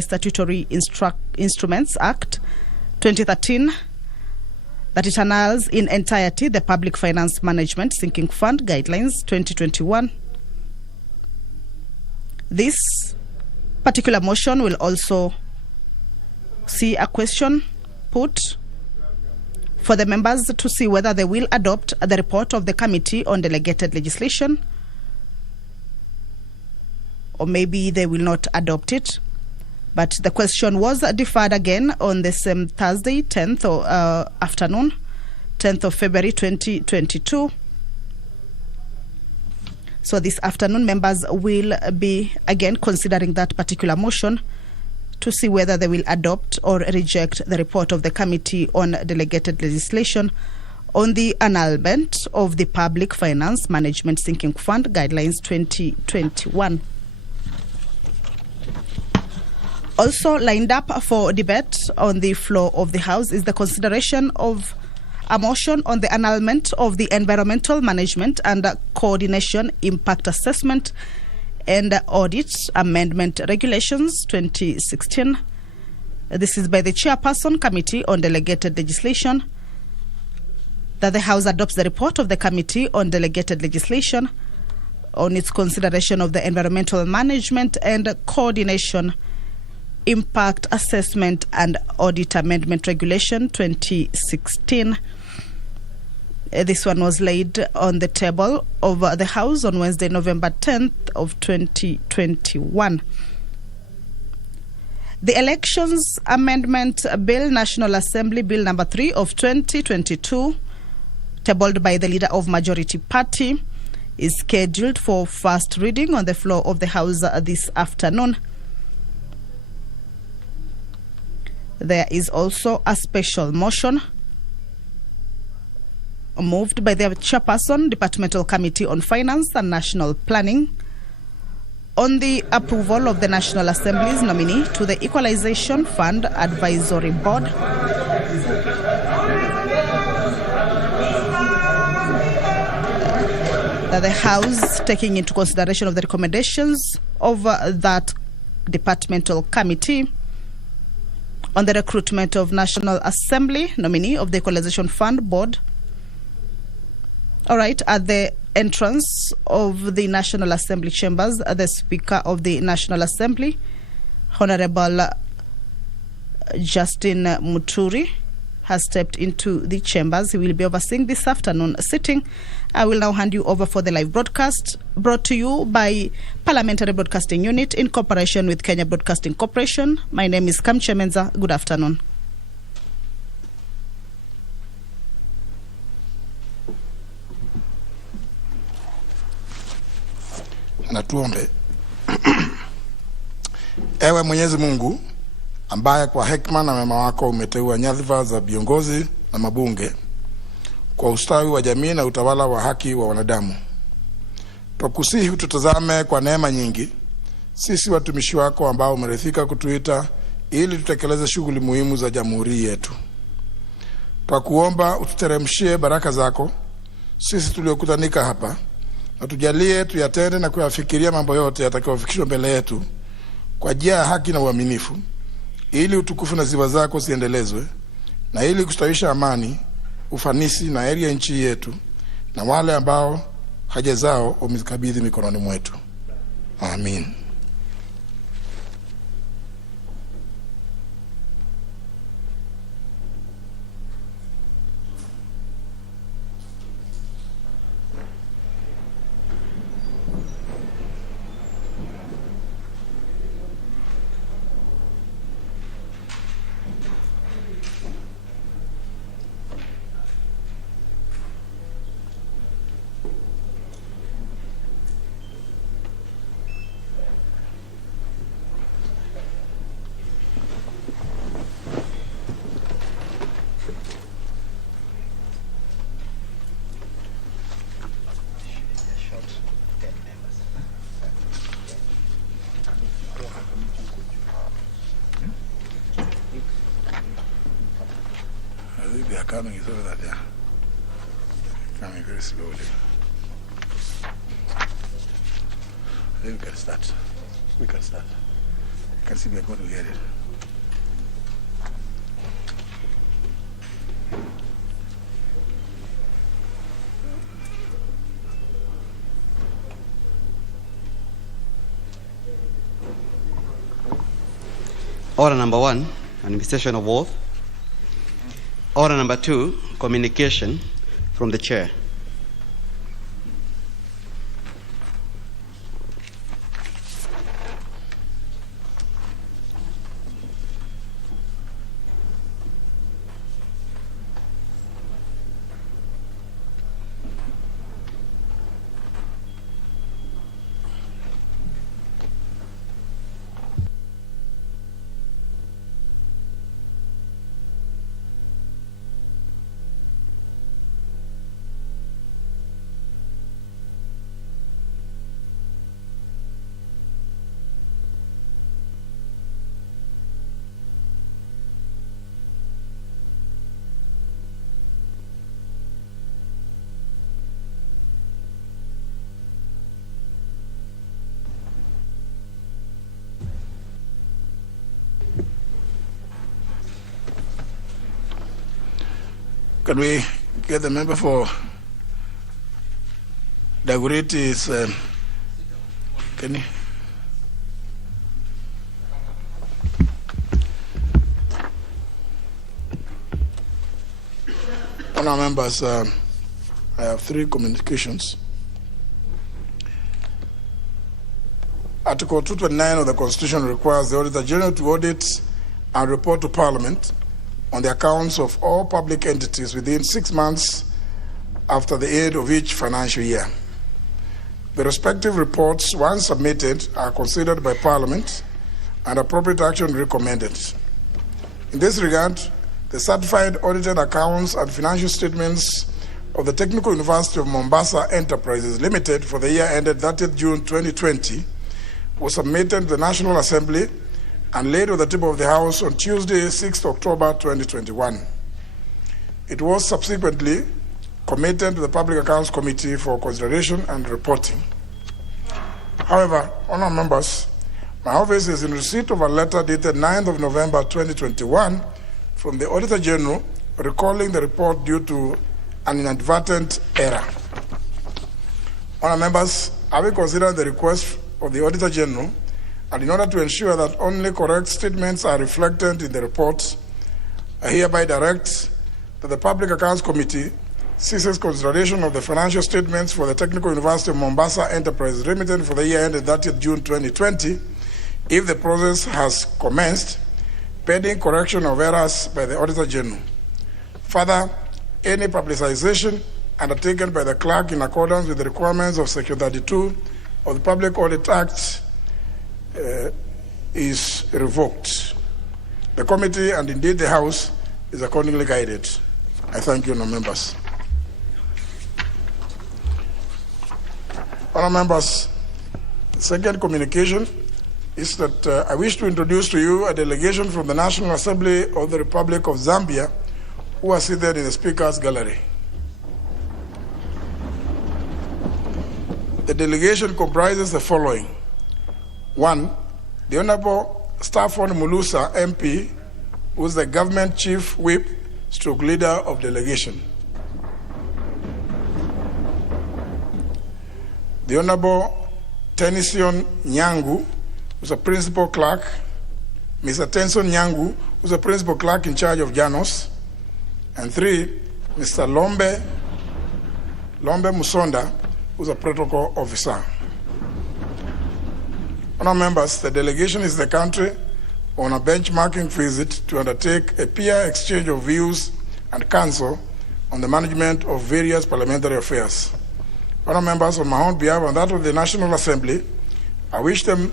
Statutory Instruments Act 2013 that it annuls in entirety the Public Finance Management Sinking Fund Guidelines 2021. This particular motion will also see a question put for the members to see whether they will adopt the report of the Committee on Delegated Legislation, or maybe they will not adopt it. But the question was deferred again on the same Thursday, 10th afternoon, 10th of February 2022. So this afternoon, members will be again considering that particular motion to see whether they will adopt or reject the report of the Committee on Delegated Legislation on the annulment of the Public Finance Management Sinking Fund Guidelines 2021. Also lined up for debate on the floor of the House is the consideration of a motion on the annulment of the Environmental Management and Coordination Impact Assessment and Audit Amendment Regulations 2016. This is by the Chairperson, Committee on Delegated Legislation, that the House adopts the report of the Committee on Delegated Legislation on its consideration of the Environmental Management and Coordination Impact Assessment and Audit Amendment Regulation 2016. This one was laid on the table of the House on Wednesday, November 10th of 2021. The Elections Amendment Bill, National Assembly Bill number 3 of 2022, tabled by the Leader of Majority Party, is scheduled for first reading on the floor of the House this afternoon. There is also a special motion moved by the Chairperson, Departmental Committee on Finance and National Planning, on the approval of the National Assembly's nominee to the Equalization Fund Advisory Board. The House, taking into consideration of the recommendations of that departmental committee on the recruitment of National Assembly nominee of the Equalization Fund Board. All right, at the entrance of the National Assembly chambers, the Speaker of the National Assembly, Honorable Justin Muturi, has stepped into the chambers. He will be overseeing this afternoon sitting. I will now hand you over for the live broadcast, brought to you by Parliamentary Broadcasting Unit in cooperation with Kenya Broadcasting Corporation. My name is Kamche Menza. Good afternoon. Na tuombe. Ewe Mwenyezi Mungu, ambaye kwa hekima na mema wako umeteua nyadhifa za viongozi na mabunge kwa ustawi wa jamii na utawala wa haki wa wanadamu, twakusihi ututazame kwa neema nyingi sisi watumishi wako ambao umerithika kutuita ili tutekeleze shughuli muhimu za jamhuri yetu. Twakuomba ututeremshie baraka zako sisi tuliokutanika hapa, na tujalie tuyatende na kuyafikiria mambo yote yatakayofikishwa mbele yetu kwa njia ya haki na uaminifu, ili utukufu na sifa zako ziendelezwe, na ili kustawisha amani, ufanisi na heri ya nchi yetu na wale ambao haja zao umezikabidhi mikononi mwetu. Amin. They are coming, is over that they are coming very slowly. I think we can start. I can see we are going to get it. Order number 1, administration of oath. Order number 2, communication from the chair. Can we get the member for Dagoretti? Can you? Honourable members, I have 3 communications. Article 229 of the Constitution requires the Auditor General to audit and report to Parliament on the accounts of all public entities within 6 months after the end of each financial year. The respective reports, once submitted, are considered by Parliament and appropriate action recommended. In this regard, the certified audited accounts and financial statements of the Technical University of Mombasa Enterprises Limited for the year ended 30th June 2020 was submitted to the National Assembly and laid on the table of the House on Tuesday, 6th October 2021. It was subsequently committed to the Public Accounts Committee for consideration and reporting. However, honourable members, my office is in receipt of a letter dated 9th of November 2021 from the Auditor General recalling the report due to an inadvertent error. Honourable members, having considered the request of the Auditor General, and in order to ensure that only correct statements are reflected in the report, I hereby direct that the Public Accounts Committee ceases consideration of the financial statements for the Technical University of Mombasa Enterprise Limited for the year ended 30th June 2020 if the process has commenced, pending correction of errors by the Auditor General. Further, any publicization undertaken by the clerk in accordance with the requirements of Section 32 of the Public Audit Act is revoked. The committee and indeed the House is accordingly guided. I thank you, honourable members. Honourable members, the second communication is that I wish to introduce to you a delegation from the National Assembly of the Republic of Zambia who are seated in the Speaker's Gallery. The delegation comprises the following. 1, the Honourable Stafford Mulusa, MP, who is the Government Chief Whip / Leader of Delegation. The Honourable Tennyson Nyangu, who is a Principal Clerk. Mr. Tennyson Nyangu, who is a Principal Clerk in charge of Janos. And 3, Mr. Lombe Musonda, who is a Protocol Officer. Honourable members, the delegation is the country on a benchmarking visit to undertake a peer exchange of views and counsel on the management of various parliamentary affairs. Honourable members, on my own behalf and that of the National Assembly, I welcome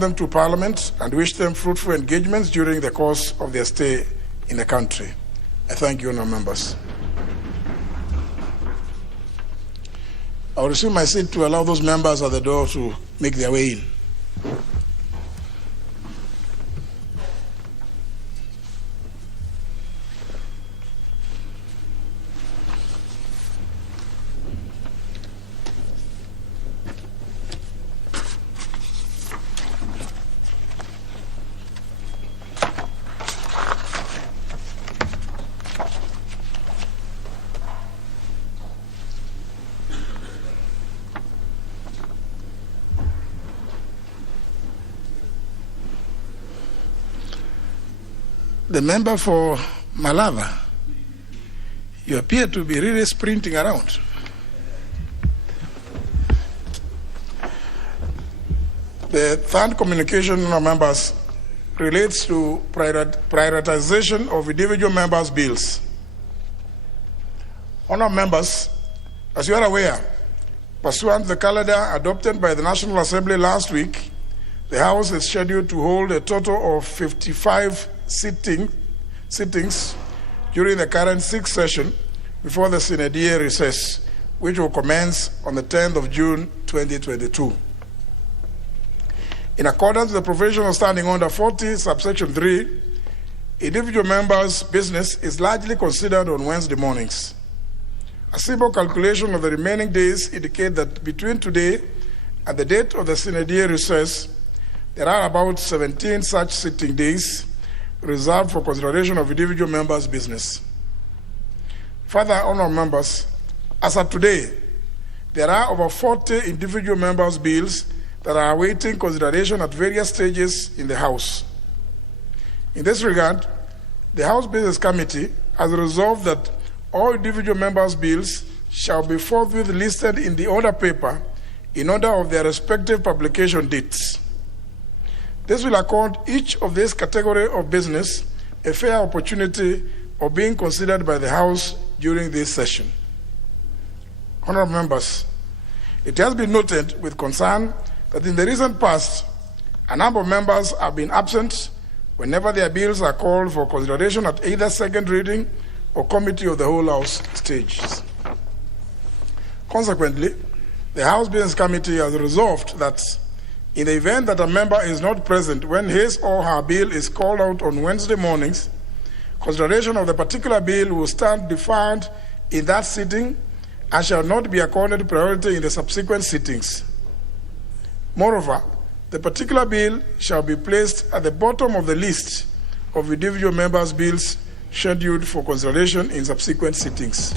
them to Parliament and wish them fruitful engagements during the course of their stay in the country. I thank you, honourable members. I will resume my seat to allow those members at the door to make their way in. The member for Malava, you appear to be really sprinting around. The third communication, members, relates to prioritization of individual members' bills. Honourable members, as you are aware, pursuant to the calendar adopted by the National Assembly last week, the House is scheduled to hold a total of 55 sittings during the current sixth session before the Synod recess, which will commence on the 10th of June 2022. In accordance with the provision of Standing Order 40, subsection 3, individual members' business is largely considered on Wednesday mornings. A simple calculation of the remaining days indicate that between today and the date of the Synod recess, there are about 17 such sitting days reserved for consideration of individual members' business. Further, honourable members, as of today, there are over 40 individual members' bills that are awaiting consideration at various stages in the House. In this regard, the House Business Committee has resolved that all individual members' bills shall be forthwith listed in the order paper in order of their respective publication dates. This will accord each of this category of business a fair opportunity of being considered by the House during this session. Honourable members, it has been noted with concern that in the recent past, a number of members have been absent whenever their bills are called for consideration at either second reading or committee of the whole House stages. Consequently, the House Business Committee has resolved that in the event that a member is not present when his or her bill is called out on Wednesday mornings, consideration of the particular bill will stand deferred in that sitting and shall not be accorded priority in the subsequent sittings. Moreover, the particular bill shall be placed at the bottom of the list of individual members' bills scheduled for consideration in subsequent sittings.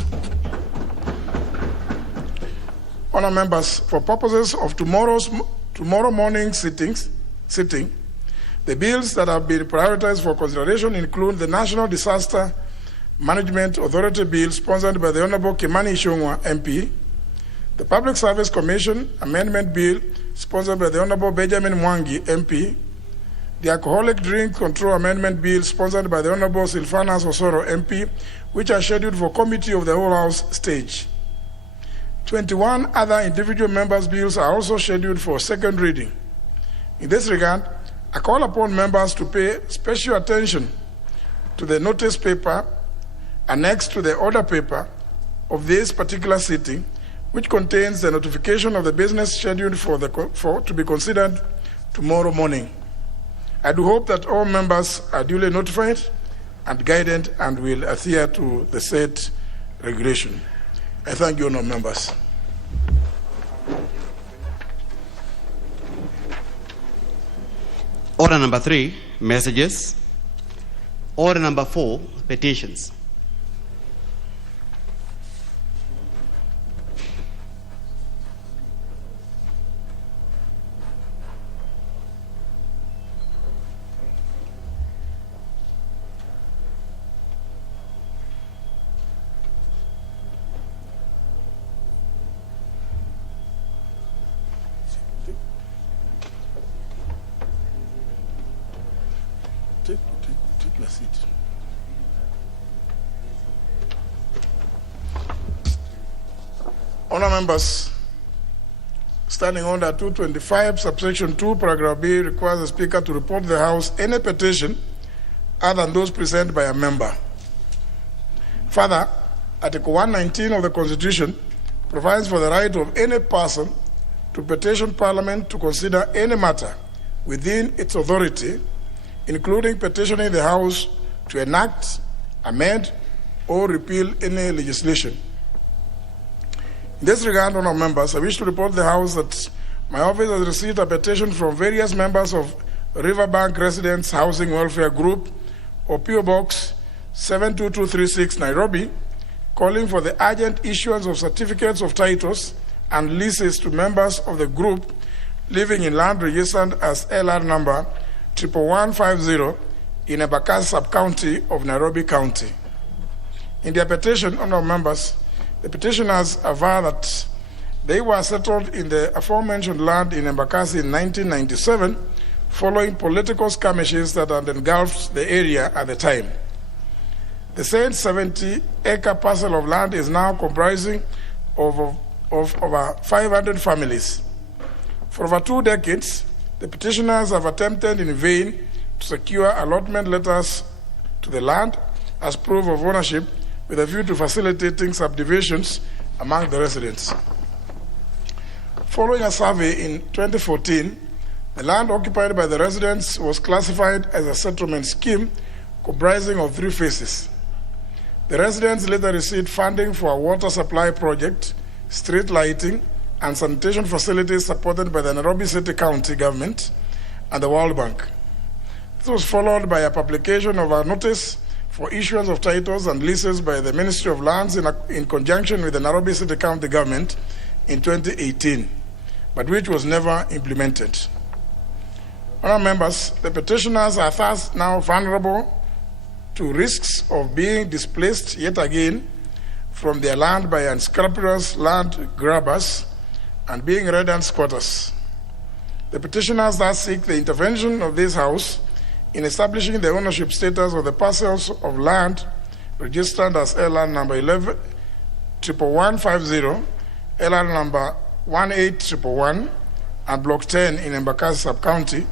Honourable members, for purposes of tomorrow morning sitting, the bills that have been prioritized for consideration include the National Disaster Management Authority Bill sponsored by the Honourable Kimani Ichung'wah MP, the Public Service Commission Amendment Bill sponsored by the Honourable Benjamin Mwangi MP, the Alcoholic Drink Control Amendment Bill sponsored by the Honourable Silfanas Osoro MP, which are scheduled for Committee of the Whole House stage. 21 other individual members' bills are also scheduled for second reading. In this regard, I call upon members to pay special attention to the notice paper annexed to the order paper of this particular sitting, which contains the notification of the business scheduled to be considered tomorrow morning. I do hope that all members are duly notified and guided and will adhere to the said regulation. I thank you, honourable members. Order number 3, messages. Order number 4, petitions. Take your seat. Honourable members, Standing Order 225, subsection 2, paragraph B requires the Speaker to report to the House any petition other than those presented by a member. Further, Article 119 of the Constitution provides for the right of any person to petition Parliament to consider any matter within its authority, including petitioning the House to enact, amend, or repeal any legislation. In this regard, honourable members, I wish to report to the House that my office has received a petition from various members of Riverbank Residents Housing Welfare Group, or PO Box 72236, Nairobi, calling for the urgent issuance of certificates of titles and leases to members of the group living in land registered as LR number 11150 in Embakasi sub-county of Nairobi County. In their petition, honorable members, the petitioners aver that they were settled in the aforementioned land in Embakasi in 1997 following political skirmishes that had engulfed the area at the time. The said 70-acre parcel of land is now comprising of over 500 families. For over 2 decades, the petitioners have attempted in vain to secure allotment letters to the land as proof of ownership with a view to facilitating subdivisions among the residents. Following a survey in 2014, the land occupied by the residents was classified as a settlement scheme comprising of 3 phases. The residents later received funding for a water supply project, street lighting, and sanitation facilities supported by the Nairobi City County government and the World Bank. This was followed by a publication of a notice for issuance of titles and leases by the Ministry of Lands in conjunction with the Nairobi City County government in 2018, but which was never implemented. Honourable members, the petitioners are thus now vulnerable to risks of being displaced yet again from their land by unscrupulous land grabbers and being redundant squatters. The petitioners thus seek the intervention of this House in establishing the ownership status of the parcels of land registered as LR number 11-11150, LR number 18111, and Block 10 in Embakasi sub-county,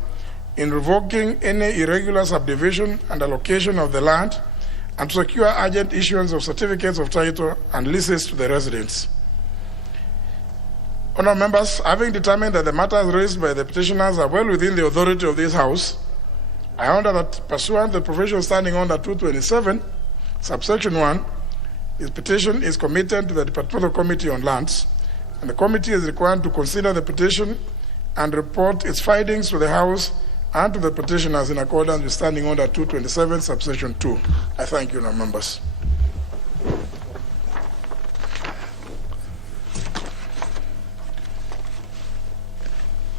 in revoking any irregular subdivision and allocation of the land, and to secure urgent issuance of certificates of title and leases to the residents. Honourable members, having determined that the matters raised by the petitioners are well within the authority of this House, I order that pursuant to the provision standing under 227, subsection 1, this petition is committed to the Departmental Committee on Lands, and the committee is required to consider the petition and report its findings to the House and to the petitioners in accordance with standing order 227, subsection 2. I thank you, now, members.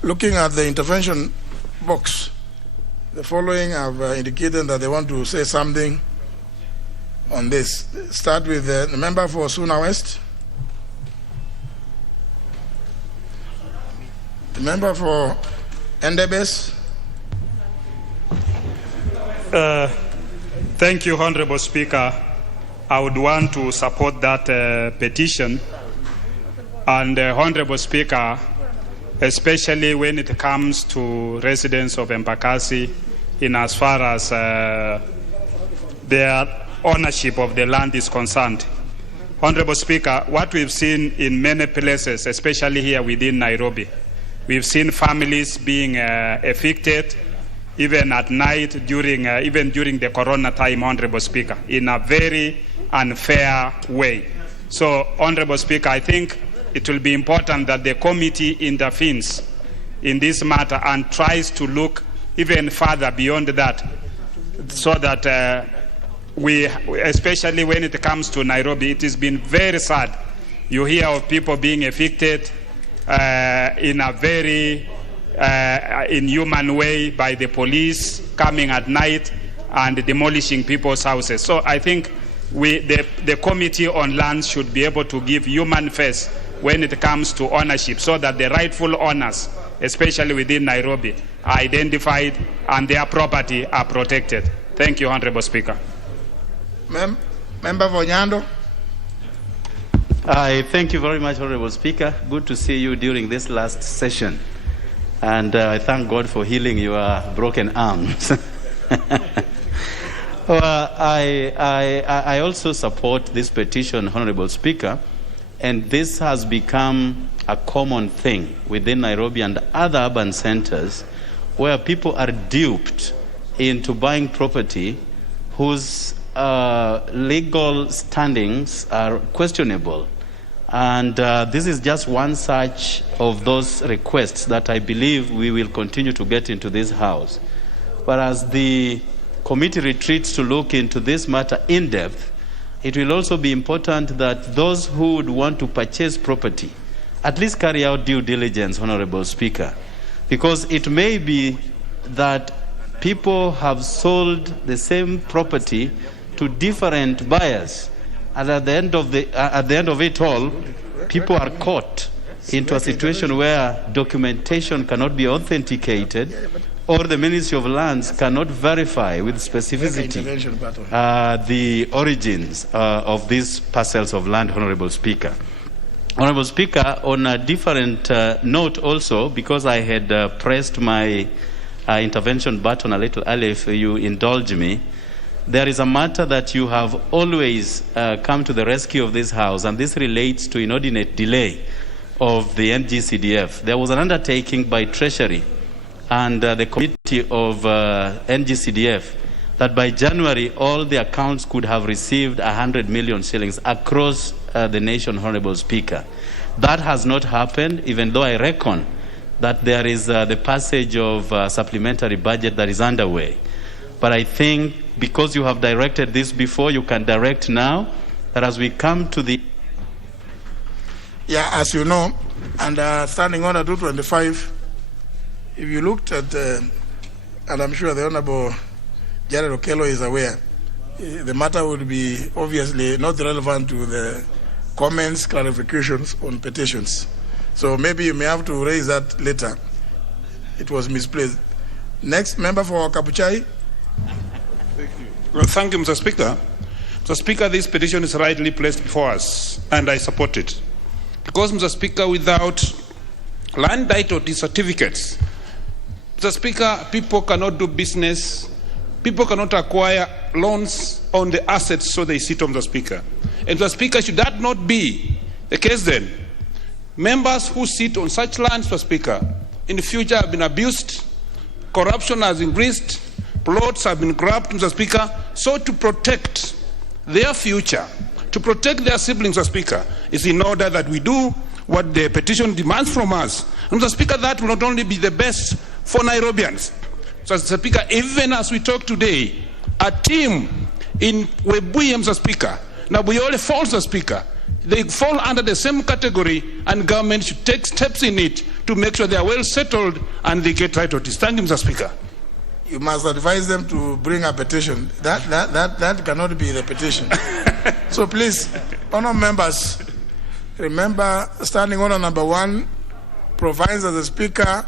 Looking at the intervention box, the following have indicated that they want to say something on this. Start with the member for Suna West. The member for Endebes. Thank you, Honorable Speaker. I would want to support that petition. And Honorable Speaker, especially when it comes to residents of Embakasi in as far as their ownership of the land is concerned. Honorable Speaker, what we've seen in many places, especially here within Nairobi, we've seen families being evicted even at night, even during the corona time, Honorable Speaker, in a very unfair way. So, Honorable Speaker, I think it will be important that the committee intervenes in this matter and tries to look even further beyond that, so that we, especially when it comes to Nairobi, it has been very sad. You hear of people being evicted in a very inhuman way by the police, coming at night and demolishing people's houses. So I think the Committee on Lands should be able to give human face when it comes to ownership, so that the rightful owners, especially within Nairobi, are identified and their property are protected. Thank you, Honorable Speaker. Member for Nyando. Thank you very much, Honorable Speaker. Good to see you during this last session. And I thank God for healing your broken arms. I also support this petition, Honorable Speaker, and this has become a common thing within Nairobi and other urban centers, where people are duped into buying property whose legal standings are questionable. And this is just one such of those requests that I believe we will continue to get into this House. But as the committee retreats to look into this matter in depth, it will also be important that those who would want to purchase property at least carry out due diligence, Honorable Speaker, because it may be that people have sold the same property to different buyers, and at the end of it all, people are caught into a situation where documentation cannot be authenticated, or the Ministry of Lands cannot verify with specificity the origins of these parcels of land, Honorable Speaker. Honorable Speaker, on a different note also, because I had pressed my intervention button a little earlier, if you indulge me, there is a matter that you have always come to the rescue of this House, and this relates to inordinate delay of the NGCDF. There was an undertaking by Treasury and the committee of NGCDF that by January all the accounts could have received 100 million shillings across the nation, Honorable Speaker. That has not happened, even though I reckon that there is the passage of supplementary budget that is underway. But I think because you have directed this before, you can direct now that as we come to the... Yeah, as you know, and Standing Order 225, if you looked at, and I'm sure the Honorable Jared Okello is aware, the matter would be obviously not relevant to the comments, clarifications on petitions. So maybe you may have to raise that later. It was misplaced. Next, member for Kapuchai. Well, thank you, Mr. Speaker. Mr. Speaker, this petition is rightly placed before us, and I support it. Because, Mr. Speaker, without land title deed certificates, Mr. Speaker, people cannot do business, people cannot acquire loans on the assets so they sit on the Speaker. And, Mr. Speaker, should that not be the case then, members who sit on such lands, Mr. Speaker, in the future have been abused, corruption has increased, plots have been grabbed, Mr. Speaker. So to protect their future, to protect their siblings, Mr. Speaker, is in order that we do what the petition demands from us. And Mr. Speaker, that will not only be the best for Nairobians. So, Mr. Speaker, even as we talk today, a team in Webuye, Mr. Speaker, Nabuyole falls, Mr. Speaker, they fall under the same category, and government should take steps in it to make sure they are well settled and they get title deeds. Thank you, Mr. Speaker. You must advise them to bring a petition. That cannot be the petition. So please, honourable members, remember Standing Order number 1 provides that the Speaker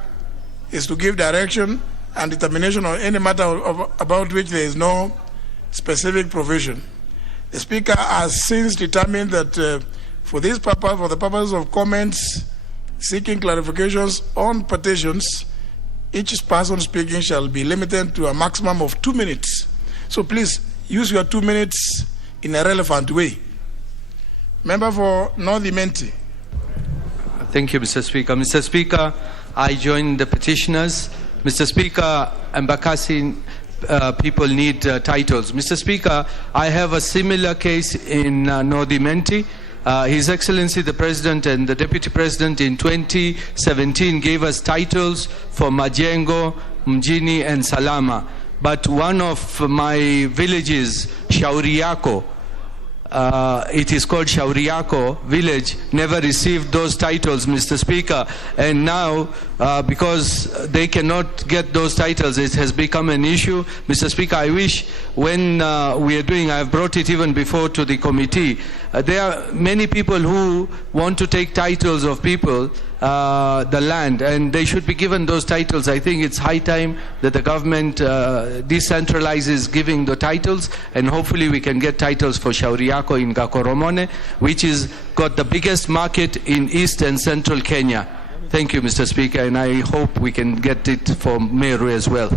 is to give direction and determination on any matter about which there is no specific provision. The Speaker has since determined that for this purpose, for the purpose of comments, seeking clarifications on petitions, each person speaking shall be limited to a maximum of 2 minutes. So please use your 2 minutes in a relevant way. Member for North Imenti. Thank you, Mr. Speaker. Mr. Speaker, I join the petitioners. Mr. Speaker, Embakasi people need titles. Mr. Speaker, I have a similar case in North Imenti. His Excellency the President and the Deputy President in 2017 gave us titles for Majengo, Mjini and Salama. But one of my villages, Shauriako, it is called Shauriako village, never received those titles, Mr. Speaker. And now, because they cannot get those titles, it has become an issue. Mr. Speaker, I wish when we are doing, I have brought it even before to the committee, there are many people who want to take titles of people, the land, and they should be given those titles. I think it's high time that the government decentralizes giving the titles, and hopefully we can get titles for Shauriako in Gakoromone, which is got the biggest market in East and Central Kenya. Thank you, Mr. Speaker, and I hope we can get it for Meru as well.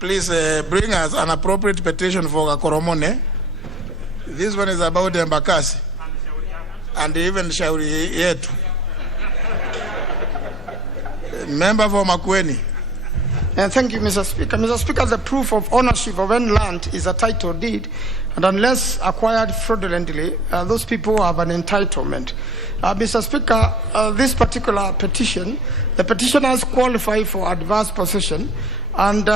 Please bring us an appropriate petition for Gakoromone. This one is about Embakasi and even Shauri yetu. Member for Makueni. Thank you, Mr. Speaker. Mr. Speaker, the proof of ownership of any land is a title deed, and unless acquired fraudulently, those people have an entitlement. Mr. Speaker, this particular petition, the petitioners qualify for adverse possession, and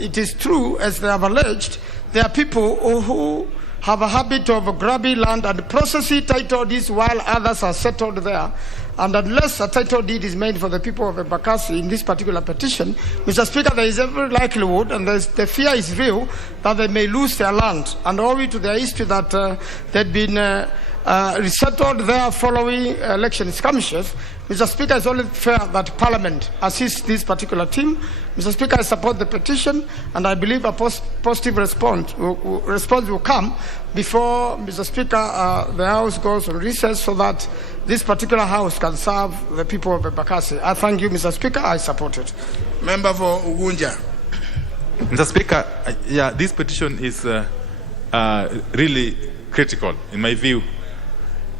it is true, as they have alleged, there are people who have a habit of grabbing land and processing title deeds while others are settled there. And unless a title deed is made for the people of Embakasi in this particular petition, Mr. Speaker, there is every likelihood, and the fear is real, that they may lose their land. And owing to their history that they'd been resettled there following election skirmishes, Mr. Speaker, it's only fair that Parliament assists this particular team. Mr. Speaker, I support the petition, and I believe a positive response will come before, Mr. Speaker, the House goes on recess so that this particular House can serve the people of Embakasi. I thank you, Mr. Speaker. I support it. Member for Ugunja. Mr. Speaker, this petition is really critical, in my view,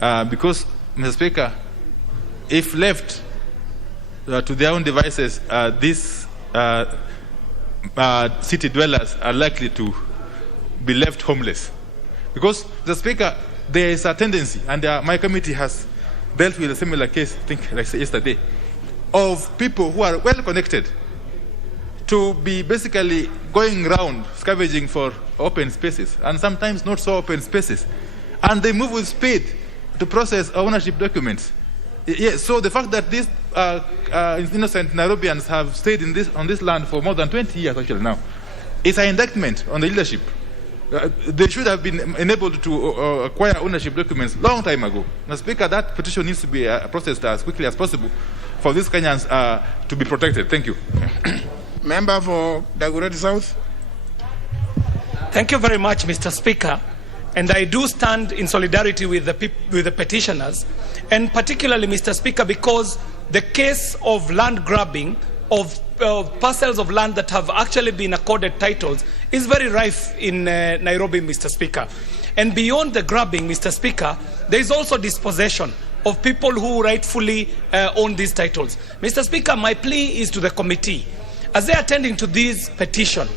because, Mr. Speaker, if left to their own devices, these city dwellers are likely to be left homeless. Because, Mr. Speaker, there is a tendency, and my committee has dealt with a similar case, I think, like yesterday, of people who are well connected to be basically going around scavenging for open spaces, and sometimes not so open spaces, and they move with speed to process ownership documents. Yes, so the fact that these innocent Nairobians have stayed on this land for more than 20 years actually now, is an indictment on the leadership. They should have been enabled to acquire ownership documents long time ago. Now, Speaker, that petition needs to be processed as quickly as possible for these Kenyans to be protected. Thank you. Member for Dagoretti South. Thank you very much, Mr. Speaker. And I do stand in solidarity with the petitioners, and particularly, Mr. Speaker, because the case of land grabbing of parcels of land that have actually been accorded titles is very rife in Nairobi, Mr. Speaker. And beyond the grabbing, Mr. Speaker, there is also dispossession of people who rightfully own these titles. Mr. Speaker, my plea is to the committee. As they are attending to this petition,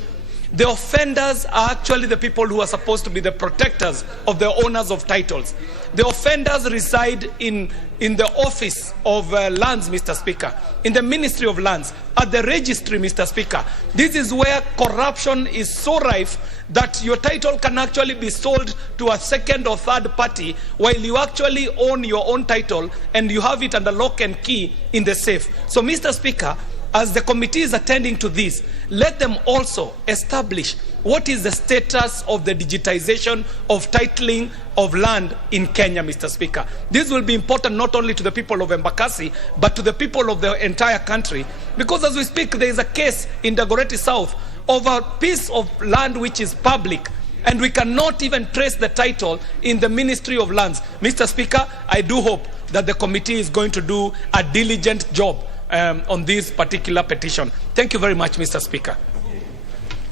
the offenders are actually the people who are supposed to be the protectors of the owners of titles. The offenders reside in the office of lands, Mr. Speaker, in the Ministry of Lands, at the registry, Mr. Speaker. This is where corruption is so rife that your title can actually be sold to a second or third party while you actually own your own title and you have it under lock and key in the safe. So, Mr. Speaker, as the committee is attending to this, let them also establish what is the status of the digitization of titling of land in Kenya, Mr. Speaker. This will be important not only to the people of Embakasi, but to the people of the entire country. Because as we speak, there is a case in Dagoretti South of a piece of land which is public, and we cannot even trace the title in the Ministry of Lands. Mr. Speaker, I do hope that the committee is going to do a diligent job on this particular petition. Thank you very much, Mr. Speaker.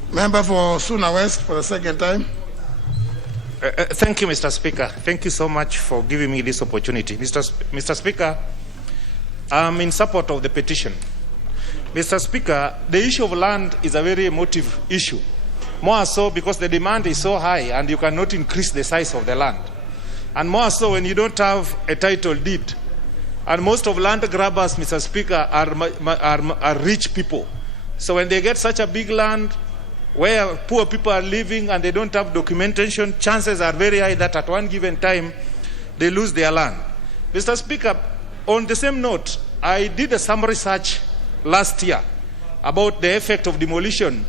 Member for Suna West for the second time. Thank you, Mr. Speaker. Thank you so much for giving me this opportunity. Mr. Speaker, I'm in support of the petition. Mr. Speaker, the issue of land is a very emotive issue. More so because the demand is so high and you cannot increase the size of the land. And more so when you don't have a title deed. And most of land grabbers, Mr. Speaker, are rich people. So when they get such a big land where poor people are living and they don't have documentation, chances are very high that at one given time they lose their land. Mr. Speaker, on the same note, I did some research last year about the effect of demolition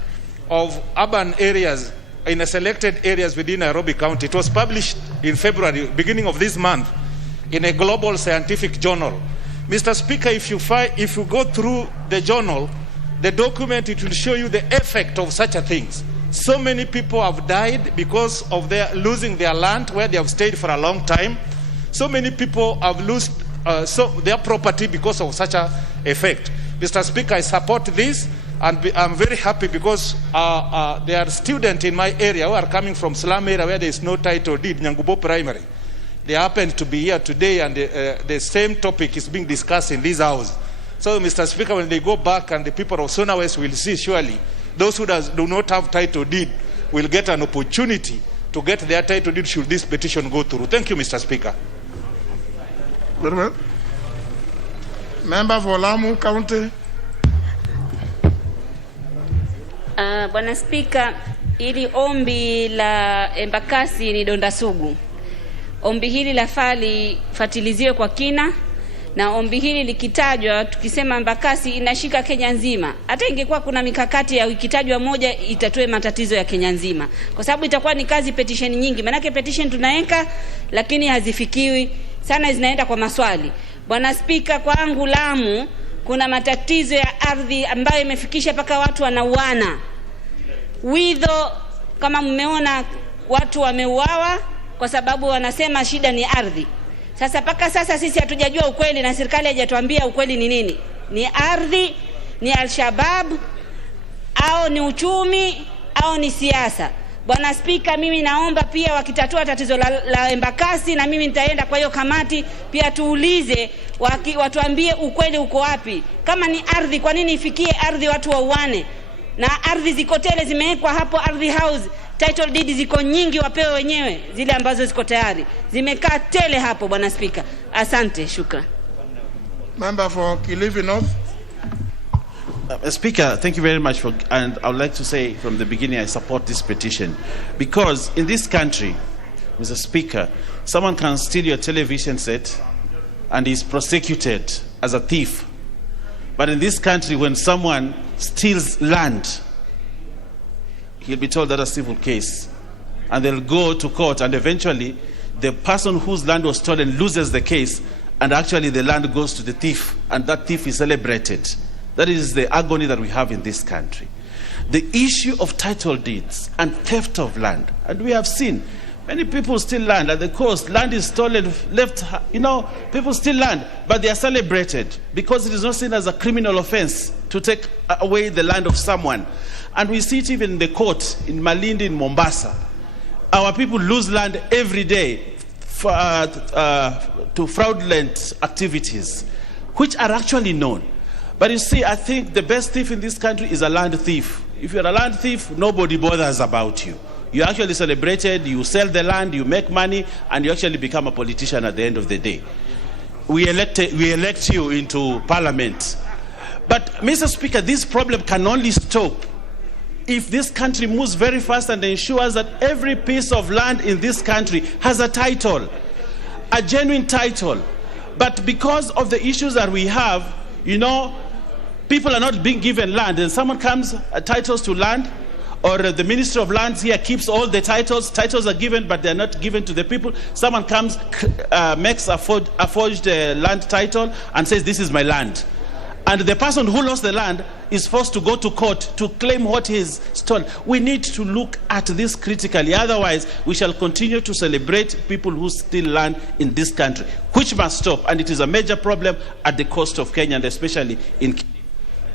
of urban areas in selected areas within Nairobi County. It was published in February, beginning of this month, in a global scientific journal. Mr. Speaker, if you go through the journal, the document, it will show you the effect of such a things. So many people have died because of their losing their land where they have stayed for a long time. So many people have lost their property because of such a effect. Mr. Speaker, I support this, and I'm very happy because there are students in my area who are coming from slum area where there is no title deed, Nyangubo Primary. They happen to be here today, and the same topic is being discussed in this house. So, Mr. Speaker, when they go back and the people of Suna West will see, surely, those who do not have title deed will get an opportunity to get their title deed should this petition go through. Thank you, Mr. Speaker. Very well. Member for Lamu County. Bwana Spika, ili ombi la Embakasi ni donda sugu. Ombi hili lafaa lifatiliziwe kwa kina na ombi hili likitajwa, tukisema Embakasi inashika Kenya nzima. Hata ingekuwa kuna mikakati ya ikitajwa moja itatue matatizo ya Kenya nzima, kwa sababu itakuwa ni kazi petition nyingi. Manake petition tunaeka lakini hazifikiwi sana, zinaenda kwa maswali. Bwana Spika, kwangu Lamu kuna matatizo ya ardhi ambayo imefikisha paka watu wanauana. Widho, kama mmeona, watu wameuawa kwa sababu wanasema shida ni ardhi. Sasa paka sasa sisi hatujajua ukweli na serikali haijatuambia ukweli ni nini. Ni ardhi, ni Al-Shabaab, au ni uchumi, au ni siasa. Bwana Spika, mimi naomba pia wakitatua tatizo la Embakasi, na mimi nitaenda kwa hiyo kamati pia tuulize, watuambie ukweli uko wapi. Kama ni ardhi, kwa nini ifikie ardhi watu wauane? Na ardhi ziko tele zimewekwa hapo, ardhi house, title deed ziko nyingi, wapewe wenyewe zile ambazo ziko tayari. Zimekaa tele hapo Bwana Spika. Asante, shukran. Member for Kilifi North. Speaker, thank you very much and I would like to say from the beginning I support this petition, because in this country, Mr. Speaker, someone can steal your television set and is prosecuted as a thief. But in this country, when someone steals land, he'll be told that's a civil case, and they'll go to court, and eventually the person whose land was stolen loses the case, and actually the land goes to the thief, and that thief is celebrated. That is the agony that we have in this country. The issue of title deeds and theft of land, and we have seen many people steal land at the coast. Land is stolen, left, people steal land, but they are celebrated because it is not seen as a criminal offense to take away the land of someone. And we see it even in the court in Malindi, in Mombasa. Our people lose land every day to fraudulent activities, which are actually known. But you see, I think the best thief in this country is a land thief. If you're a land thief, nobody bothers about you. You're actually celebrated, you sell the land, you make money, and you actually become a politician at the end of the day. We elect you into parliament. But, Mr. Speaker, this problem can only stop if this country moves very fast and ensures that every piece of land in this country has a title, a genuine title. But because of the issues that we have, people are not being given land, and someone comes, titles to land, or the Ministry of Lands here keeps all the titles. Titles are given, but they're not given to the people. Someone comes, makes a forged land title and says, this is my land. And the person who lost the land is forced to go to court to claim what is stolen. We need to look at this critically. Otherwise, we shall continue to celebrate people who steal land in this country, which must stop. And it is a major problem at the coast of Kenya, and especially in Kenya.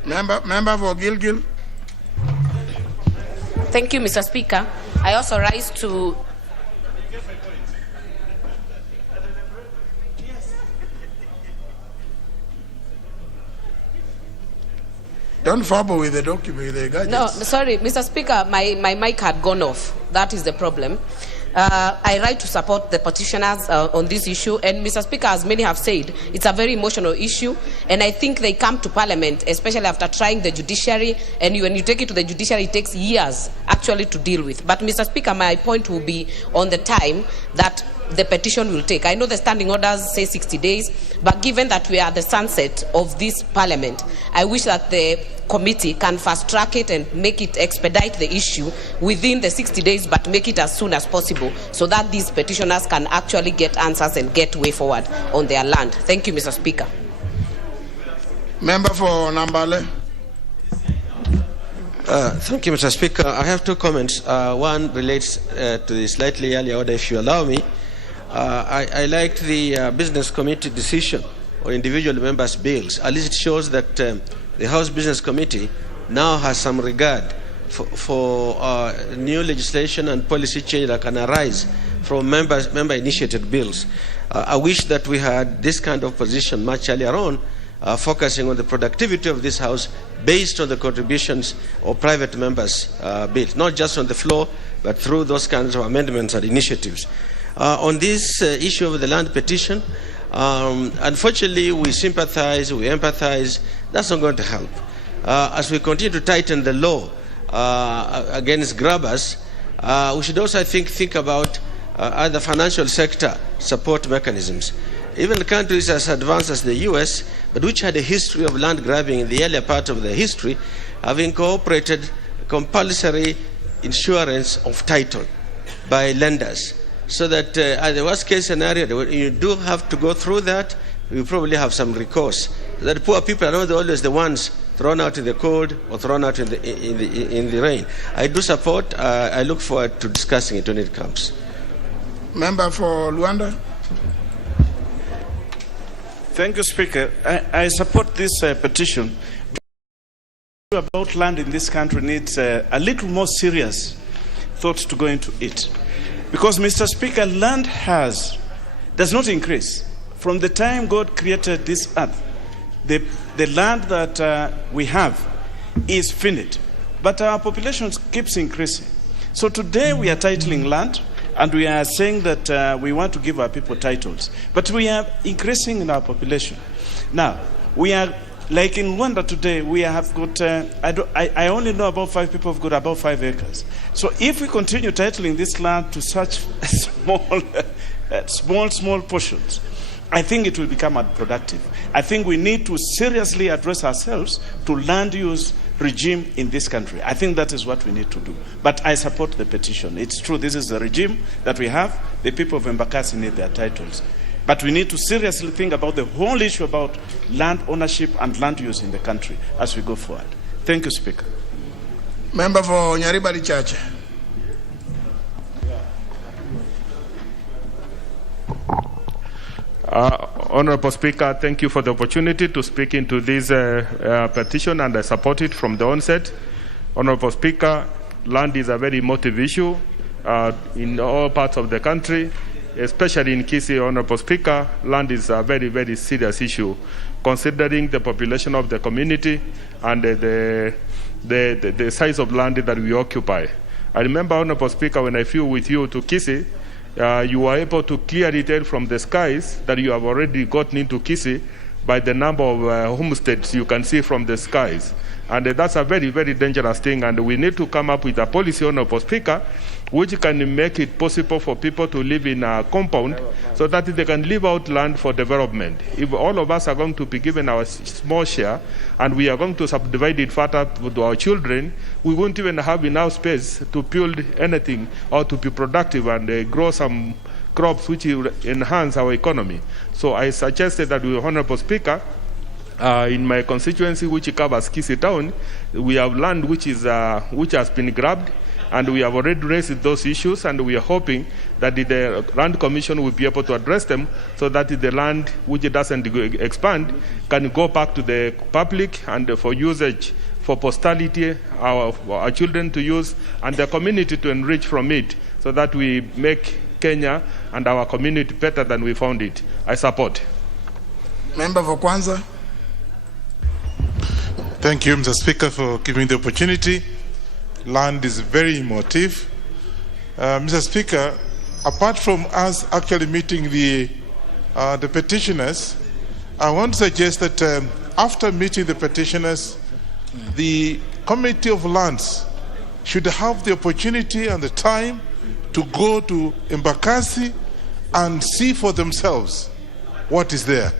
Member for Gilgil. Thank you, Mr. Speaker. I also rise to... Don't fumble with the document, with the gadgets. No, sorry, Mr. Speaker, my mic had gone off. That is the problem. I write to support the petitioners on this issue, and Mr. Speaker, as many have said, it's a very emotional issue, and I think they come to Parliament, especially after trying the judiciary, and when you take it to the judiciary, it takes years actually to deal with. But Mr. Speaker, my point will be on the time that the petition will take. I know the standing orders say 60 days, but given that we are at the sunset of this Parliament, I wish that the committee can fast track it and make it expedite the issue within the 60 days, but make it as soon as possible so that these petitioners can actually get answers and get way forward on their land. Thank you, Mr. Speaker. Member for Nambale. Thank you, Mr. Speaker. I have two comments. One relates to the slightly earlier order, if you allow me. I liked the Business Committee decision or individual members' bills. At least it shows that the House Business Committee now has some regard for new legislation and policy change that can arise from member-initiated bills. I wish that we had this kind of position much earlier on, focusing on the productivity of this House based on the contributions of private members' bills, not just on the floor, but through those kinds of amendments and initiatives. On this issue of the land petition, unfortunately, we sympathize, we empathize. That's not going to help. As we continue to tighten the law against grabbers, we should also, I think about other financial sector support mechanisms. even countries as advanced as the US, but which had a history of land grabbing in the earlier part of their history, have incorporated compulsory insurance of title by lenders. So that at the worst case scenario, you do have to go through that, you probably have some recourse. That poor people are not always the ones thrown out in the cold or thrown out in the rain. I do support. I look forward to discussing it when it comes. Member for Luanda. Thank you, Speaker. I support this petition. About land in this country needs a little more serious thought to go into it. Because, Mr. Speaker, land does not increase. From the time God created this earth, the land that we have is finite. But our population keeps increasing. So today we are titling land, and we are saying that we want to give our people titles. But we are increasing in our population. Now, we are, like in Rwanda today, we have got, I only know about 5 people who've got about 5 acres. So if we continue titling this land to such small portions, I think it will become unproductive. I think we need to seriously address ourselves to land use regime in this country. I think that is what we need to do. But I support the petition. It's true, this is the regime that we have. The people of Embakasi need their titles. But we need to seriously think about the whole issue about land ownership and land use in the country as we go forward. Thank you, Speaker. Member for Nyaribari Church. Honorable Speaker, thank you for the opportunity to speak into this petition, and I support it from the onset. Honorable Speaker, land is a very emotive issue in all parts of the country, especially in Kisii. Honorable Speaker, land is a very, very serious issue, considering the population of the community and the size of land that we occupy. I remember, Honorable Speaker, when I flew with you to Kisii, you were able to clearly tell from the skies that you have already gotten into Kisii by the number of homesteads you can see from the skies. And that's a very, very dangerous thing. And we need to come up with a policy, Honorable Speaker, which can make it possible for people to live in a compound so that they can leave out land for development. If all of us are going to be given our small share and we are going to subdivide it further to our children, we won't even have enough space to build anything or to be productive and grow some crops which will enhance our economy. So I suggested that we, Honorable Speaker, in my constituency, which covers Kisii Town, we have land which has been grabbed, and we have already raised those issues, and we are hoping that the Land Commission will be able to address them so that the land which doesn't expand can go back to the public and for usage, for posterity, our children to use, and the community to enrich from it, so that we make Kenya and our community better than we found it. I support. Member for Kwanza. Thank you, Mr. Speaker, for giving the opportunity. Land is very emotive. Mr. Speaker, apart from us actually meeting the petitioners, I want to suggest that after meeting the petitioners, the Committee of Lands should have the opportunity and the time to go to Embakasi and see for themselves what is there.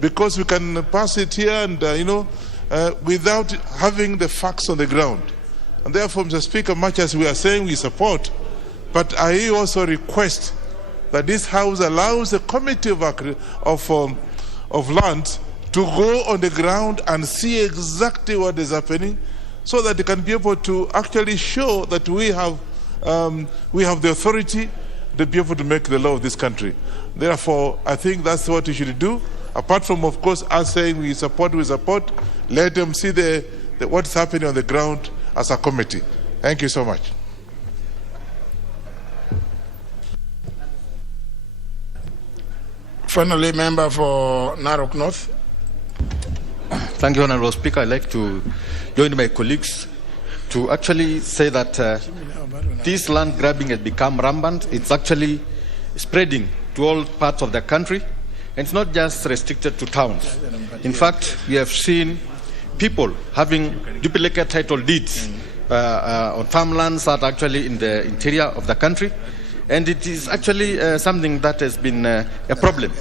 Because we can pass it here and, without having the facts on the ground. And therefore, Mr. Speaker, much as we are saying we support, but I also request that this House allows the Committee of Lands to go on the ground and see exactly what is happening, so that they can be able to actually show that we have the authority to be able to make the law of this country. Therefore, I think that's what we should do. Apart from, of course, us saying we support, let them see what's happening on the ground as a committee. Thank you so much. Finally, member for Narok North. Thank you, Honorable Speaker. I'd like to join my colleagues to actually say that this land grabbing has become rampant. It's actually spreading to all parts of the country. And it's not just restricted to towns. In fact, we have seen people having duplicate title deeds on farmlands that are actually in the interior of the country. And it is actually something that has been a problem.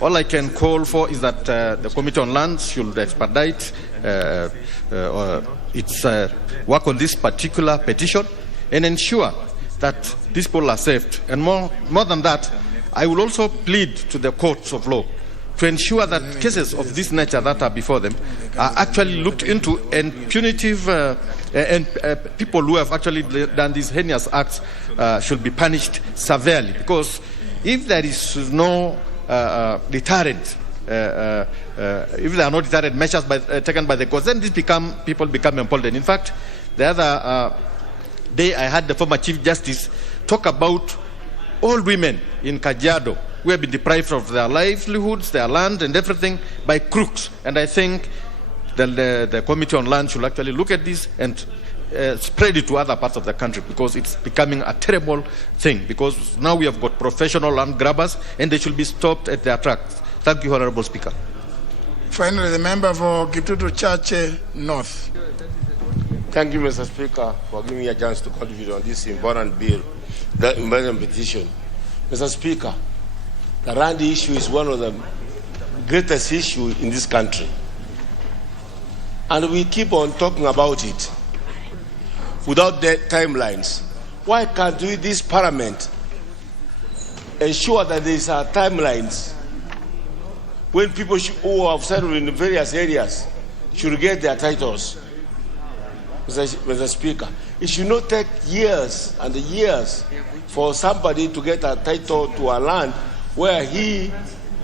all I can call for is that the Committee on Lands should expedite its work on this particular petition and ensure that these people are saved. And more than that, I will also plead to the courts of law to ensure that cases of this nature that are before them are actually looked into, and punitive and people who have actually done these heinous acts should be punished severely. Because if there is no deterrent, if there are no deterrent measures taken by the courts, then people become emboldened. In fact, the other day I had the former Chief Justice talk about all women in Kajiado who have been deprived of their livelihoods, their land and everything by crooks. And I think the Committee on Land should actually look at this and spread it to other parts of the country, because it's becoming a terrible thing, because now we have got professional land grabbers and they should be stopped at their tracks. Thank you, Honorable Speaker. Finally, the member for Kitutu Chache North. Thank you, Mr. Speaker, for giving me a chance to contribute on this important bill, the important petition. Mr. Speaker, the land issue is one of the greatest issues in this country. And we keep on talking about it without the timelines. Why can't we, this parliament, ensure that there are timelines when people who have settled in various areas should get their titles? Mr. Speaker, it should not take years and years for somebody to get a title to a land where he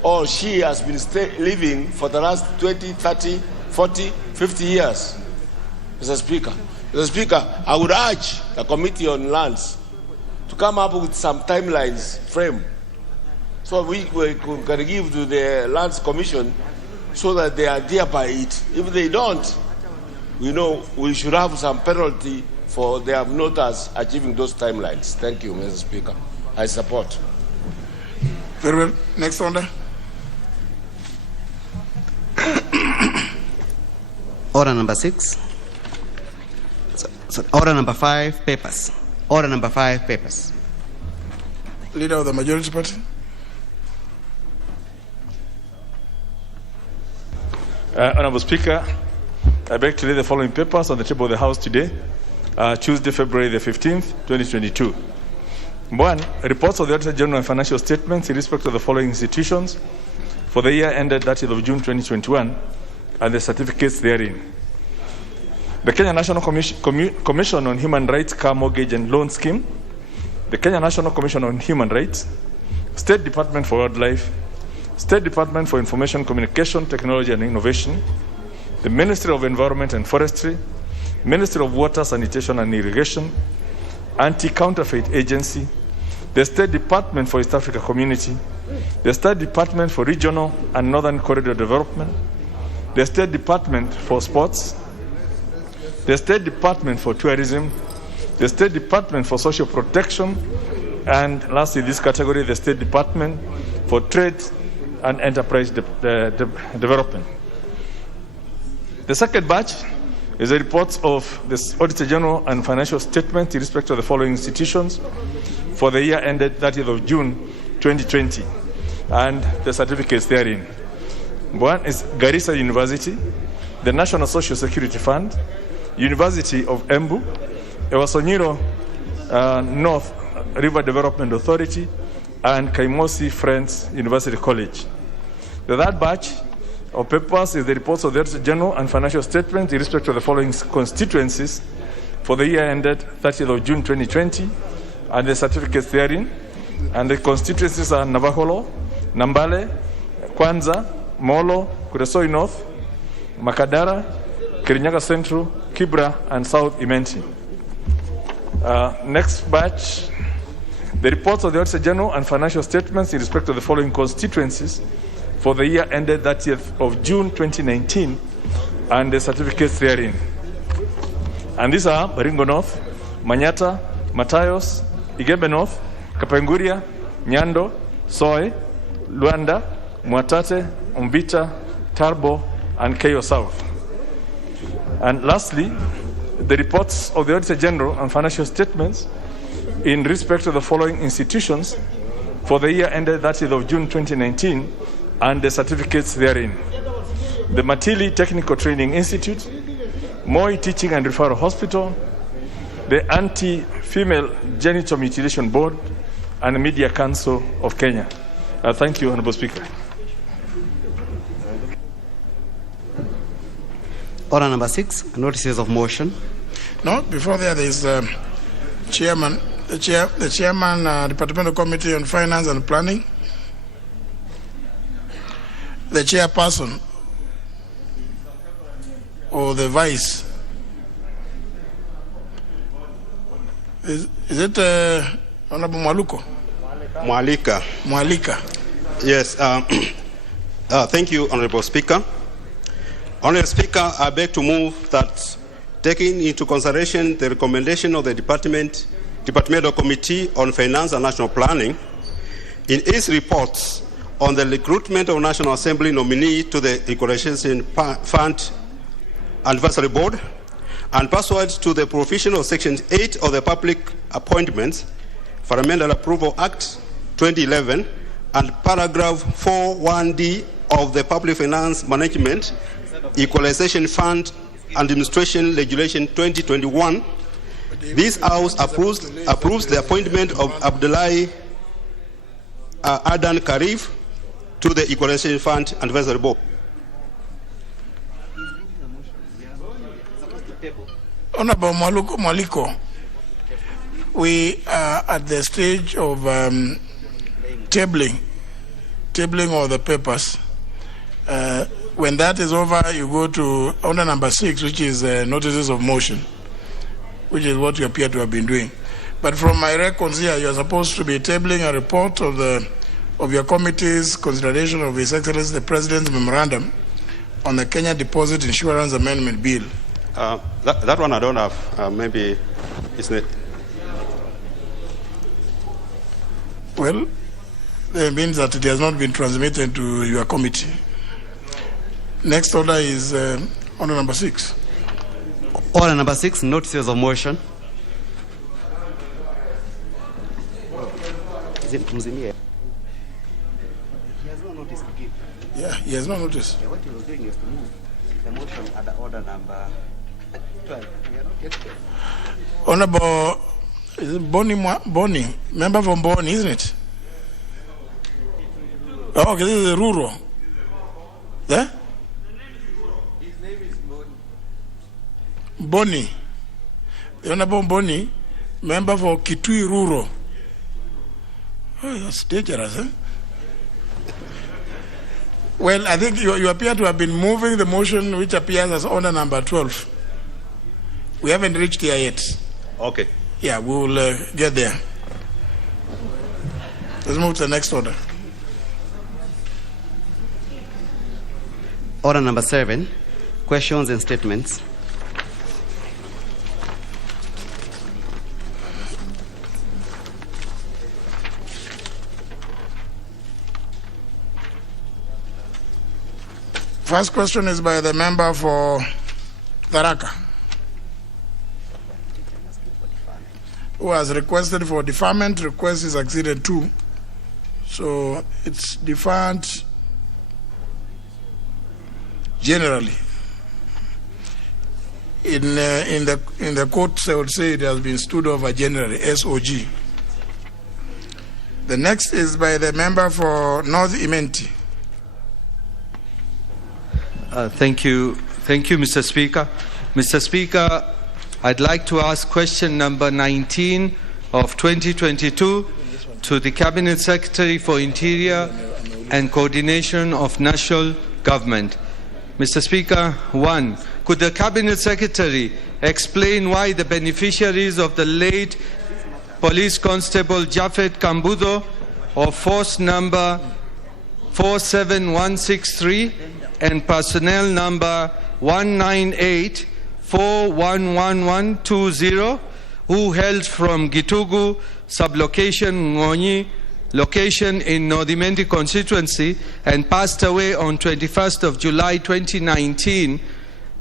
or she has been living for the last 20, 30, 40, 50 years. Mr. Speaker, I would urge the Committee on Lands to come up with some timelines frame so we can give to the Lands Commission so that they adhere by it. If they don't, we know we should have some penalty for they have not achieving those timelines. Thank you, Mr. Speaker. I support. Very well. Next order. Order number 6. Order number 5, papers. Order number 5, papers. Leader of the Majority Party. Honorable Speaker, I beg to lay the following papers on the table of the House today, Tuesday, February the 15th, 2022. 1. Reports of the Auditor General and financial statements in respect of the following institutions for the year ended 30th of June 2021 and the certificates therein. The Kenya National Commission on Human Rights Car Mortgage and Loan Scheme, the Kenya National Commission on Human Rights, State Department for Wildlife, State Department for Information Communication, Technology and Innovation, the Ministry of Environment and Forestry, Ministry of Water, Sanitation and Irrigation, Anti-Counterfeit Agency, the State Department for East Africa Community, the State Department for Regional and Northern Corridor Development, the State Department for Sports, the State Department for Tourism, the State Department for Social Protection, and lastly, this category, the State Department for Trade and Enterprise Development. The second batch is the reports of the Auditor General and financial statements in respect of the following institutions for the year ended 30th of June 2020 and the certificates therein. One is Garissa University, the National Social Security Fund, University of Embu, Ewasonyiro North River Development Authority, and Kaimosi Friends University College. The third batch of papers is the reports of the Auditor General and financial statements in respect of the following constituencies for the year ended 30th of June 2020 and the certificates therein. And the constituencies are Navaholo, Nambale, Kwanza, Molo, Kuresoi North, Makadara, Kirinyaga Central, Kibra, and South Imenti. Next batch, the reports of the Auditor General and financial statements in respect of the following constituencies for the year ended 30th of June 2019 and the certificates therein. And these are Baringo North, Manyata, Matayos, Igembe North, Kapenguria, Nyando, Soy, Luanda, Mwatate, Umbita, Tarbo, and Keyo South. And lastly, the reports of the Auditor General and financial statements in respect of the following institutions for the year ended 30th of June 2019 and the certificates therein. The Matili Technical Training Institute, Moi Teaching and Referral Hospital, the Anti-Female Genital Mutilation Board, and the Media Council of Kenya. Thank you, Honorable Speaker. Order number 6, notices of motion. No, before there is chairman, the chairman, Departmental Committee on Finance and Planning, the chairperson, or the vice. Is it Honorable Mwaluko? Mwalika. Yes. Thank you, Honorable Speaker. Honorable Speaker, I beg to move that, taking into consideration the recommendation of the Departmental Committee on Finance and National Planning, in its reports on the recruitment of National Assembly nominee to the Equalization Fund Advisory Board, and pursuant to the provision of Section 8 of the Public Appointments Fundamental Approval Act 2011 and paragraph 4(1)(d) of the Public Finance Management Equalization Fund Administration Regulation 2021, this House approves the appointment of Abdullahi Adan Karif to the Equalization Fund Advisory Board. Honorable Mwaliko, we are at the stage of tabling all the papers. When that is over, you go to order number 6, which is notices of motion, which is what you appear to have been doing. But from my records here, you are supposed to be tabling a report of your committee's consideration of His Excellency the President's memorandum on the Kenya Deposit Insurance Amendment Bill. That one I don't have. Maybe it's not. Well, it means that it has not been transmitted to your committee. Next order is order number 6. Order number 6, notices of motion. Is it Mzimie? He has no notice to give. Yeah, he has no notice. Yeah, what he was doing is to move the motion at the order number 12. We are not yet there. Honorable, is it Boni, member from Boni, isn't it? Oh, okay, this is Ruro. Yeah? His name is Boni. Boni. The Honorable Boni, member for Kitui Ruro. Oh, that's dangerous, eh? Well, I think you appear to have been moving the motion which appears as order number 12. We haven't reached here yet. Okay. Yeah, we will get there. Let's move to the next order. Order number 7, questions and statements. First question is by the member for Tharaka, who has requested for deferment. Request is acceded to, so it's deferred generally. In the courts, I would say it has been stood over generally, SOG. The next is by the member for North Imenti. Thank you, Mr. Speaker. Mr. Speaker, I'd like to ask question number 19 of 2022 to the Cabinet Secretary for Interior and Coordination of National Government. Mr. Speaker, 1. Could the Cabinet Secretary explain why the beneficiaries of the late Police Constable Japhet Kambudo of force number 47163 and personnel number 198411120, who hailed from Gitugu, sublocation Ngonyi, location in Nordimenti constituency, and passed away on 21st of July 2019,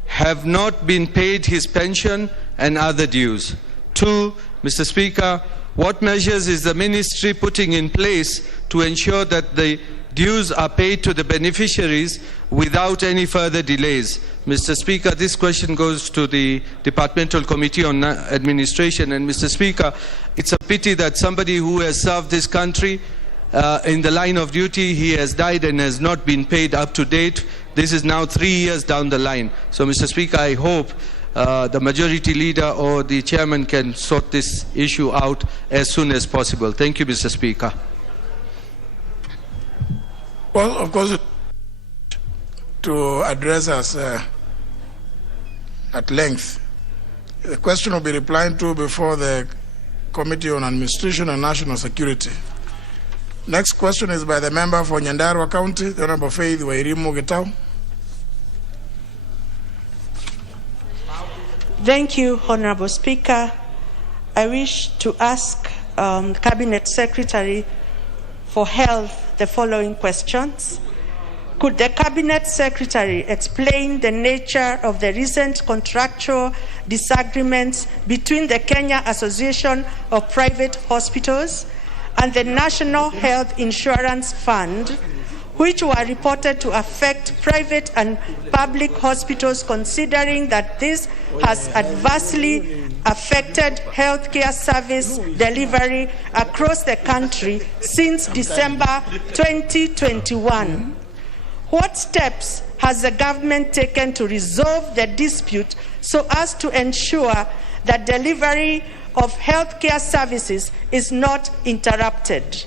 have not been paid his pension and other dues. 2. Mr. Speaker, what measures is the ministry putting in place to ensure that the dues are paid to the beneficiaries without any further delays. Mr. Speaker, this question goes to the Departmental Committee on Administration. And Mr. Speaker, it's a pity that somebody who has served this country in the line of duty, he has died and has not been paid up to date. This is now 3 years down the line. So, Mr. Speaker, I hope the majority leader or the chairman can sort this issue out as soon as possible. Thank you, Mr. Speaker. Well, of course, to address us at length, the question will be replied to before the Committee on Administration and National Security. Next question is by the member for Nyandarua County, the Honorable Faith Wairimu Getao. Thank you, Honorable Speaker. I wish to ask Cabinet Secretary for Health the following questions. Could the Cabinet Secretary explain the nature of the recent contractual disagreements between the Kenya Association of Private Hospitals and the National Health Insurance Fund, which were reported to affect private and public hospitals, considering that this has adversely affected healthcare service delivery across the country since December 2021? What steps has the government taken to resolve the dispute so as to ensure that delivery of healthcare services is not interrupted?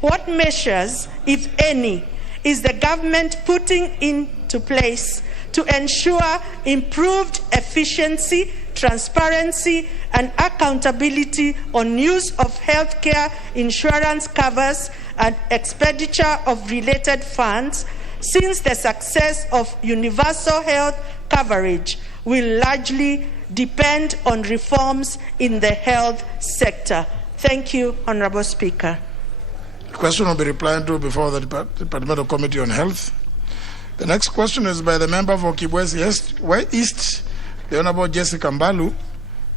What measures, if any, is the government putting into place to ensure improved efficiency, transparency, and accountability on use of healthcare insurance covers and expenditure of related funds, since the success of universal health coverage will largely depend on reforms in the health sector? Thank you, Honorable Speaker. The question will be replied to before the Departmental Committee on Health. The next question is by the member for Kibwezi East, the Honorable Jessica Mbalu,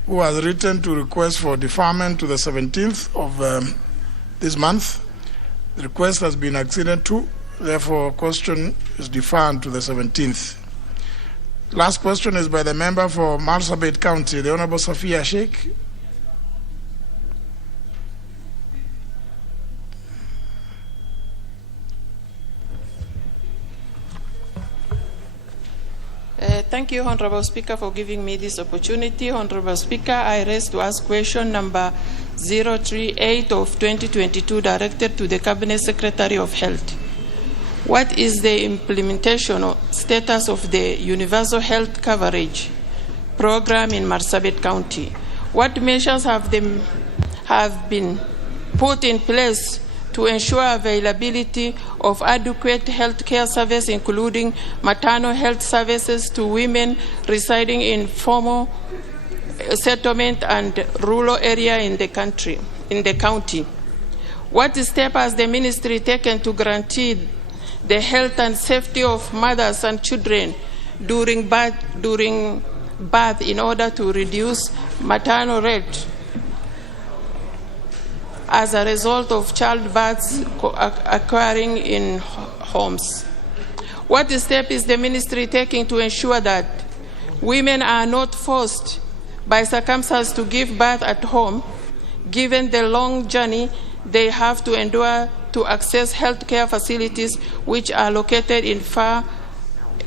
who has written to request for deferment to the 17th of this month. The request has been acceded to, therefore, question is deferred to the 17th. Last question is by the member for Marsabit County, the Honorable Safia Sheikh. Thank you, Honorable Speaker, for giving me this opportunity. Honorable Speaker, I raise to ask question number 038 of 2022 directed to the Cabinet Secretary of Health. What is the implementation or status of the Universal Health Coverage program in Marsabit County? What measures have been put in place to ensure availability of adequate health care service, including maternal health services to women residing in formal settlement and rural area in the county? What step has the ministry taken to guarantee the health and safety of mothers and children during birth in order to reduce maternal rate as a result of childbirths occurring in homes? What step is the ministry taking to ensure that women are not forced by circumstances to give birth at home, given the long journey they have to endure to access healthcare facilities which are located in far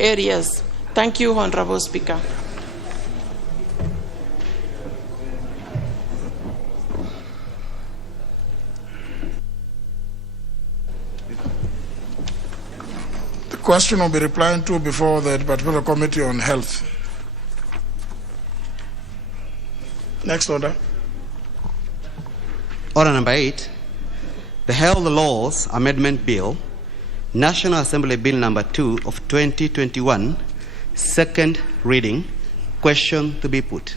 areas? Thank you, Honorable Speaker. The question will be replied to before the Departmental Committee on Health. Next order. Order number 8, the Health Laws Amendment Bill, National Assembly Bill number 2 of 2021, second reading. Question to be put.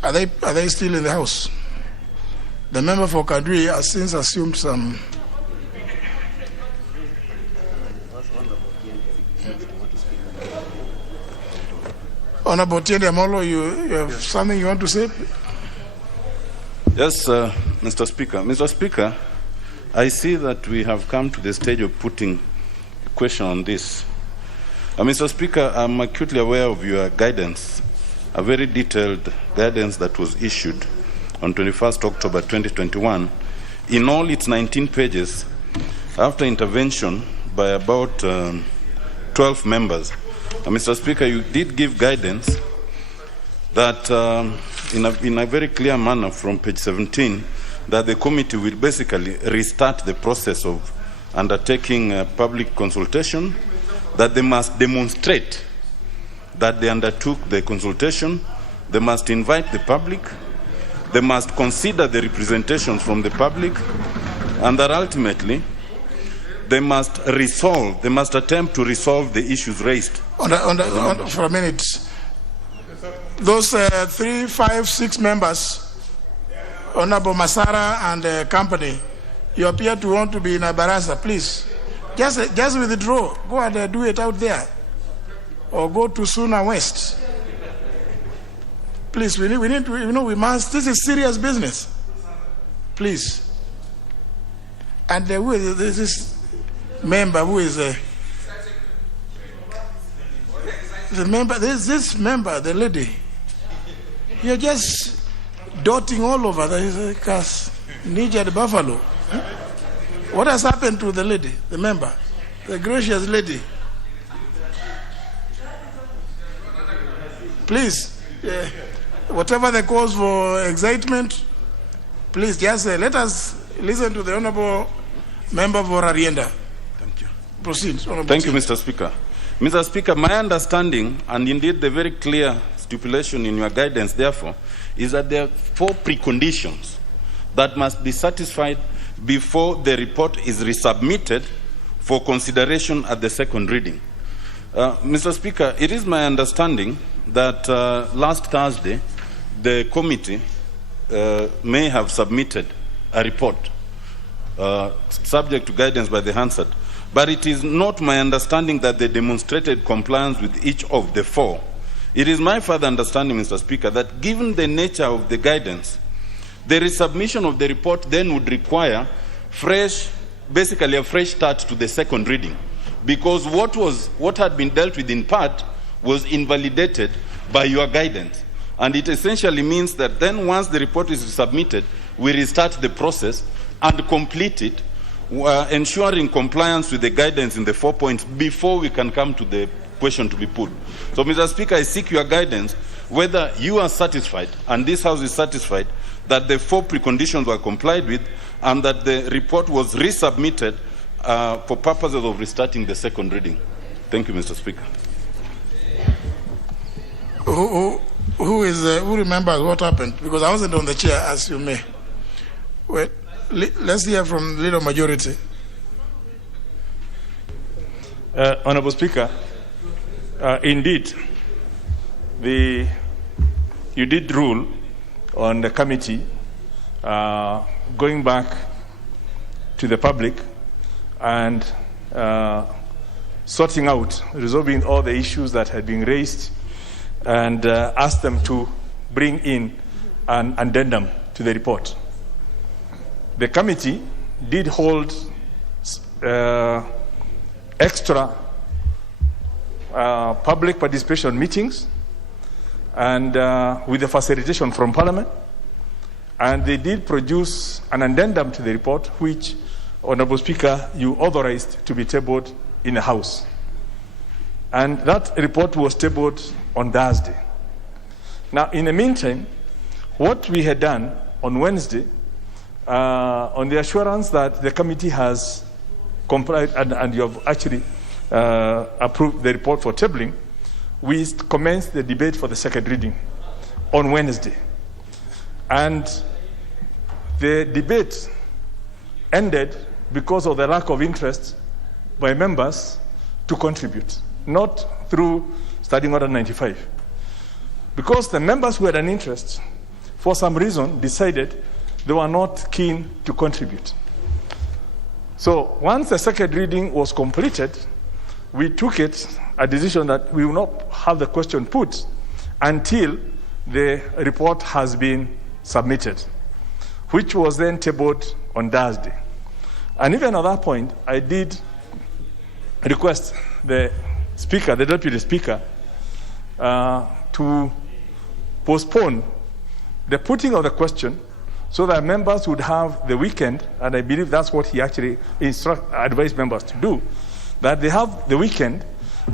Are they still in the House? The member for Kadri has since assumed some. Honorable Tiende Amolo, you have something you want to say? Yes, Mr. Speaker. Mr. Speaker, I see that we have come to the stage of putting a question on this. Mr. Speaker, I'm acutely aware of your guidance, a very detailed guidance that was issued on 21st October 2021 in all its 19 pages after intervention by about 12 members. Mr. Speaker, you did give guidance that in a very clear manner from page 17 that the committee will basically restart the process of undertaking public consultation, that they must demonstrate that they undertook the consultation, they must invite the public, they must consider the representations from the public, and that ultimately they must attempt to resolve the issues raised. For a minute, those 3, 5, 6 members, Honorable Masara and company, you appear to want to be in a baraza, please. Just withdraw. Go and do it out there. Or go to Suna West. Please, we need to, we must, this is serious business. Please. And who is this member who is the member, this member, the lady. You're just dotting all over the cast. Niger the Buffalo. What has happened to the lady, the member, the gracious lady? Please, whatever the cause for excitement, please just let us listen to the Honorable Member for Arienda. Thank you. Proceed. Thank you, Mr. Speaker. Mr. Speaker, my understanding, and indeed the very clear stipulation in your guidance, therefore, is that there are 4 preconditions that must be satisfied before the report is resubmitted for consideration at the second reading. Mr. Speaker, it is my understanding that last Thursday, the committee may have submitted a report subject to guidance by the Hansard. But it is not my understanding that they demonstrated compliance with each of the 4. It is my further understanding, Mr. Speaker, that given the nature of the guidance, the resubmission of the report then would require basically a fresh start to the second reading, because what had been dealt with in part was invalidated by your guidance. And it essentially means that then once the report is submitted, we restart the process and complete it, ensuring compliance with the guidance in the 4 points before we can come to the question to be put. So, Mr. Speaker, I seek your guidance whether you are satisfied, and this House is satisfied, that the 4 preconditions were complied with and that the report was resubmitted for purposes of restarting the second reading. Thank you, Mr. Speaker. Who remembers what happened? Because I wasn't on the chair, as you may. Wait, let's hear from the Leader Majority. Honorable Speaker, indeed, you did rule on the committee going back to the public and sorting out, resolving all the issues that had been raised, and asked them to bring in an addendum to the report. The committee did hold extra public participation meetings and with the facilitation from Parliament, and they did produce an addendum to the report which, Honorable Speaker, you authorized to be tabled in the House. And that report was tabled on Thursday. Now, in the meantime, what we had done on Wednesday, on the assurance that the committee has complied and you have actually approved the report for tabling, we commenced the debate for the second reading on Wednesday. And the debate ended because of the lack of interest by members to contribute, not through Standing Order 95. Because the members who had an interest, for some reason, decided they were not keen to contribute. So once the second reading was completed, we took a decision that we will not have the question put until the report has been submitted, which was then tabled on Thursday. And even at that point, I did request the Speaker, the Deputy Speaker, to postpone the putting of the question so that members would have the weekend, and I believe that's what he actually advised members to do, that they have the weekend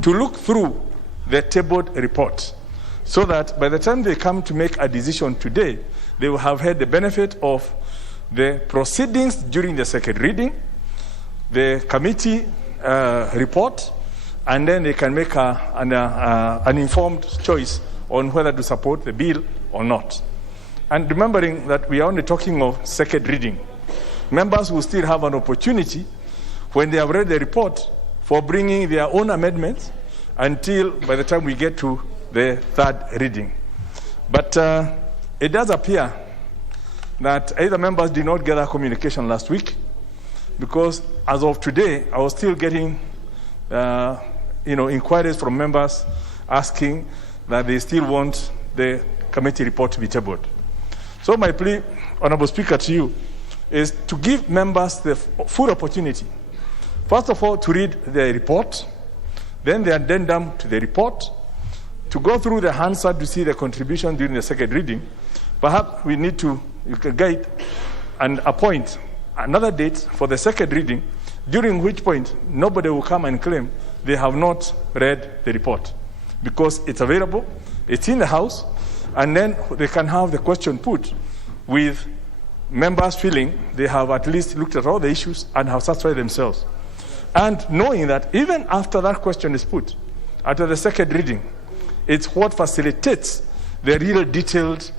to look through the tabled report so that by the time they come to make a decision today, they will have had the benefit of the proceedings during the second reading, the committee report, and then they can make an informed choice on whether to support the bill or not. And remembering that we are only talking of second reading, members will still have an opportunity when they have read the report for bringing their own amendments until by the time we get to the third reading. But it does appear that either members did not get that communication last week, because as of today, I was still getting inquiries from members asking that they still want the committee report to be tabled. So my plea, Honorable Speaker, to you is to give members the full opportunity, first of all, to read the report, then the addendum to the report, to go through the Hansard to see the contribution during the second reading. Perhaps we need to guide and appoint another date for the second reading, during which point nobody will come and claim they have not read the report, because it's available, it's in the House, and then they can have the question put with members feeling they have at least looked at all the issues and have satisfied themselves. And knowing that even after that question is put, after the second reading, it's what facilitates the real detailed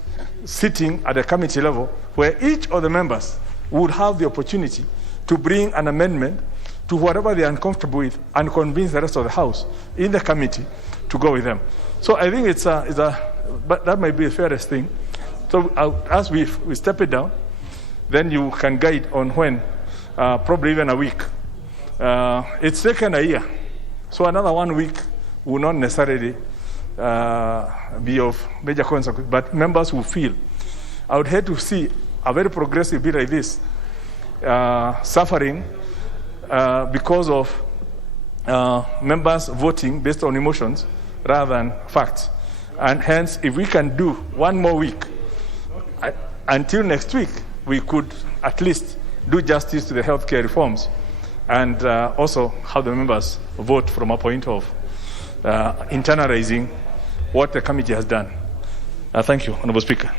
sitting at the committee level, where each of the members would have the opportunity to bring an amendment to whatever they are uncomfortable with and convince the rest of the House in the committee to go with them. So I think but that might be the fairest thing. So as we step it down, then you can guide on when, probably even a week. It's taken a year, so another 1 week will not necessarily be of major consequence, but members will feel. I would hate to see a very progressive bill like this suffering because of members voting based on emotions rather than facts. And hence, if we can do 1 more week until next week, we could at least do justice to the healthcare reforms and also how the members vote from a point of internalizing what the committee has done. Thank you, Honourable Speaker.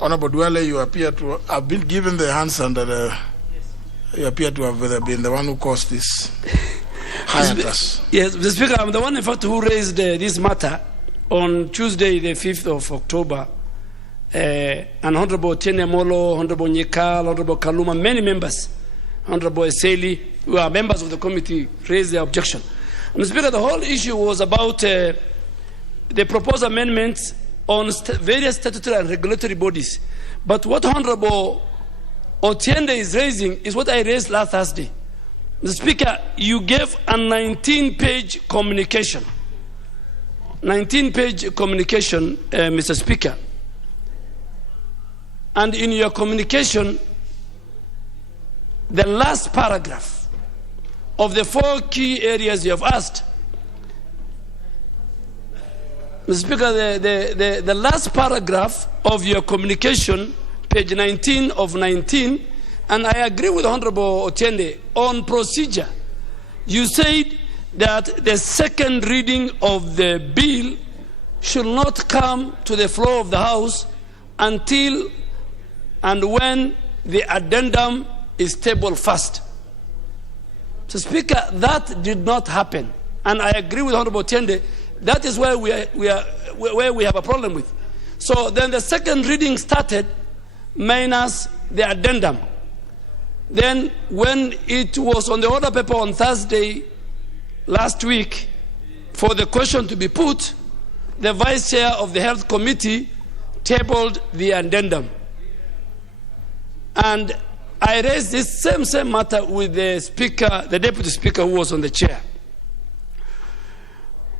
Honourable Dwele, you appear to have been given the answer that you appear to have been the one who caused this hiatus. Yes, Mr. Speaker, I'm the one, in fact, who raised this matter on Tuesday, the 5th of October. And Honorable Tene Molo, Honorable Nyekal, Honorable Kaluma, many members, Honorable Eseli, who are members of the committee, raised their objection. Mr. Speaker, the whole issue was about the proposed amendments on various statutory and regulatory bodies. But what Honorable Otiende is raising is what I raised last Thursday. Mr. Speaker, you gave a 19-page communication. 19-page communication, Mr. Speaker. And in your communication, the last paragraph of the 4 key areas you have asked, Mr. Speaker, the last paragraph of your communication, page 19 of 19, and I agree with Honorable Otiende on procedure. You said that the second reading of the bill should not come to the floor of the House until and when the addendum is tabled first. So, Speaker, that did not happen. And I agree with Honorable Otiende, that is where we have a problem with. So then the second reading started minus the addendum. Then when it was on the order paper on Thursday last week for the question to be put, the Vice Chair of the Health Committee tabled the addendum. And I raised this same matter with the speaker, the deputy speaker who was on the chair,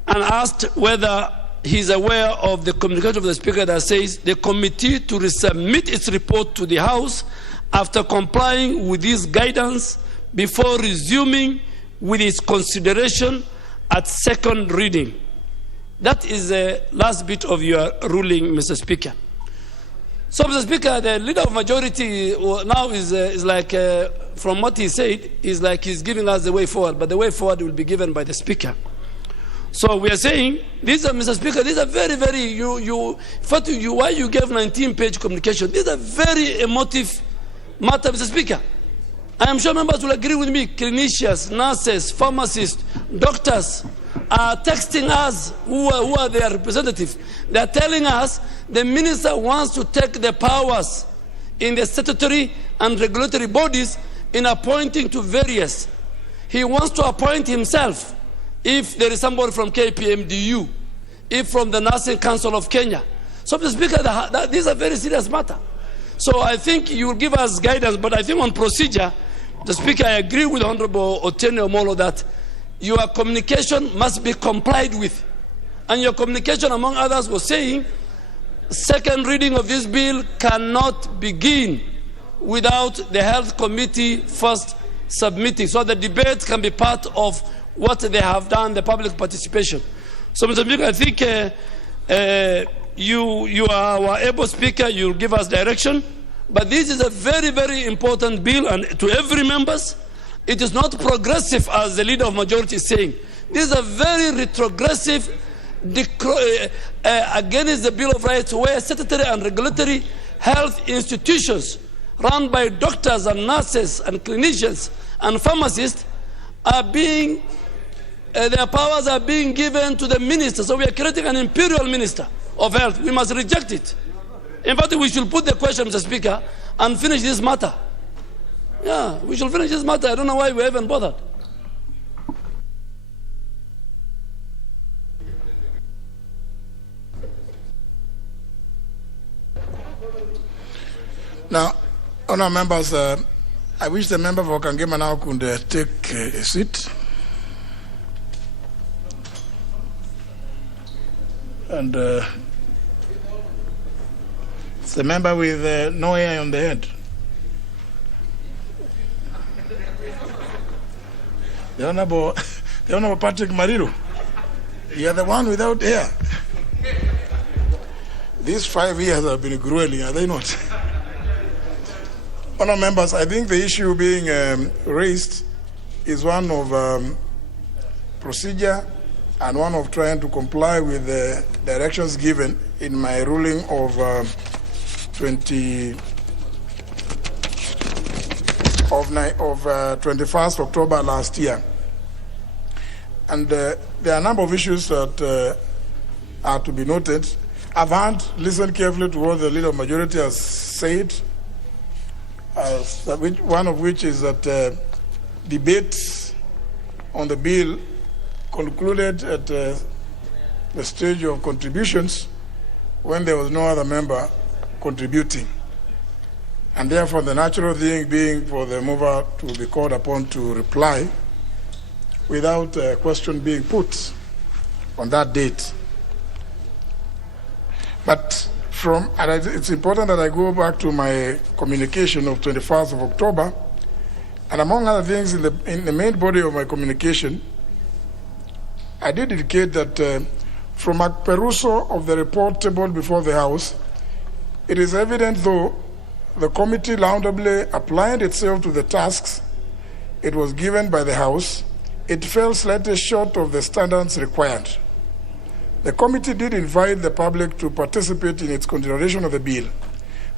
and asked whether he's aware of the communication of the speaker that says the committee to resubmit its report to the House after complying with this guidance before resuming with its consideration at second reading. That is the last bit of your ruling, Mr. Speaker. So, Mr. Speaker, the leader of majority now is like, from what he said, is like he's giving us the way forward, but the way forward will be given by the Speaker. So we are saying, these are, Mr. Speaker, these are very, why you gave 19-page communication, these are very emotive matter, Mr. Speaker. I am sure members will agree with me. Clinicians, nurses, pharmacists, doctors are texting us who are their representatives. They are telling us the minister wants to take the powers in the statutory and regulatory bodies in appointing to various. He wants to appoint himself if there is somebody from KPMDU, if from the Nursing Council of Kenya. So, Mr. Speaker, these are very serious matter. So I think you will give us guidance, but I think on procedure, the Speaker, I agree with Honorable Otieno Omolo that your communication must be complied with. And your communication, among others, was saying second reading of this bill cannot begin without the Health Committee first submitting, so the debate can be part of what they have done, the public participation. So, Mr. Speaker, I think you are our able speaker, you'll give us direction. But this is a very, very important bill, and to every members, it is not progressive as the leader of majority is saying. This is a very retrogressive against the Bill of Rights, where statutory and regulatory health institutions run by doctors and nurses and clinicians and pharmacists are being, their powers are being given to the minister. So we are creating an imperial minister of health. We must reject it. In fact, we should put the question, Mr. Speaker, and finish this matter. Yeah, we should finish this matter. I don't know why we haven't bothered. Now, honourable members, I wish the member for Kangema now could take a seat. And it's the member with no hair on the head. The Honourable Patrick Mariru. You are the one without hair. These 5 years have been grueling, are they not? Honourable members, I think the issue being raised is one of procedure and one of trying to comply with the directions given in my ruling of 21st October last year. And there are a number of issues that are to be noted. I've listened carefully to what the leader of majority has said, one of which is that debates on the bill concluded at the stage of contributions when there was no other member contributing. And therefore the natural thing being for the mover to be called upon to reply without a question being put on that date. But it's important that I go back to my communication of 21st of October, and among other things in the main body of my communication, I did indicate that from a perusal of the report tabled before the House, it is evident, though the committee laudably applied itself to the tasks it was given by the House, it fell slightly short of the standards required. The committee did invite the public to participate in its consideration of the bill.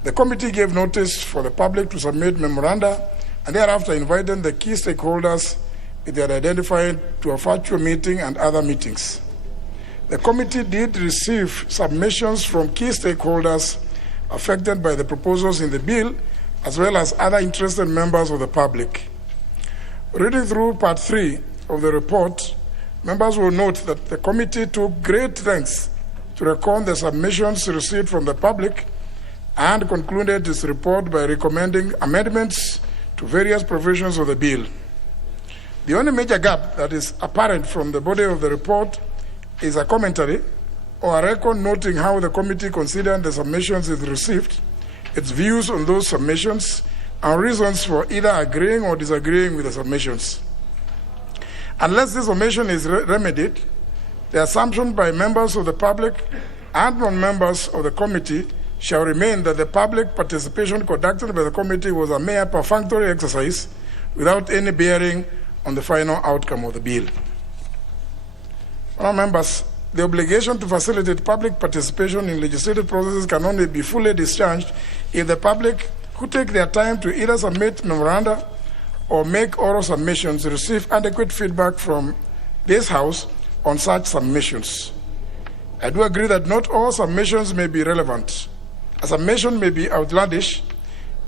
The committee gave notice for the public to submit memoranda and thereafter invited the key stakeholders it had identified to a virtual meeting and other meetings. The committee did receive submissions from key stakeholders affected by the proposals in the bill, as well as other interested members of the public. Reading through Part 3 of the report, members will note that the committee took great lengths to record the submissions received from the public and concluded its report by recommending amendments to various provisions of the bill. The only major gap that is apparent from the body of the report is a commentary or a record noting how the committee considered the submissions it received, its views on those submissions, and reasons for either agreeing or disagreeing with the submissions. Unless this omission is remedied, the assumption by members of the public and non-members of the committee shall remain that the public participation conducted by the committee was a mere perfunctory exercise without any bearing on the final outcome of the bill. Honourable members, the obligation to facilitate public participation in legislative processes can only be fully discharged if the public who take their time to either submit memoranda or make oral submissions receive adequate feedback from this House on such submissions. I do agree that not all submissions may be relevant. A submission may be outlandish.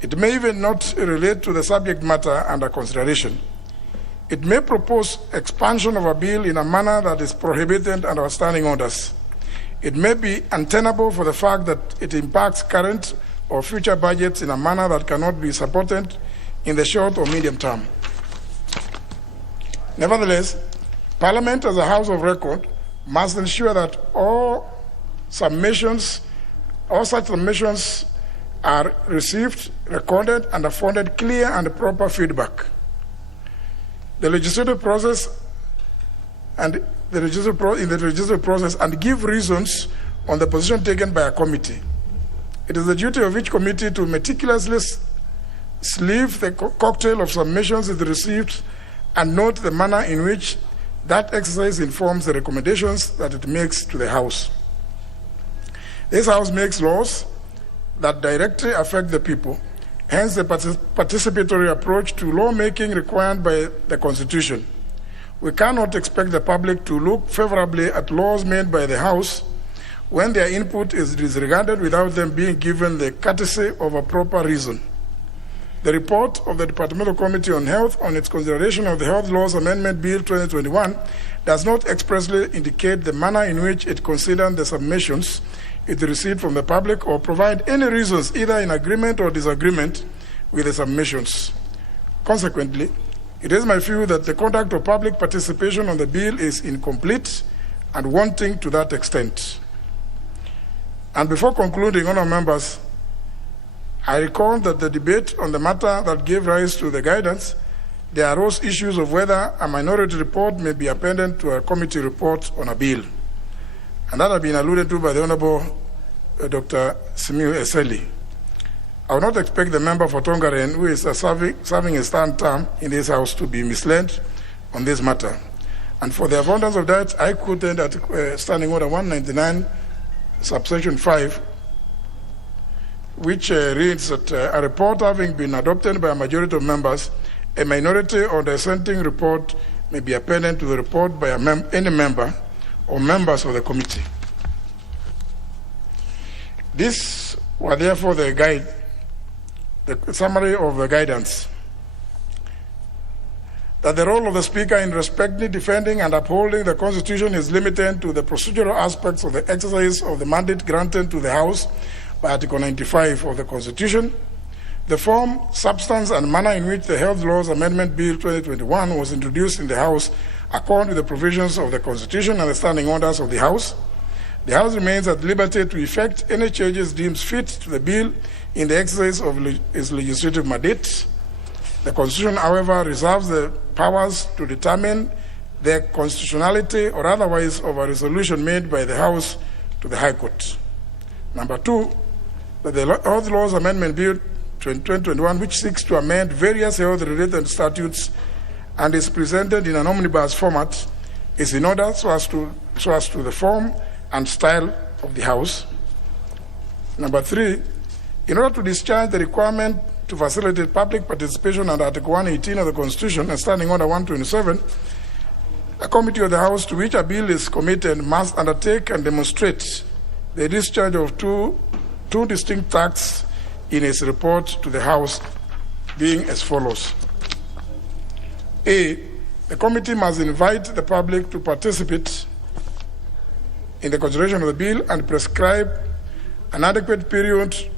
It may even not relate to the subject matter under consideration. It may propose expansion of a bill in a manner that is prohibited under our standing orders. It may be untenable for the fact that it impacts current or future budgets in a manner that cannot be supported in the short or medium term. Nevertheless, Parliament as a House of Record must ensure that all such submissions are received, recorded, and afforded clear and proper feedback. The legislative process and the legislative process and give reasons on the position taken by a committee. It is the duty of each committee to meticulously sleeve the cocktail of submissions it received and note the manner in which that exercise informs the recommendations that it makes to the House. This House makes laws that directly affect the people, hence the participatory approach to lawmaking required by the Constitution. We cannot expect the public to look favorably at laws made by the House when their input is disregarded without them being given the courtesy of a proper reason. The report of the Departmental Committee on Health on its consideration of the Health Laws Amendment Bill 2021 does not expressly indicate the manner in which it considered the submissions it received from the public or provide any reasons either in agreement or disagreement with the submissions. Consequently, it is my view that the conduct of public participation on the bill is incomplete and wanting to that extent. And before concluding, honourable members, I recall that the debate on the matter that gave rise to the guidance, there arose issues of whether a minority report may be appended to a committee report on a bill. And that had been alluded to by the Honourable Dr. Simiu Eseli. I would not expect the member for Tongaren, who is serving a stand term in this House, to be misled on this matter. And for the avoidance of that, I quoted at Standing Order 199, subsection 5, which reads that a report having been adopted by a majority of members, a minority or dissenting report may be appended to the report by any member or members of the committee. These were therefore the summary of the guidance. That the role of the Speaker in respecting, defending, and upholding the Constitution is limited to the procedural aspects of the exercise of the mandate granted to the House by Article 95 of the Constitution, the form, substance, and manner in which the Health Laws Amendment Bill 2021 was introduced in the House according to the provisions of the Constitution and the standing orders of the House. The House remains at liberty to effect any changes deemed fit to the bill in the exercise of its legislative mandate. The Constitution, however, reserves the powers to determine the constitutionality or otherwise of a resolution made by the House to the High Court. Number two, that the Health Laws Amendment Bill 2021, which seeks to amend various health-related statutes and is presented in an omnibus format, is in order so as to the form and style of the House. Number three, in order to discharge the requirement to facilitate public participation under Article 118 of the Constitution and Standing Order 127, a committee of the House to which a bill is committed must undertake and demonstrate the discharge of two distinct acts in its report to the House, being as follows. A, the committee must invite the public to participate in the consideration of the bill and prescribe an adequate period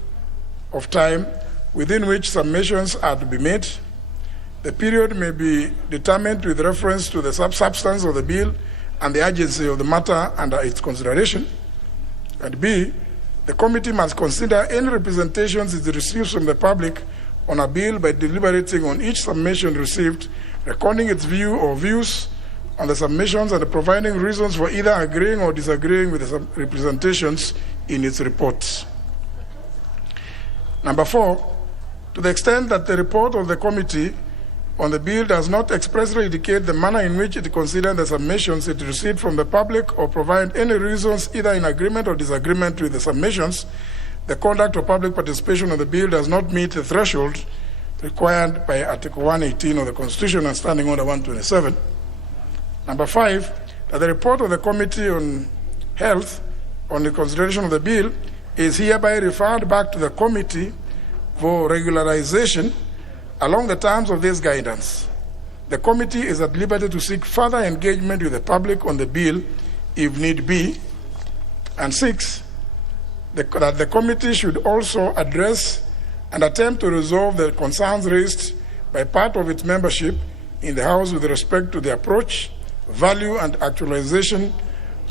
of time within which submissions are to be made. The period may be determined with reference to the substance of the bill and the urgency of the matter under its consideration. And B, the committee must consider any representations it receives from the public on a bill by deliberating on each submission received, recording its view or views on the submissions, and providing reasons for either agreeing or disagreeing with the representations in its reports. Number 4, to the extent that the report of the committee on the bill does not expressly indicate the manner in which it considers the submissions it received from the public or provide any reasons either in agreement or disagreement with the submissions, the conduct of public participation on the bill does not meet the threshold required by Article 118 of the Constitution and Standing Order 127. Number 5, that the report of the Committee on Health on the consideration of the bill is hereby referred back to the committee for regularization along the terms of this guidance. The committee is at liberty to seek further engagement with the public on the bill if need be. And 6, that the committee should also address and attempt to resolve the concerns raised by part of its membership in the House with respect to the approach, value, and actualization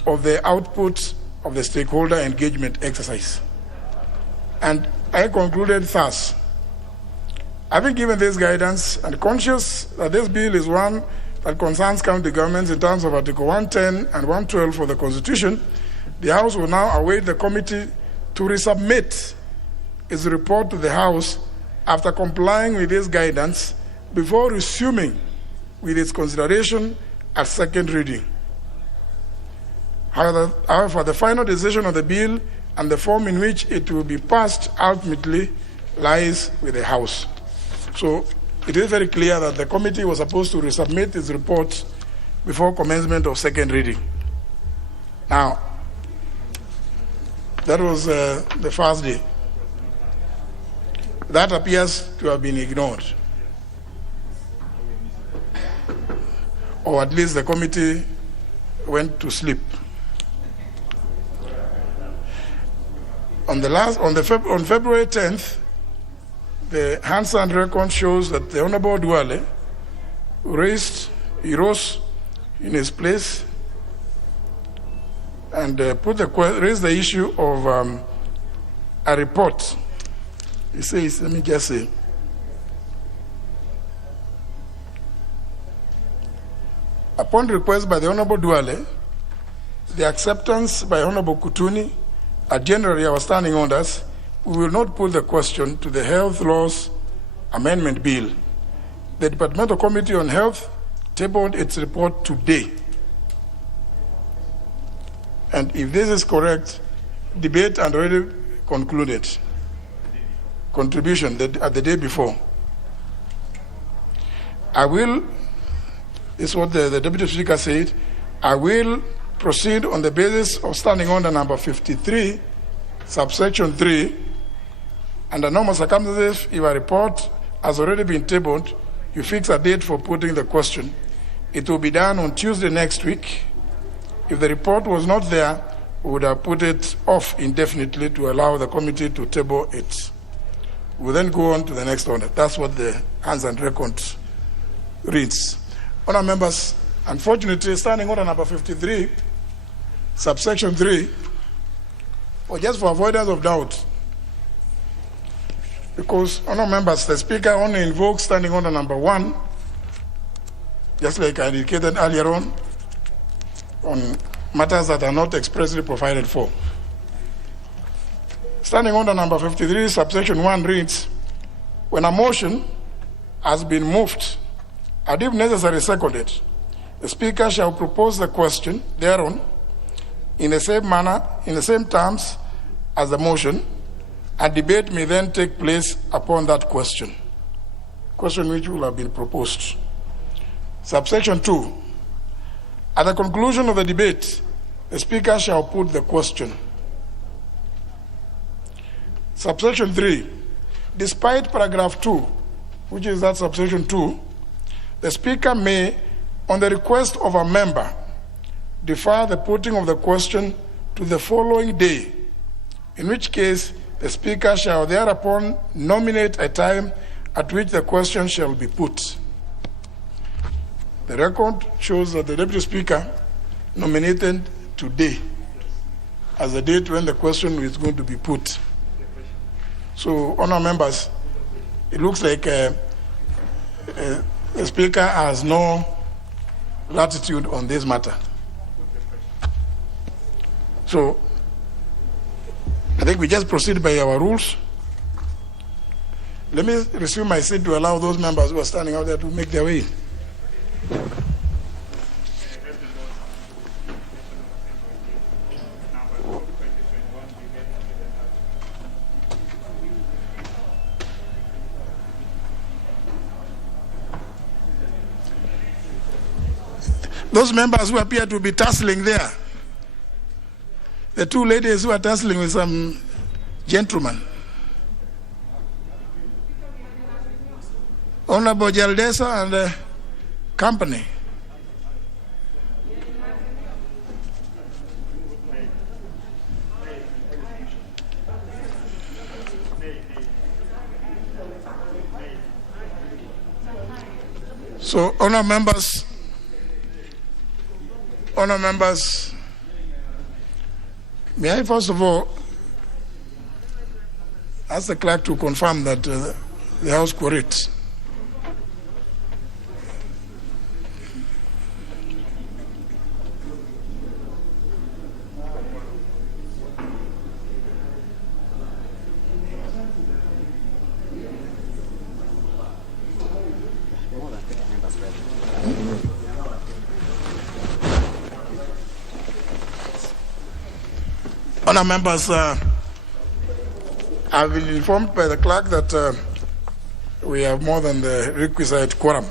of the output of the stakeholder engagement exercise. And I concluded thus: having given this guidance and conscious that this bill is one that concerns county governments in terms of Article 110 and 112 of the Constitution, the House will now await the committee to resubmit its report to the House after complying with this guidance before resuming with its consideration at second reading. However, the final decision of the bill and the form in which it will be passed ultimately lies with the House. So it is very clear that the committee was supposed to resubmit its report before commencement of second reading. Now, that was the first day. That appears to have been ignored. Or at least the committee went to sleep. On February 10th, the handstand record shows that the Honorable Duale rose in his place and raised the issue of a report. He says, let me just say, upon request by the Honorable Duale, the acceptance by Honorable Kutuni, are generally our standing orders, we will not put the question to the Health Laws Amendment Bill. The Departmental Committee on Health tabled its report today. And if this is correct, debate and already concluded. Contribution at the day before. I will, this is what the Deputy Speaker said, I will proceed on the basis of Standing Order number 53, subsection 3, under normal circumstances, if a report has already been tabled, you fix a date for putting the question. It will be done on Tuesday next week. If the report was not there, we would have put it off indefinitely to allow the committee to table it. We'll then go on to the next order. That's what the hands and record reads. Honourable members, unfortunately, Standing Order number 53, subsection 3, or just for avoidance of doubt, because, honourable members, the Speaker only invokes Standing Order number 1, just like I indicated earlier on matters that are not expressly provided for. Standing Order number 53, subsection 1 reads, when a motion has been moved, and if necessary seconded, the Speaker shall propose the question thereon in the same manner, in the same terms as the motion, and debate may then take place upon that question which will have been proposed. Subsection 2, at the conclusion of the debate, the Speaker shall put the question. Subsection 3, despite paragraph 2, which is that subsection 2, the Speaker may, on the request of a member, defer the putting of the question to the following day, in which case the Speaker shall thereupon nominate a time at which the question shall be put. The record shows that the Deputy Speaker nominated today as the date when the question is going to be put. So, honourable members, it looks like the Speaker has no latitude on this matter. So, I think we just proceed by our rules. Let me resume my seat to allow those members who are standing out there to make their way. Those members who appear to be tussling there, the two ladies who are tussling with some gentleman, Honorable Jaldesa and company. So, honour members, may I first of all ask the clerk to confirm that the House quorates. Honour members, I've been informed by the clerk that we have more than the requisite quorum.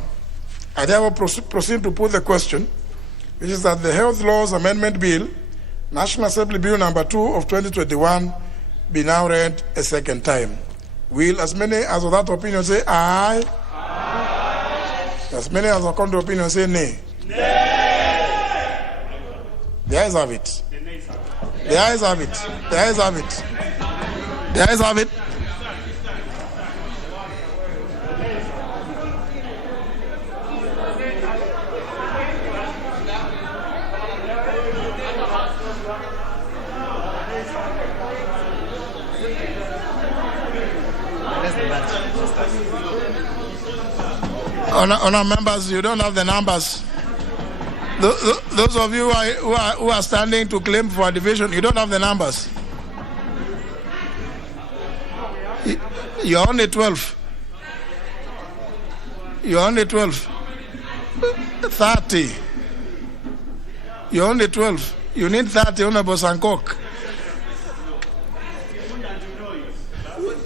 I therefore proceed to put the question, which is that the Health Laws Amendment Bill, National Assembly Bill number 2 of 2021, be now read a second time. Will as many as of that opinion say aye? Aye. As many as of contrary opinion say nay? Nay. The ayes have it. The ayes have it. The ayes have it. The ayes have it. Honour members, you don't have the numbers. Those of you who are standing to claim for a division, you don't have the numbers. You're only 12. You're only 12. 30. You're only 12. You need 30, Honourable Sankok.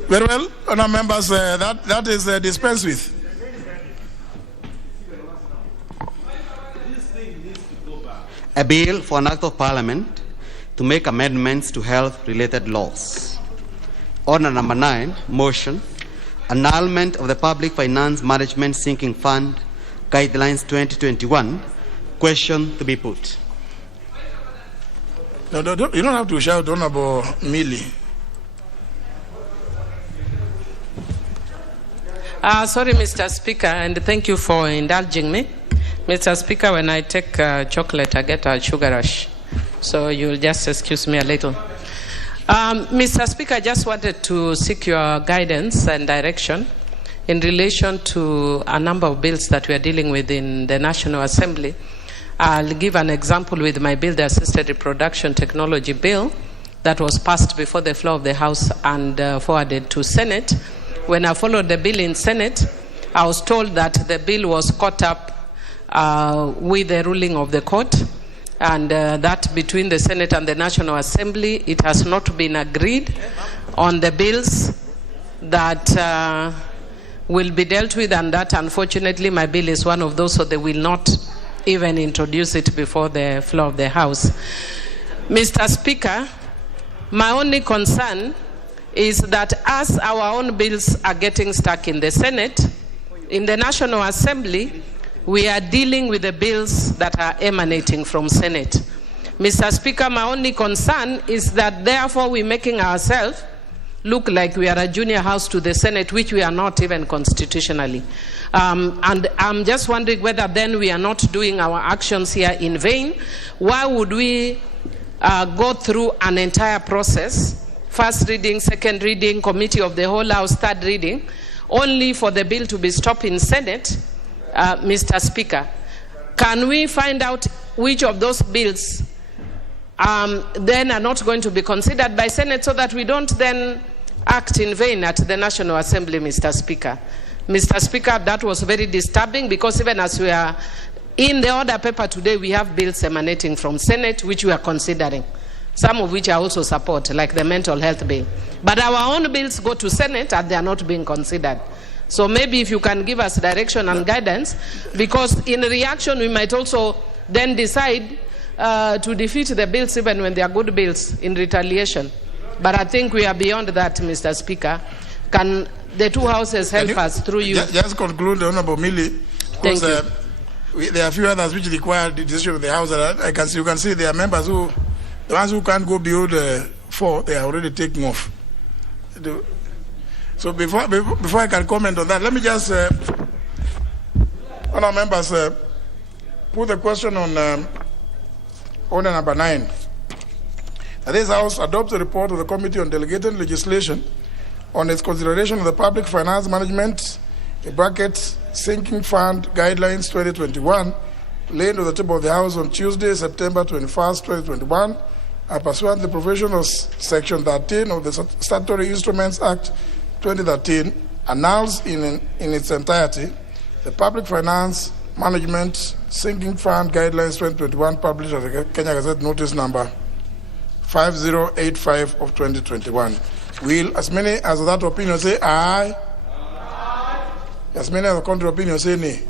Very well, Honour members, that is dispensed with. A bill for an act of parliament to make amendments to health-related laws. Order number 9, motion, annulment of the Public Finance Management Sinking Fund Guidelines 2021. Question to be put. No, you don't have to shout, Honorable Millie. Sorry, Mr. Speaker, and thank you for indulging me. Mr. Speaker, when I take chocolate, I get a sugar rush. So you'll just excuse me a little. Mr. Speaker, I just wanted to seek your guidance and direction in relation to a number of bills that we are dealing with in the National Assembly. I'll give an example with my Bill, the Assisted Reproduction Technology Bill, that was passed before the floor of the House and forwarded to Senate. When I followed the bill in Senate, I was told that the bill was caught up with the ruling of the court, and that between the Senate and the National Assembly, it has not been agreed on the bills that will be dealt with, and that unfortunately my bill is one of those, so they will not even introduce it before the floor of the House. Mr. Speaker, my only concern is that as our own bills are getting stuck in the Senate, in the National Assembly, we are dealing with the bills that are emanating from Senate. Mr. Speaker, my only concern is that therefore we're making ourselves look like we are a junior house to the Senate, which we are not even constitutionally. And I'm just wondering whether then we are not doing our actions here in vain. Why would we go through an entire process, first reading, second reading, committee of the whole house, third reading, only for the bill to be stopped in Senate, Mr. Speaker? Can we find out which of those bills then are not going to be considered by Senate, so that we don't then act in vain at the National Assembly, Mr. Speaker? Mr. Speaker, that was very disturbing, because even as we are in the order paper today, we have bills emanating from Senate which we are considering, some of which I also support, like the mental health bill. But our own bills go to Senate and they are not being considered. So maybe if you can give us direction and guidance, because in reaction we might also then decide to defeat the bills even when they are good bills in retaliation. But I think we are beyond that, Mr. Speaker. Can the two houses help us through you? Just conclude, Honorable Millie. Thank you. There are a few others which require the decision of the House. You can see there are members who, the ones who can't go beyond 4, they are already taking off. So before I can comment on that, let me just, honourable members, put the question on order number 9. This House adopts a report of the Committee on Delegated Legislation on its consideration of the Public Finance Management Sinking Fund Guidelines 2021, laid on the table of the House on Tuesday, September 21st, 2021, and pursuant to the provision of Section 13 of the Statutory Instruments Act 2013, annuls in its entirety the Public Finance Management Sinking Fund Guidelines 2021, published as the Kenya Gazette Notice number 5085 of 2021. Will as many as that opinion say aye? Aye. As many as the contrary opinion say nay?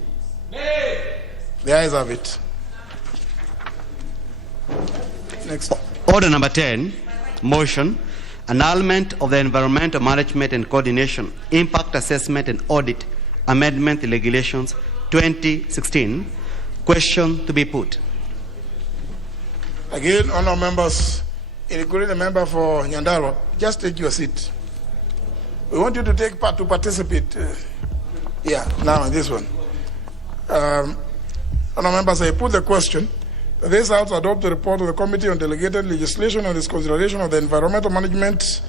Nay. The ayes have it. Next. Order number 10, motion, annulment of the Environmental Management and Coordination, Impact Assessment and Audit Amendment Regulations 2016. Question to be put. Again, honourable members, including the member for Nyandarua, just take your seat. We want you to take part, to participate. Now on this one. Honourable members, I put the question. This House adopt the report of the Committee on Delegated Legislation on its consideration of the Environmental Management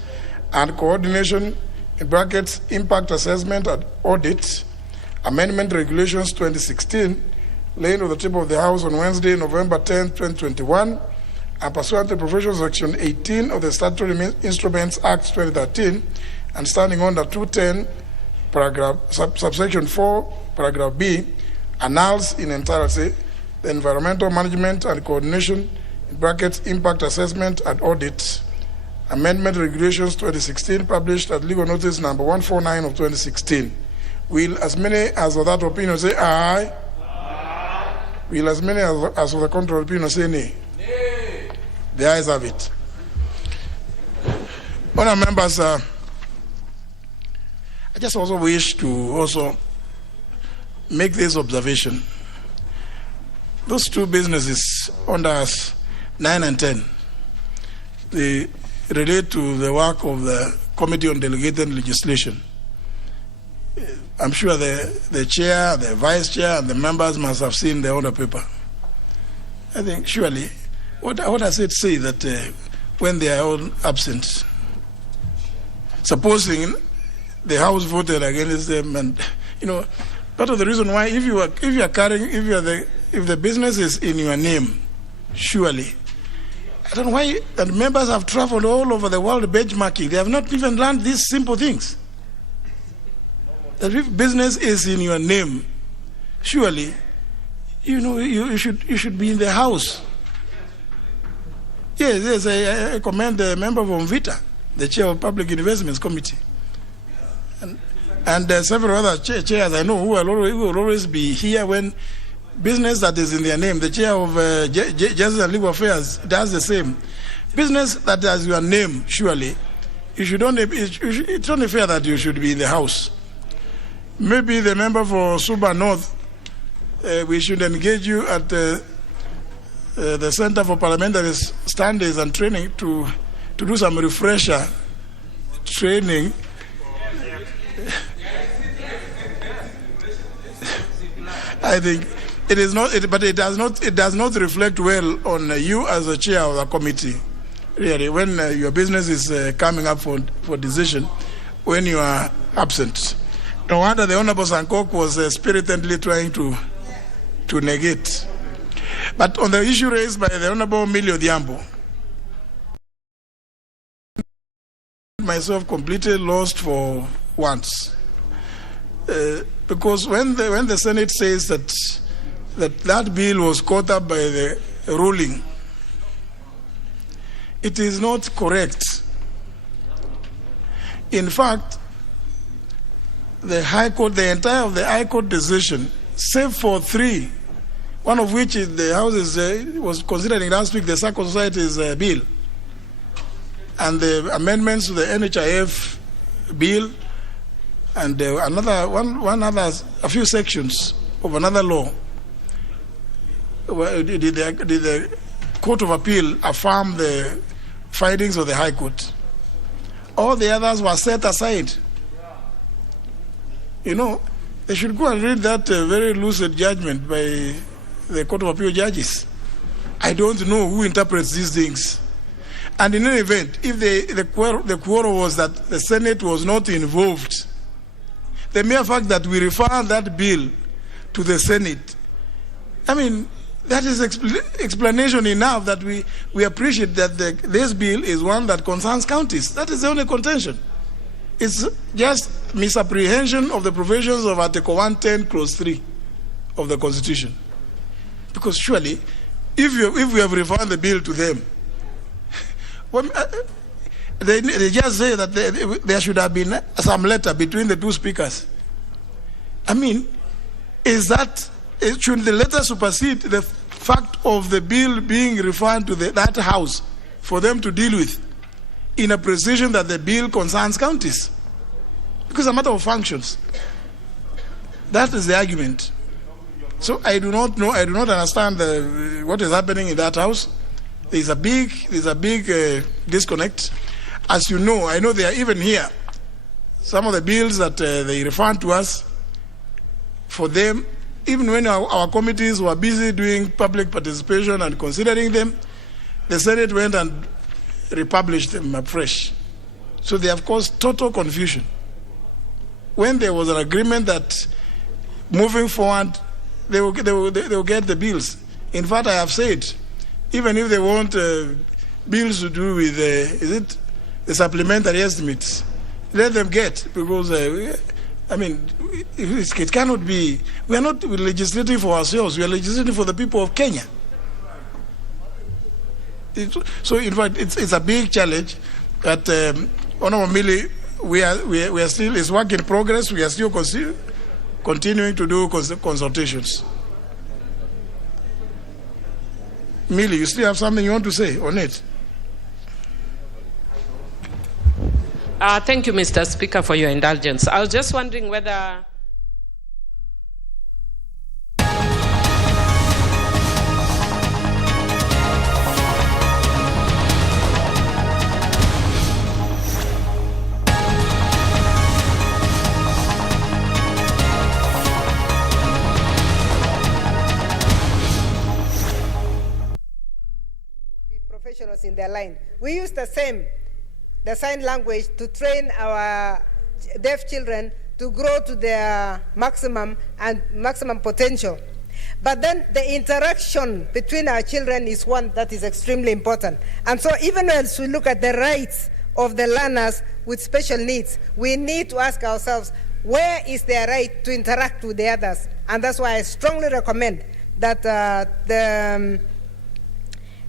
and Coordination (Impact Assessment and Audit) Amendment Regulations 2016, laid on the table of the House on Wednesday, November 10, 2021, and pursuant to the provisions of Section 18 of the Statutory Instruments Act 2013, and standing under 210, subsection 4, paragraph B, annuls in entirety the Environmental Management and Coordination (Impact Assessment and Audit) Amendment Regulations 2016, published at Legal Notice number 149 of 2016. Will as many as of that opinion say aye? Aye. Will as many as of the contrary opinion say nay? Nay. The ayes have it. Honourable members, I just also wish to also make this observation. Those two businesses under us, 9 and 10, they relate to the work of the Committee on Delegated Legislation. I'm sure the chair, the vice chair, and the members must have seen the order paper. I think surely, what does it say that when they are all absent, supposing the House voted against them, and part of the reason why, if the business is in your name, surely, I don't know why, and members have traveled all over the world benchmarking. They have not even learned these simple things. That if business is in your name, surely, you should be in the House. Yes, I commend the member from Vita, the chair of Public Investments Committee, and several other chairs I know who will always be here when business that is in their name. The chair of Justice and Legal Affairs does the same. Business that has your name, surely, it's only fair that you should be in the House. Maybe the member for Suba North, we should engage you at the Center for Parliamentary Standards and Training to do some refresher training. I think it is not, but it does not reflect well on you as a chair of the committee. Really, when your business is coming up for decision, when you are absent. No wonder the Honorable Sankok was spiritedly trying to negate. But on the issue raised by the Honorable Millie Odhiambo, myself completely lost for once. Because when the Senate says that bill was caught up by the ruling, it is not correct. In fact, the High Court, the entire of the High Court decision, save for 3, one of which is the House was considering last week the Circle Society's bill, and the amendments to the NHIF bill, and a few sections of another law. Did the Court of Appeal affirm the findings of the High Court? All the others were set aside. You know, they should go and read that very lucid judgment by the Court of Appeal judges. I don't know who interprets these things. And in any event, if the quarrel was that the Senate was not involved, the mere fact that we refer that bill to the Senate, I mean, that is explanation enough that we appreciate that this bill is one that concerns counties. That is the only contention. It's just misapprehension of the provisions of Article 110, Clause 3 of the Constitution. Because surely, if we have referred the bill to them, well, they just say that there should have been some letter between the two speakers. I mean, should the letter supersede the fact of the bill being referred to that House for them to deal with in a precision that the bill concerns counties? Because it's a matter of functions. That is the argument. So I do not know, I do not understand what is happening in that House. There's a big disconnect. As you know, I know they are even here. Some of the bills that they refer to us, for them, even when our committees were busy doing public participation and considering them, the Senate went and republished them afresh. So they have caused total confusion. When there was an agreement that moving forward, they will get the bills. In fact, I have said, even if they want bills to do with, the supplementary estimates, let them get, because, I mean, it cannot be, we are not legislating for ourselves, we are legislating for the people of Kenya. So, in fact, it's a big challenge that, Honorable Millie, we are still, it's work in progress, we are still continuing to do consultations. Millie, you still have something you want to say on it? Thank you, Mr. Speaker, for your indulgence. I was just wondering whether... professionals in their line. We use the sign language to train our deaf children to grow to their maximum potential. But then the interaction between our children is one that is extremely important. And so even as we look at the rights of the learners with special needs, we need to ask ourselves, where is their right to interact with the others? And that's why I strongly recommend that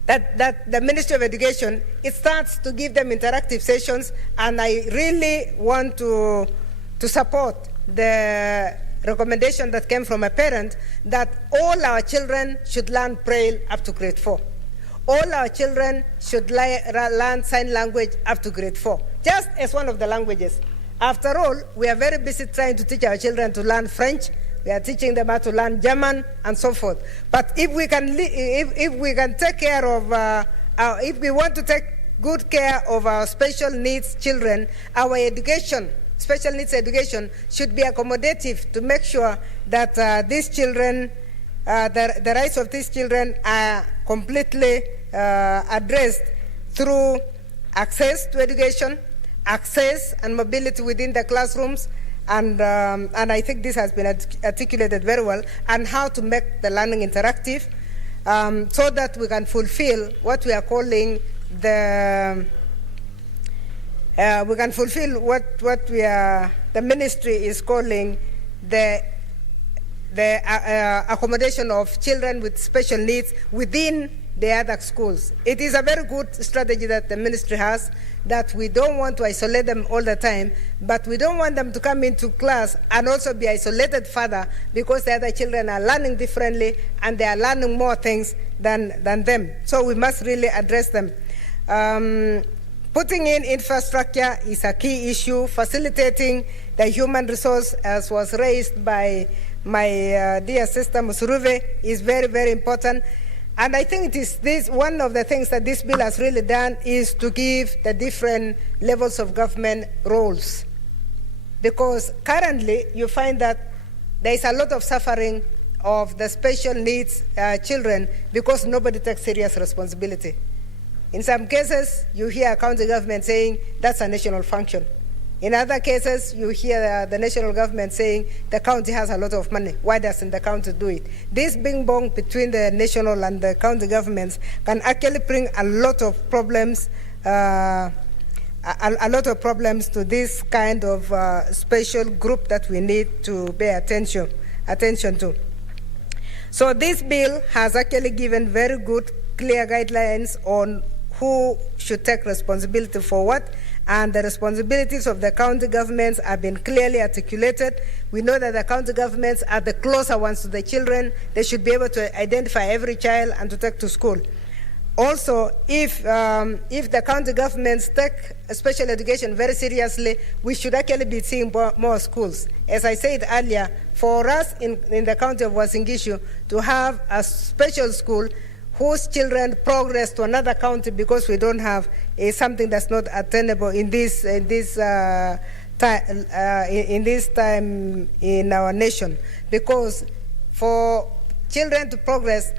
that the Ministry of Education, it starts to give them interactive sessions, and I really want to support the recommendation that came from a parent that all our children should learn Braille up to grade 4. All our children should learn sign language up to grade 4, just as one of the languages. After all, we are very busy trying to teach our children to learn French. We are teaching them how to learn German and so forth. But if we can take care of, if we want to take good care of our special needs children, our education, special needs education, should be accommodative to make sure that these children, the rights of these children are completely addressed through access to education, access and mobility within the classrooms, and I think this has been articulated very well, and how to make the learning interactive, so that we can fulfill what we are calling the the ministry is calling the accommodation of children with special needs within the other schools. It is a very good strategy that the ministry has, that we don't want to isolate them all the time, but we don't want them to come into class and also be isolated further, because the other children are learning differently and they are learning more things than them. So we must really address them. Putting in infrastructure is a key issue. Facilitating the human resource, as was raised by my dear sister Musuruve, is very, very important. And I think it is this, one of the things that this bill has really done is to give the different levels of government roles. Because currently you find that there is a lot of suffering of the special needs children because nobody takes serious responsibility. In some cases, you hear a county government saying that's a national function. In other cases, you hear the national government saying the county has a lot of money. Why doesn't the county do it? This bing bong between the national and the county governments can actually bring a lot of problems, to this kind of special group that we need to pay attention to. So this bill has actually given very good, clear guidelines on who should take responsibility for what, and the responsibilities of the county governments have been clearly articulated. We know that the county governments are the closer ones to the children. They should be able to identify every child and to take to school. Also, if the county governments take special education very seriously, we should actually be seeing more schools. As I said earlier, for us in the county of Uasin Gishu to have a special school whose children progress to another county because we don't have something that's not attainable in this time in our nation. Because for children to progress,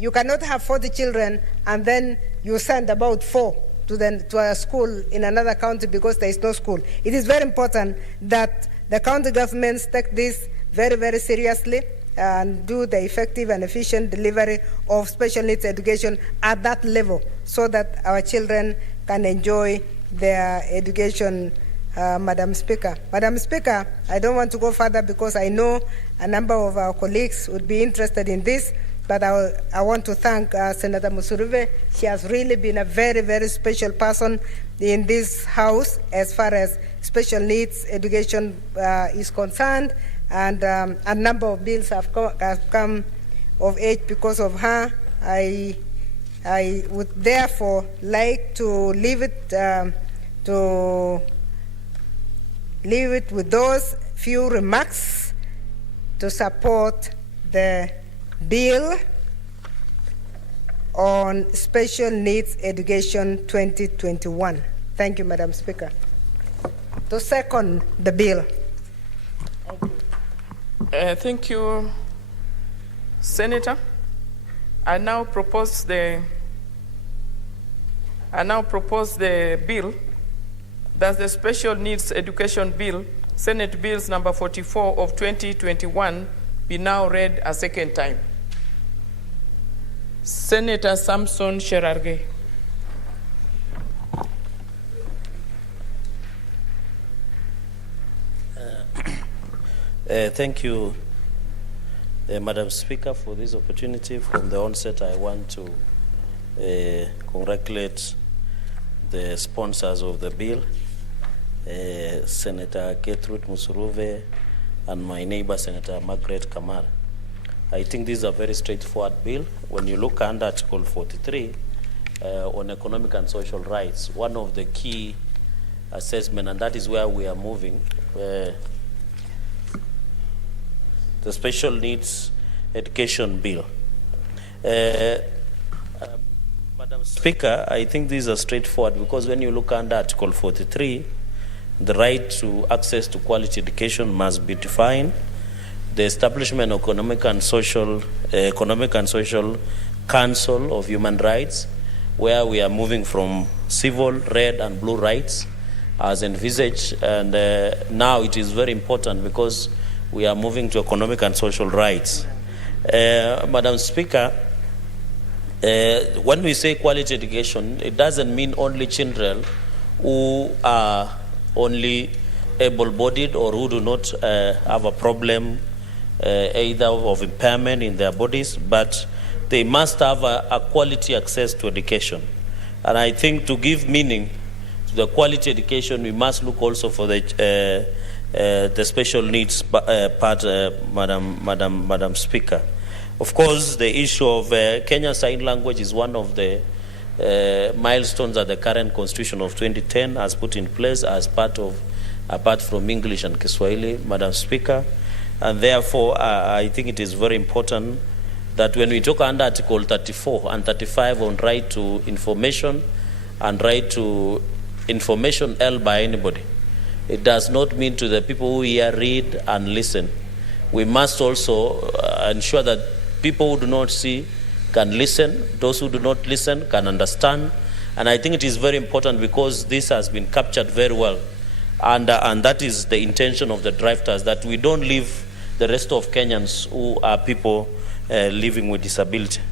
you cannot have 40 children and then you send about 4 to a school in another county because there is no school. It is very important that the county governments take this very, very seriously and do the effective and efficient delivery of special needs education at that level so that our children can enjoy their education, Madam Speaker. Madam Speaker, I don't want to go further because I know a number of our colleagues would be interested in this, but I want to thank Senator Musuruve. She has really been a very, very special person in this House as far as special needs education is concerned. And a number of bills have come of age because of her. I would therefore like to leave it with those few remarks to support the bill on Special Needs Education 2021. Thank you, Madam Speaker. To second the bill. Thank you, Senator. I now propose the bill. That's the Special Needs Education Bill, Senate Bills number 44 of 2021, be now read a second time. Senator Samson Sherarge. Thank you, Madam Speaker, for this opportunity. From the onset, I want to congratulate the sponsors of the bill, Senator Gertrude Musuruve and my neighbor, Senator Margaret Kamara. I think this is a very straightforward bill. When you look under Article 43 on economic and social rights, one of the key assessment, and that is where we are moving, the Special Needs Education Bill. Madam Speaker, I think these are straightforward because when you look under Article 43, the right to access to quality education must be defined. The establishment of Economic and Social Council of Human Rights, where we are moving from civil, red, and blue rights as envisaged, and now it is very important because we are moving to economic and social rights. Madam Speaker, when we say quality education, it doesn't mean only children who are only able-bodied or who do not have a problem either of impairment in their bodies, but they must have a quality access to education. And I think to give meaning to the quality education, we must look also for the special needs part, Madam Speaker. Of course, the issue of Kenya Sign Language is one of the milestones that the current Constitution of 2010 has put in place as apart from English and Kiswahili, Madam Speaker. And therefore, I think it is very important that when we talk under Article 34 and 35 on right to information and right to information held by anybody, it does not mean to the people who hear, read, and listen. We must also ensure that people who do not see can listen, those who do not listen can understand. And I think it is very important because this has been captured very well. And that is the intention of the drafters, that we don't leave the rest of Kenyans who are people living with disability.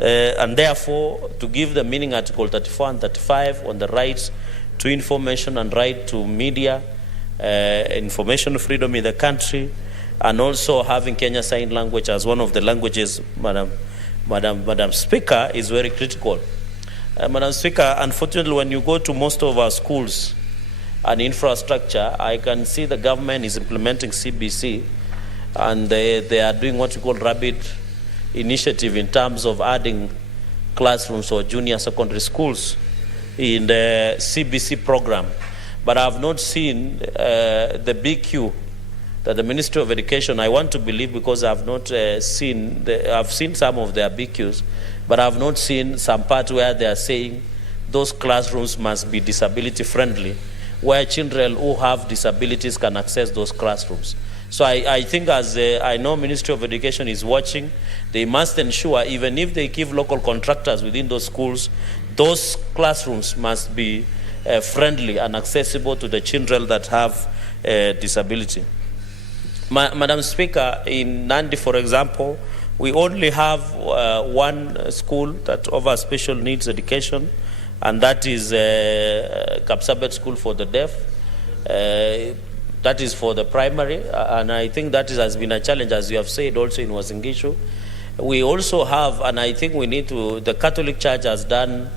And therefore, to give the meaning Article 34 and 35 on the rights to information and right to media, information freedom in the country, and also having Kenya Sign Language as one of the languages, Madam Speaker, is very critical. Madam Speaker, unfortunately, when you go to most of our schools and infrastructure, I can see the government is implementing CBC, and they are doing what we call rapid initiative in terms of adding classrooms or junior secondary schools in the CBC program. But I have not seen the BQ that the Ministry of Education, I want to believe because I have not seen, I've seen some of their BQs, but I have not seen some part where they are saying those classrooms must be disability friendly, where children who have disabilities can access those classrooms. So I think as I know Ministry of Education is watching, they must ensure even if they give local contractors within those schools, those classrooms must be friendly and accessible to the children that have disability. Madam Speaker, in Nandi, for example, we only have one school that offers special needs education, and that is Kapsabet School for the Deaf. That is for the primary, and I think that has been a challenge, as you have said, also in Wazingishu. We also have, and I think we need to, the Catholic Church has done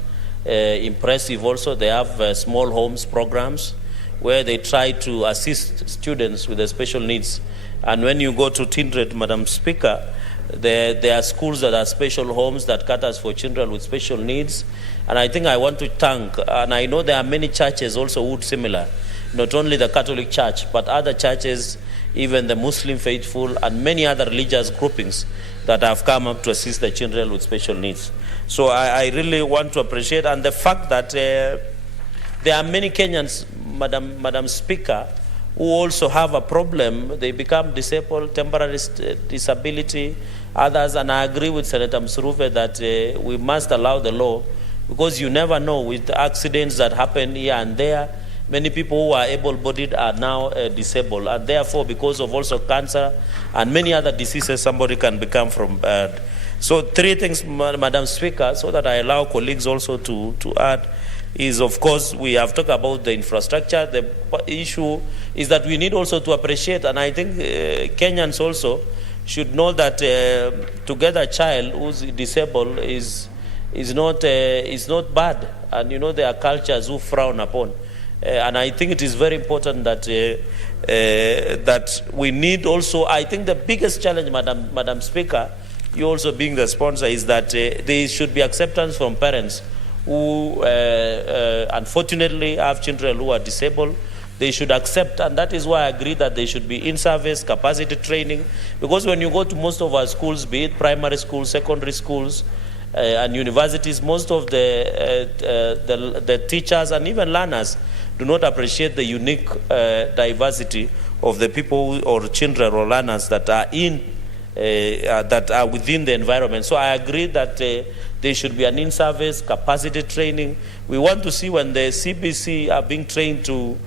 impressive also. They have small homes programs where they try to assist students with the special needs. And when you go to Tindred, Madam Speaker, there are schools that are special homes that caters for children with special needs. And I think I want to thank, and I know there are many churches also who are similar, not only the Catholic Church, but other churches, even the Muslim faithful, and many other religious groupings that have come up to assist the children with special needs. So I really want to appreciate, and the fact that there are many Kenyans, Madam Speaker, who also have a problem. They become disabled, temporary disability, others, and I agree with Senator Msuruve that we must allow the law, because you never know with accidents that happen here and there. Many people who are able-bodied are now disabled, and therefore, because of also cancer and many other diseases, somebody can become from bad. So 3 things, Madam Speaker, so that I allow colleagues also to add, is, of course, we have talked about the infrastructure. The issue is that we need also to appreciate, and I think Kenyans also should know that to get a child who's disabled is not bad, and you know there are cultures who frown upon. And I think it is very important that that we need also. I think the biggest challenge, Madam Speaker, you also being the sponsor, is that there should be acceptance from parents who unfortunately have children who are disabled. They should accept, and that is why I agree that they should be in-service capacity training, because when you go to most of our schools, be it primary schools, secondary schools, and universities, most of the teachers and even learners do not appreciate the unique diversity of the people or children or learners that are that are within the environment. So I agree that there should be an in-service capacity training. We want to see when the CBC are being trained to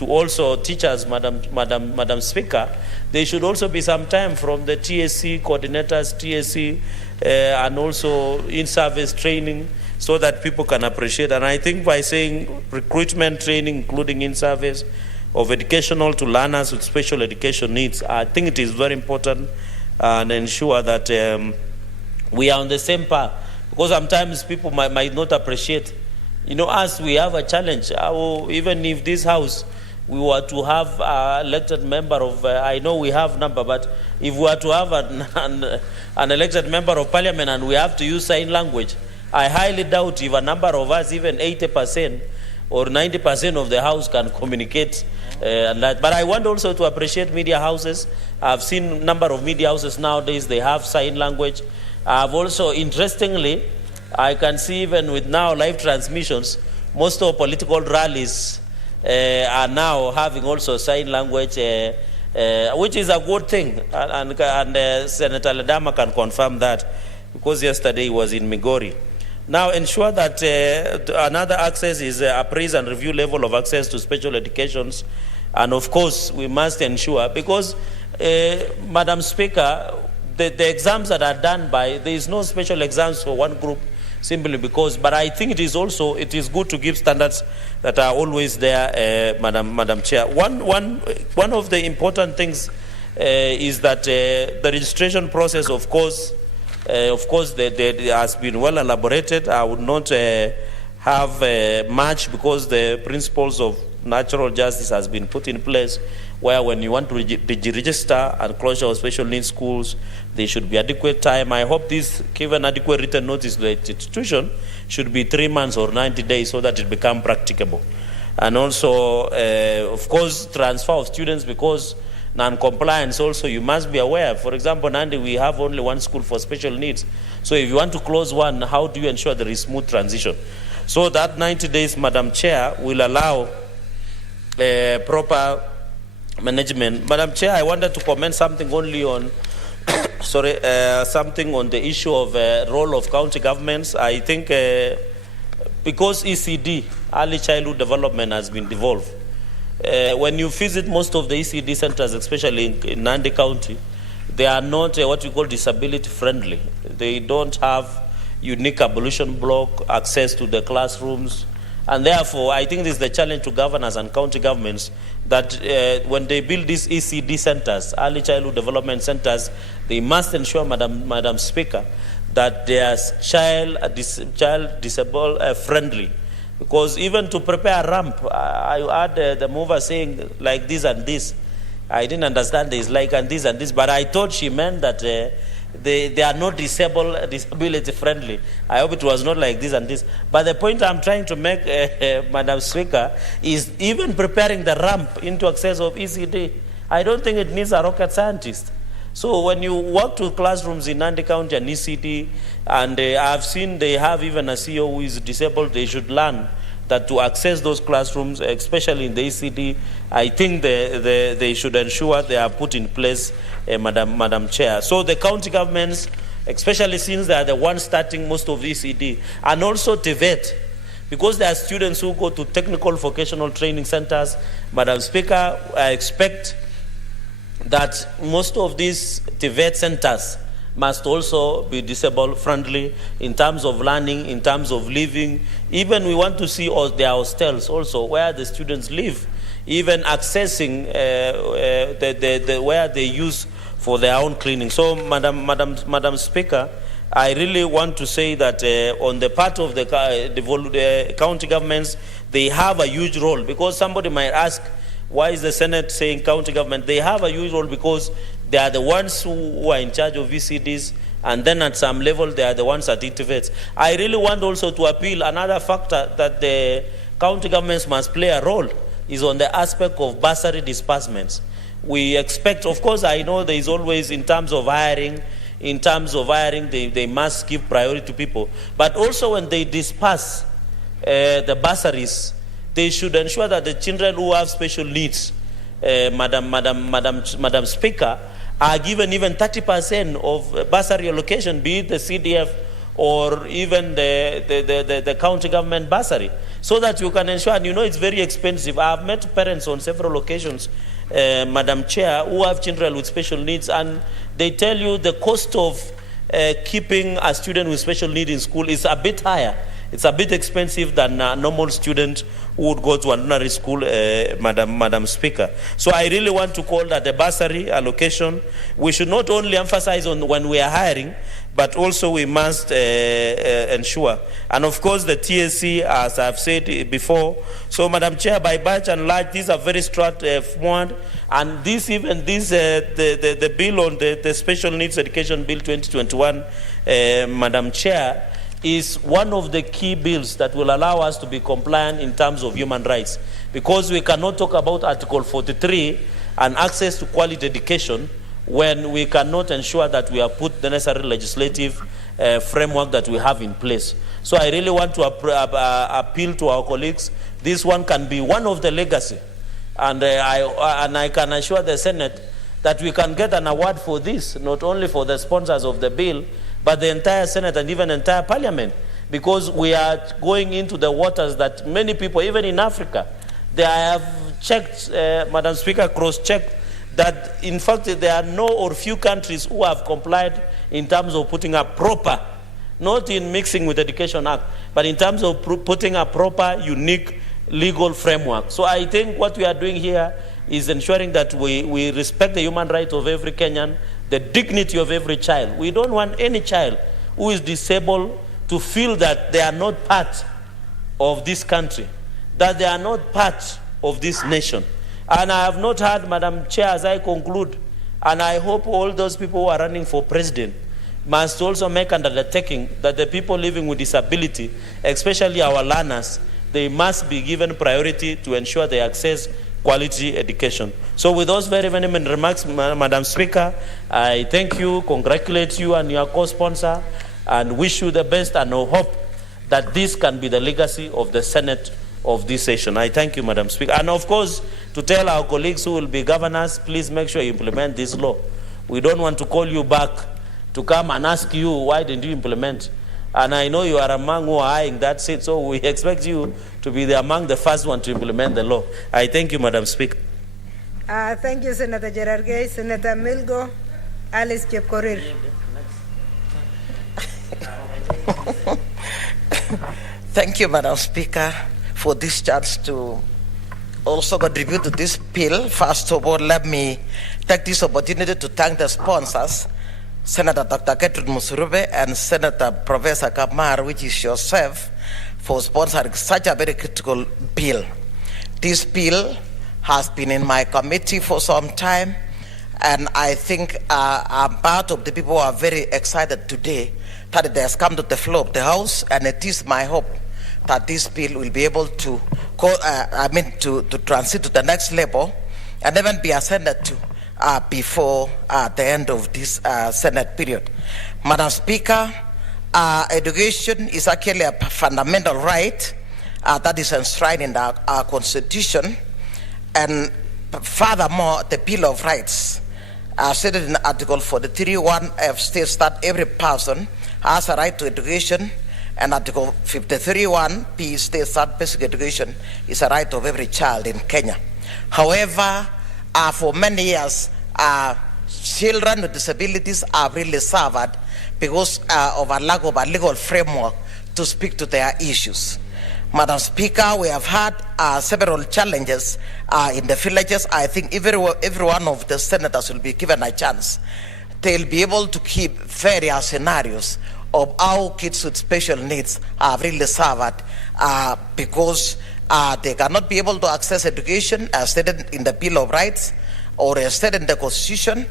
also teachers, Madam Speaker, there should also be some time from the TSC coordinators, TSC, and also in-service training so that people can appreciate. And I think by saying recruitment training, including in-service, of educational to learners with special education needs, I think it is very important and ensure that we are on the same path. Because sometimes people might not appreciate, us, we have a challenge. Even if this house, we were to have an elected member of, I know we have number, but if we were to have an elected member of parliament and we have to use sign language, I highly doubt if a number of us, even 80% or 90% of the house can communicate. But I want also to appreciate media houses. I've seen a number of media houses nowadays, they have sign language. I've also, interestingly, I can see even with now live transmissions, most of political rallies are now having also sign language, which is a good thing. And Senator Ledama can confirm that, because yesterday he was in Migori. Now, ensure that another access is appraise and review level of access to special educations. And of course, we must ensure, because, Madam Speaker, the exams that are done there is no special exams for one group, simply because, but I think it is good to give standards that are always there, Madam Chair. One of the important things is that the registration process, of course, has been well elaborated. I would not have much, because the principles of natural justice has been put in place, where when you want to register and closure of special needs schools, there should be adequate time. I hope this, given adequate written notice to the institution, should be 3 months or 90 days so that it become practicable. And also, of course, transfer of students, because non-compliance also, you must be aware. For example, Nandi, we have only one school for special needs. So if you want to close one, how do you ensure there is smooth transition? So that 90 days, Madam Chair, will allow proper management. Madam Chair, I wanted to comment something only on, something on the issue of role of county governments. I think because ECD, early childhood development, has been devolved. When you visit most of the ECD centers, especially in Nandi County, they are not what we call disability friendly. They don't have unique ablution block, access to the classrooms. And therefore, I think this is the challenge to governors and county governments, that when they build these ECD centers, early childhood development centers, they must ensure, Madam Speaker, that they are child disabled friendly. Because even to prepare a ramp, I heard the mover saying like this and this. I didn't understand this, like and this, but I thought she meant that they are not disability friendly. I hope it was not like this and this. But the point I'm trying to make, Madam Speaker, is even preparing the ramp into access of ECD, I don't think it needs a rocket scientist. So when you walk to classrooms in Nandi County and ECD, and I've seen they have even a CEO who is disabled, they should learn that to access those classrooms, especially in the ECD, I think they should ensure they are put in place, Madam Chair. So the county governments, especially since they are the ones starting most of the ECD, and also TVET, because there are students who go to technical vocational training centers, Madam Speaker, I expect that most of these TVET centers must also be disabled friendly in terms of learning, in terms of living. Even we want to see their hostels also, where the students live, even accessing where they use for their own cleaning. So, Madam Speaker, I really want to say that on the part of the county governments, they have a huge role, because somebody might ask, why is the Senate saying county government? They have a huge role because they are the ones who are in charge of VCDs, and then at some level they are the ones at TVETs. I really want also to appeal, another factor that the county governments must play a role is on the aspect of bursary disbursements. We expect, of course, I know there is always, in terms of hiring, in terms of hiring, they must give priority to people. But also when they disperse the bursaries, they should ensure that the children who have special needs, Madam Speaker, are given even 30% of bursary allocation, be it the CDF or even the county government bursary, so that you can ensure, and you know it's very expensive. I have met parents on several occasions, Madam Chair, who have children with special needs, and they tell you the cost of keeping a student with special need in school is a bit higher. It's a bit expensive than a normal student who would go to an ordinary school, Madam Speaker. So I really want to call that the bursary allocation, we should not only emphasize on when we are hiring, but also we must ensure. And of course the TSC, as I've said before. So Madam Chair, by batch and large, these are very straightforward. And this, even this, the bill on the Special Needs Education Bill 2021, Madam Chair, is one of the key bills that will allow us to be compliant in terms of human rights. Because we cannot talk about Article 43 and access to quality education when we cannot ensure that we have put the necessary legislative framework that we have in place. So I really want to appeal to our colleagues. This one can be one of the legacy. And I can assure the Senate that we can get an award for this, not only for the sponsors of the bill, but the entire Senate and even entire Parliament, because we are going into the waters that many people, even in Africa, they have checked, Madam Speaker, cross-checked, that in fact there are no or few countries who have complied in terms of putting a proper, not in mixing with the Education Act, but in terms of putting a proper, unique legal framework. So I think what we are doing here is ensuring that we respect the human rights of every Kenyan, the dignity of every child. We don't want any child who is disabled to feel that they are not part of this country, that they are not part of this nation. And I have not heard, Madam Chair, as I conclude, and I hope all those people who are running for president must also make an undertaking that the people living with disability, especially our learners, they must be given priority to ensure they access quality education. So with those very many remarks, Madam Speaker, I thank you, congratulate you and your co-sponsor, and wish you the best, and I hope that this can be the legacy of the Senate of this session. I thank you, Madam Speaker. And of course, to tell our colleagues who will be governors, please make sure you implement this law. We don't want to call you back to come and ask you, why didn't you implement? And I know you are among who are eyeing that seat, so we expect you to be among the first one to implement the law. I thank you, Madam Speaker. Thank you, Senator Cherargei. Senator Milgo, Alice Chepkorir. Thank you, Madam Speaker, for this chance to also contribute to this bill. First of all, let me take this opportunity to thank the sponsors, Senator Dr. Gertrude Musurube and Senator Professor Kamar, which is yourself, for sponsoring such a very critical bill. This bill has been in my committee for some time, and I think I'm part of the people who are very excited today that it has come to the floor of the House, and it is my hope that this bill will be able to to transit to the next level and even be ascended to before the end of this Senate period. Madam Speaker, education is actually a fundamental right that is enshrined in our Constitution, and furthermore, the Bill of Rights stated in Article 43(1) states that every person has a right to education, and Article 53(1) states that basic education is a right of every child in Kenya. However, for many years, children with disabilities are really suffered because of a lack of a legal framework to speak to their issues. Madam Speaker, we have had several challenges in the villages. I think every one of the senators will be given a chance. They'll be able to keep various scenarios of how kids with special needs are really suffered because they cannot be able to access education as stated in the Bill of Rights or as stated in the Constitution.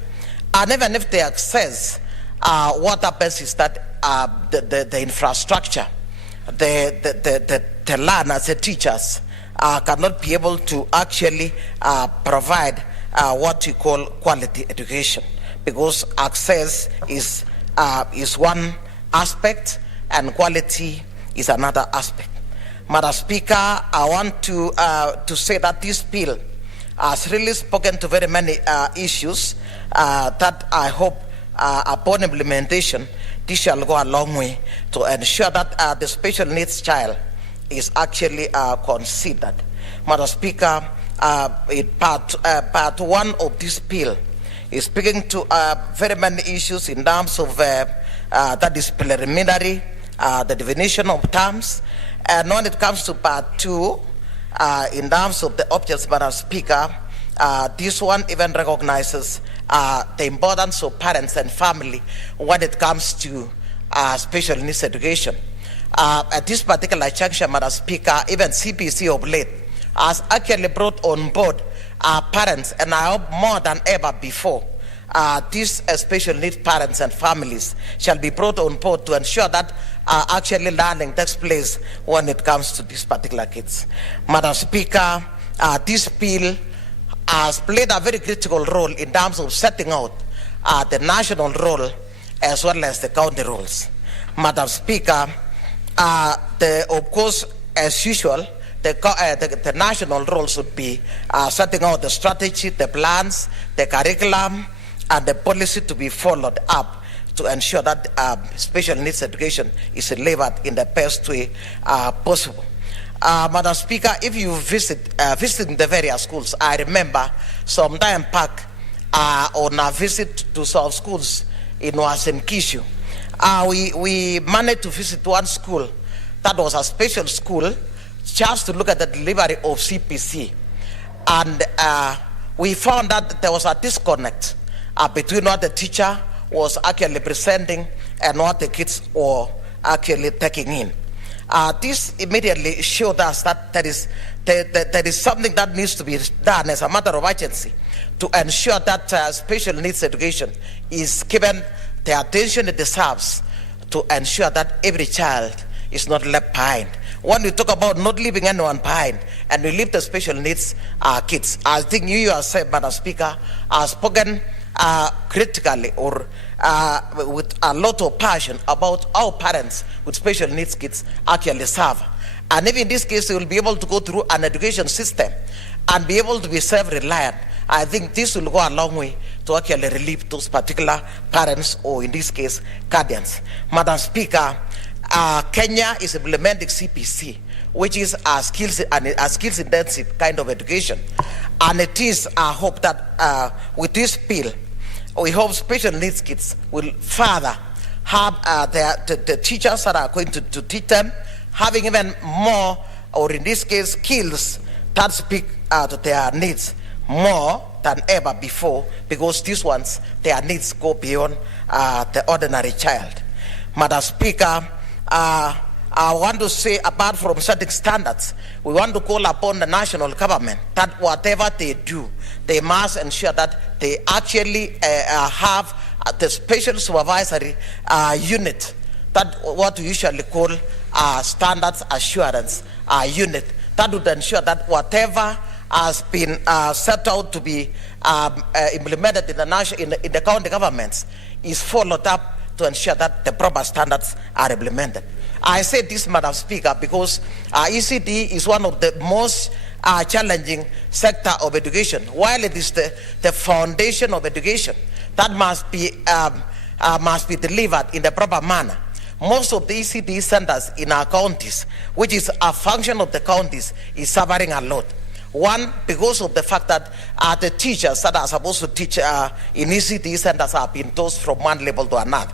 And even if they access, what happens is that the infrastructure, the learners, the teachers cannot be able to actually provide what we call quality education, because access is is one aspect and quality is another aspect. Madam Speaker, I want to say that this bill has really spoken to very many issues that I hope upon implementation, this shall go a long way to ensure that the special needs child is actually considered. Madam Speaker, in part one of this bill is speaking to very many issues in terms of that is preliminary, the definition of terms, and when it comes to part two, in terms of the objects, Madam Speaker, this one even recognizes the importance of parents and family when it comes to special needs education. At this particular juncture, Madam Speaker, even CBC of late has actually brought on board parents, and I hope more than ever before, these special needs parents and families shall be brought on board to ensure that actually learning takes place when it comes to these particular kids. Madam Speaker, this bill has played a very critical role in terms of setting out the national role as well as the county roles. Madam Speaker, of course, as usual, the national role should be setting out the strategy, the plans, the curriculum, and the policy to be followed up to ensure that special needs education is delivered in the best way possible. Madam Speaker, if you visiting the various schools, I remember some time back on a visit to some schools in Western Kishu, we managed to visit one school that was a special school just to look at the delivery of CPC, and we found that there was a disconnect between what the teacher was actually presenting and what the kids were actually taking in. This immediately showed us that there is something that needs to be done as a matter of urgency to ensure that special needs education is given the attention it deserves to ensure that every child is not left behind. When we talk about not leaving anyone behind and we leave the special needs kids, I think you yourself, Madam Speaker, have spoken critically or with a lot of passion about how parents with special needs kids actually serve. And even in this case, they will be able to go through an education system and be able to be self-reliant. I think this will go a long way to actually relieve those particular parents, or in this case, guardians. Madam Speaker, Kenya is implementing CPC, which is a skills-intensive kind of education. And it is our hope that with this bill, we hope special needs kids will further have the teachers that are going to teach them, having even more, or in this case, skills that speak to their needs more than ever before, because these ones, their needs go beyond the ordinary child. Madam Speaker, I want to say, apart from setting standards, we want to call upon the national government that whatever they do, they must ensure that they actually have the special supervisory unit, that what we usually call standards assurance unit, that would ensure that whatever has been set out to be implemented in the county governments is followed up to ensure that the proper standards are implemented. I say this, Madam Speaker, because ECD is one of the most challenging sector of education. While it is the foundation of education that must be delivered in the proper manner, most of the ECD centers in our counties, which is a function of the counties, is suffering a lot. One, because of the fact that the teachers that are supposed to teach in ECD centers are being tossed from one level to another.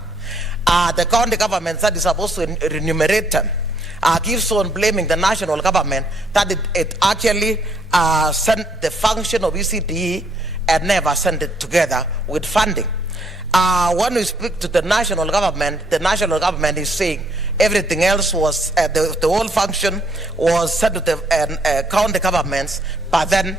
The county government that is supposed to remunerate them keeps on blaming the national government that it actually sent the function of ECD and never sent it together with funding. When we speak to the national government is saying everything else was, the whole function was sent to the county governments, but then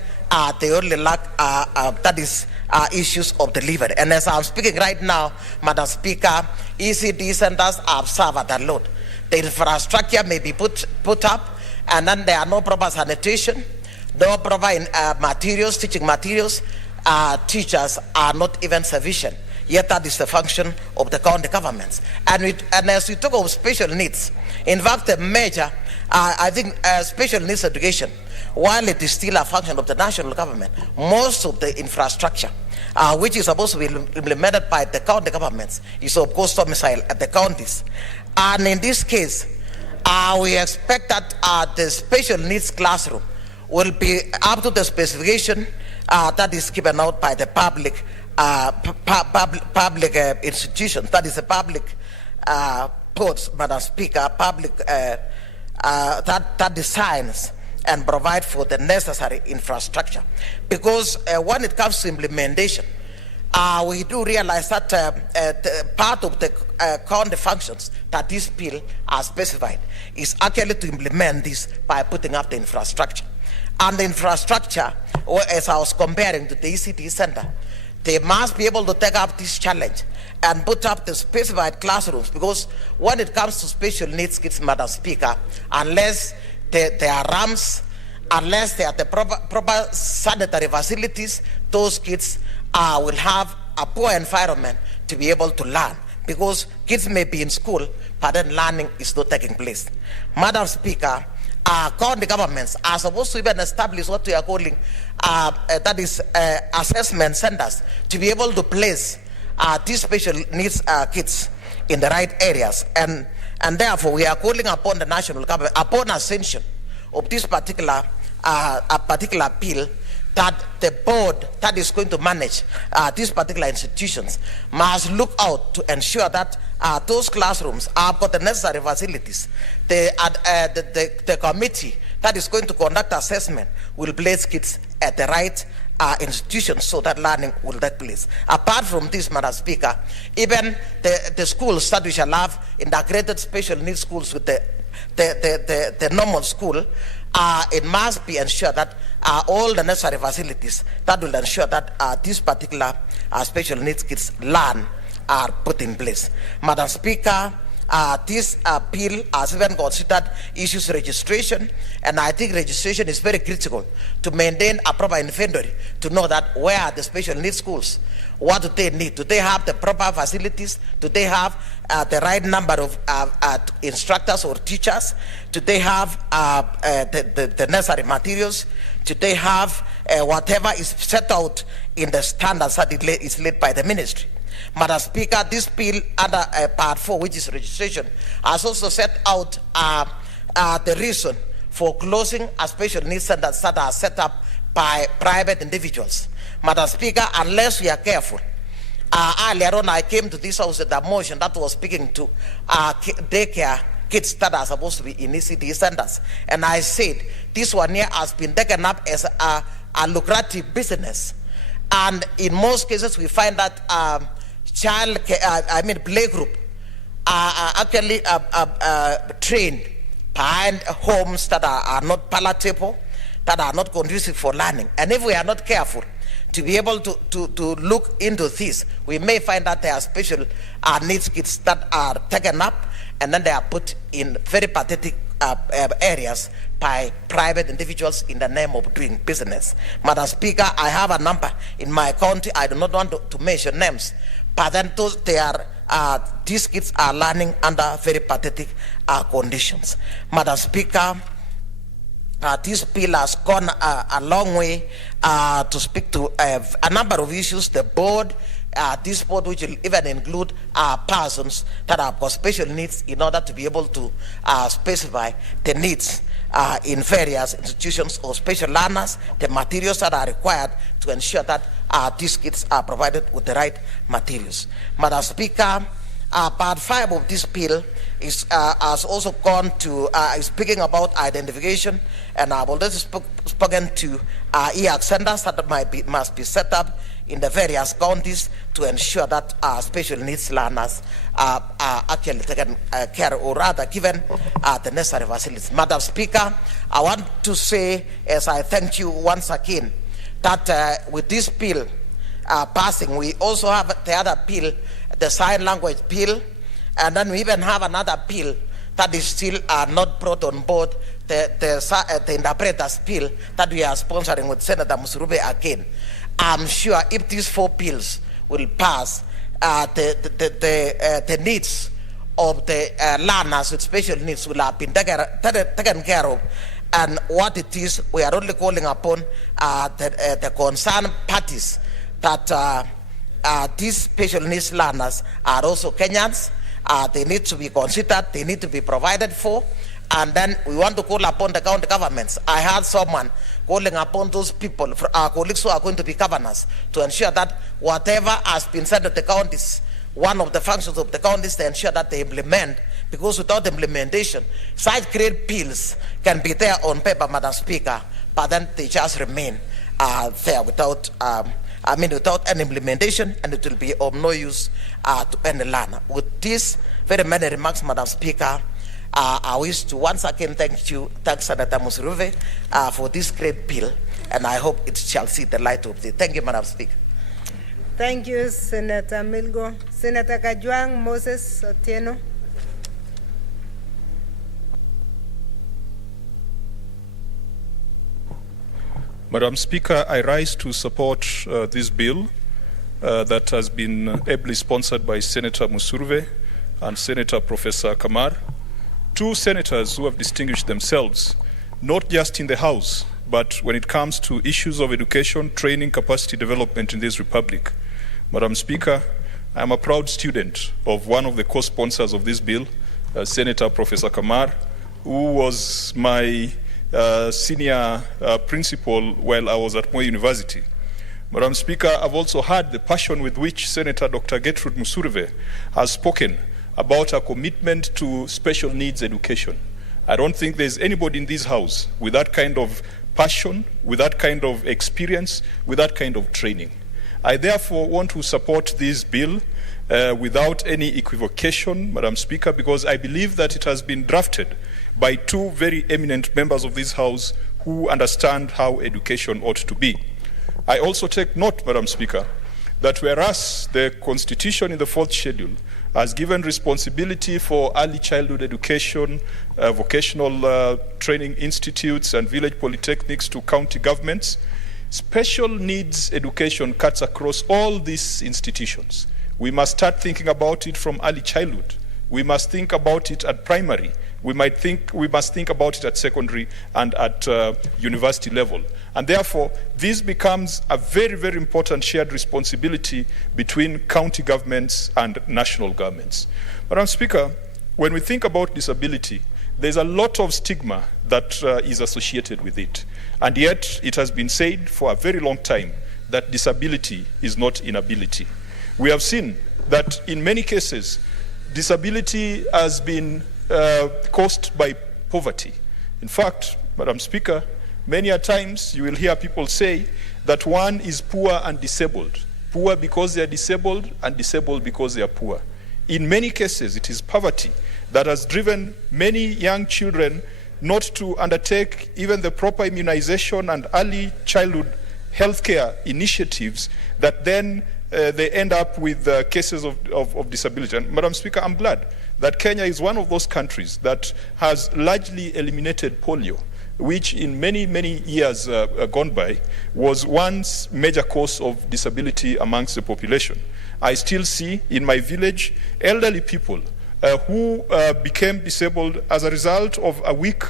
they only lack that is issues of delivery. And as I'm speaking right now, Madam Speaker, ECD centers have suffered a lot. The infrastructure may be put up, and then there are no proper sanitation, no proper materials, teaching materials. Teachers are not even sufficient yet that is the function of the county governments. And as we talk of special needs, in fact, the major, I think special needs education, while it is still a function of the national government, most of the infrastructure, which is supposed to be implemented by the county governments, is of course domiciled at the counties. And in this case, we expect that the special needs classroom will be up to the specification that is given out by the public institutions, that is the public codes, Madam Speaker, public that designs and provide for the necessary infrastructure. Because when it comes to implementation, we do realize that part of the county functions that this bill has specified is actually to implement this by putting up the infrastructure. And the infrastructure, as I was comparing to the ECD center, they must be able to take up this challenge and put up the specified classrooms, because when it comes to special needs kids, Madam Speaker, unless there are ramps, unless there are the proper sanitary facilities, those kids will have a poor environment to be able to learn, because kids may be in school, but then learning is not taking place. Madam Speaker, county governments are supposed to even establish what we are calling that is assessment centers to be able to place these special needs kids in the right areas, and therefore we are calling upon the national government, upon ascension of this particular bill, that the board that is going to manage these particular institutions must look out to ensure that those classrooms have got the necessary facilities. The committee that is going to conduct assessment will place kids at the right institutions so that learning will take place. Apart from this, Madam Speaker, even the schools that we shall have integrated special needs schools with the normal school, it must be ensured that all the necessary facilities that will ensure that these particular special needs kids learn are put in place. Madam Speaker, this bill has even considered issues registration, and I think registration is very critical to maintain a proper inventory, to know that where are the special needs schools, what do they need, do they have the proper facilities, do they have the right number of instructors or teachers, do they have the necessary materials, do they have whatever is set out in the standards that is laid by the ministry. Madam Speaker, this bill under part 4, which is registration, has also set out the reason for closing a special needs centers that are set up by private individuals. Madam Speaker, unless we are careful, earlier on I came to this house with a motion that was speaking to daycare kids that are supposed to be in ECD centers, and I said this one here has been taken up as a lucrative business, and in most cases we find that play group are actually trained behind homes that are not palatable, that are not conducive for learning. And if we are not careful to be able to look into this, we may find that there are special needs kids that are taken up and then they are put in very pathetic areas by private individuals in the name of doing business. Madam Speaker, I have a number in my county. I do not want to mention names, but then these kids are learning under very pathetic conditions. Madam Speaker, this bill has gone a long way to speak to a number of issues. The board, this board, which will even include persons that have got special needs, in order to be able to specify the needs in various institutions or special learners, the materials that are required to ensure that these kids are provided with the right materials. Madam Speaker, part 5 of this bill has also gone to speaking about identification, and I've already spoken to EAC centers that must be set up in the various counties to ensure that special needs learners are actually taken care of, or rather given the necessary facilities. Madam Speaker, I want to say, as I thank you once again, that with this bill passing, we also have the other bill, the sign language bill, and then we even have another bill that is still not brought on board, the interpreters bill that we are sponsoring with Senator Musurube again. I'm sure if these 4 bills will pass, the needs of the learners with special needs will have been taken care of. And what it is, we are only calling upon the concerned parties that these special needs learners are also Kenyans. They need to be considered, they need to be provided for. And then we want to call upon the county governments. I heard someone calling upon those people, our colleagues who are going to be governors, to ensure that whatever has been said at the counties, one of the functions of the counties, to ensure that they implement, because without implementation, such great bills can be there on paper, Madam Speaker, but then they just remain there without, without any implementation, and it will be of no use to any learner. With these very many remarks, Madam Speaker, I wish to once again thank Senator Musuruve for this great bill, and I hope it shall see the light of day. Thank you, Madam Speaker. Thank you, Senator Milgo. Senator Kajwang Moses Otieno. Madam Speaker, I rise to support this bill that has been ably sponsored by Senator Musuruve and Senator Professor Kamar, two senators who have distinguished themselves not just in the House, but when it comes to issues of education, training, capacity development in this republic. Madam Speaker, I am a proud student of one of the co-sponsors of this bill, Senator Professor Kamar, who was my senior principal while I was at Moi University. Madam Speaker, I've also heard the passion with which Senator Dr. Gertrude Musuruve has spoken about her commitment to special needs education. I don't think there's anybody in this House with that kind of passion, with that kind of experience, with that kind of training. I therefore want to support this bill without any equivocation, Madam Speaker, because I believe that it has been drafted by two very eminent members of this House who understand how education ought to be. I also take note, Madam Speaker, that whereas the Constitution in the 4th schedule has given responsibility for early childhood education, vocational training institutes and village polytechnics to county governments, special needs education cuts across all these institutions. We must start thinking about it from early childhood. We must think about it at primary. We must think about it at secondary and at university level. And therefore, this becomes a very, very important shared responsibility between county governments and national governments. Madam Speaker, when we think about disability, there's a lot of stigma that is associated with it. And yet, it has been said for a very long time that disability is not inability. We have seen that in many cases, disability has been caused by poverty. In fact, Madam Speaker, many a times you will hear people say that one is poor and disabled. Poor because they are disabled and disabled because they are poor. In many cases, it is poverty that has driven many young children not to undertake even the proper immunization and early childhood healthcare initiatives that then they end up with cases of disability. And Madam Speaker, I'm glad that Kenya is one of those countries that has largely eliminated polio, which in many, many years gone by was one major cause of disability amongst the population. I still see in my village elderly people who became disabled as a result of a weak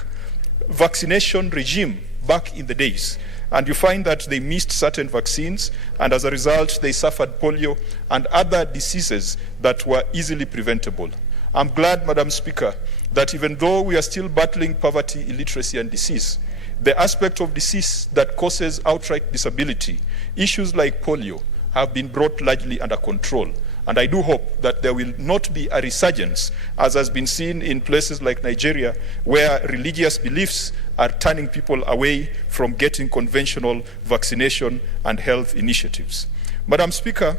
vaccination regime back in the days. And you find that they missed certain vaccines, and as a result, they suffered polio and other diseases that were easily preventable. I'm glad, Madam Speaker, that even though we are still battling poverty, illiteracy, and disease, the aspect of disease that causes outright disability, issues like polio, have been brought largely under control. And I do hope that there will not be a resurgence, as has been seen in places like Nigeria, where religious beliefs are turning people away from getting conventional vaccination and health initiatives. Madam Speaker,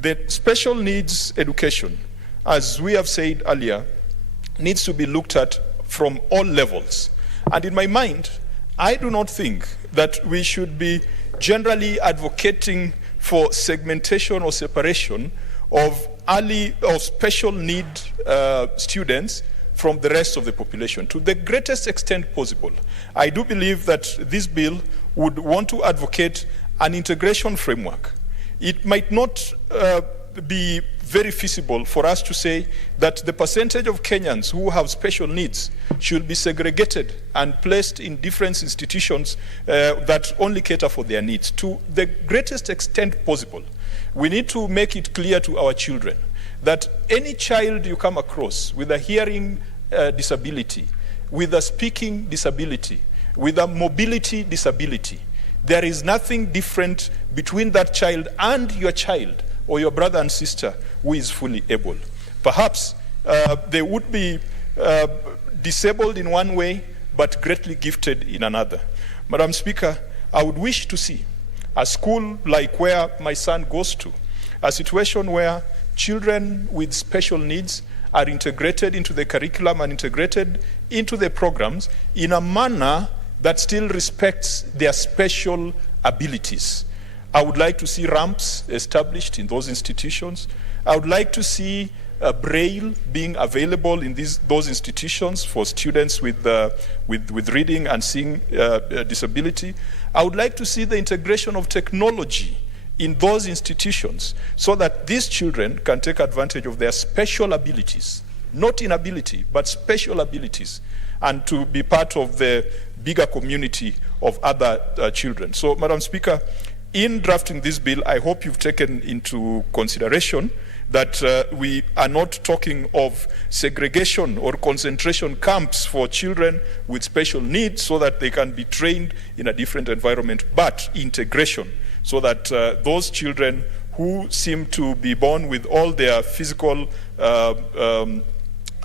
the special needs education, as we have said earlier, needs to be looked at from all levels. And in my mind, I do not think that we should be generally advocating for segmentation or separation of special need students from the rest of the population. To the greatest extent possible, I do believe that this bill would want to advocate an integration framework. It might not be very feasible for us to say that the percentage of Kenyans who have special needs should be segregated and placed in different institutions that only cater for their needs. To the greatest extent possible, we need to make it clear to our children that any child you come across with a hearing disability, with a speaking disability, with a mobility disability, there is nothing different between that child and your child or your brother and sister who is fully able. Perhaps they would be disabled in one way, but greatly gifted in another. Madam Speaker, I would wish to see a school like where my son goes to, a situation where children with special needs are integrated into the curriculum and integrated into the programs in a manner that still respects their special abilities. I would like to see ramps established in those institutions. I would like to see Braille being available in those institutions for students with reading and seeing disability. I would like to see the integration of technology in those institutions so that these children can take advantage of their special abilities, not inability, but special abilities, and to be part of the bigger community of other children. So, Madam Speaker, in drafting this bill, I hope you've taken into consideration that we are not talking of segregation or concentration camps for children with special needs so that they can be trained in a different environment, but integration so that those children who seem to be born with all their physical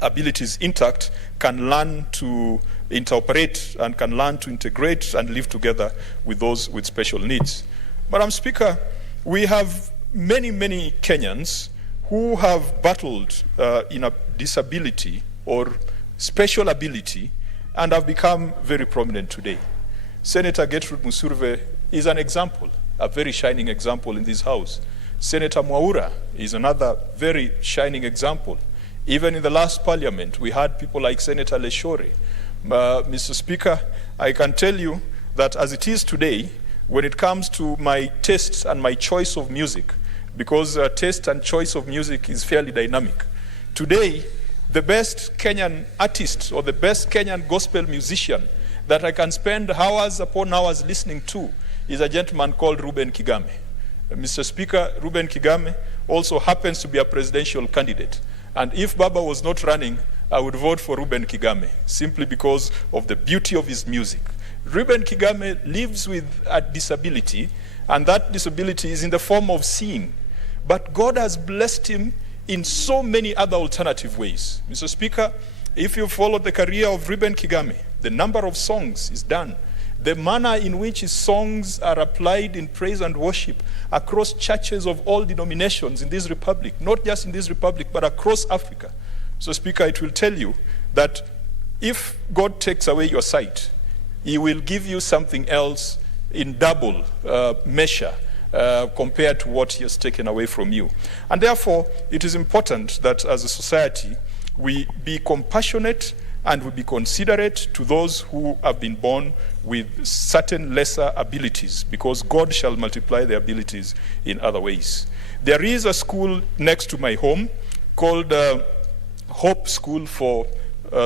abilities intact can learn to interpret and can learn to integrate and live together with those with special needs. Madam Speaker, we have many, many Kenyans who have battled in a disability or special ability and have become very prominent today. Senator Gertrude Musurve is an example, a very shining example in this House. Senator Mwaura is another very shining example. Even in the last parliament, we had people like Senator Leshore. Mr. Speaker, I can tell you that as it is today, when it comes to my tastes and my choice of music, because taste and choice of music is fairly dynamic, today, the best Kenyan artist or the best Kenyan gospel musician that I can spend hours upon hours listening to is a gentleman called Reuben Kigame. Mr. Speaker, Reuben Kigame also happens to be a presidential candidate. And if Baba was not running, I would vote for Reuben Kigame, simply because of the beauty of his music. Reuben Kigame lives with a disability, and that disability is in the form of seeing. But God has blessed him in so many other alternative ways. Mr. Speaker, if you follow the career of Reuben Kigame, the number of songs is done, the manner in which his songs are applied in praise and worship across churches of all denominations in this republic, not just in this republic, but across Africa. So, Speaker, it will tell you that if God takes away your sight, he will give you something else in double measure compared to what he has taken away from you. And therefore, it is important that as a society, we be compassionate and we be considerate to those who have been born with certain lesser abilities, because God shall multiply their abilities in other ways. There is a school next to my home called Hope School for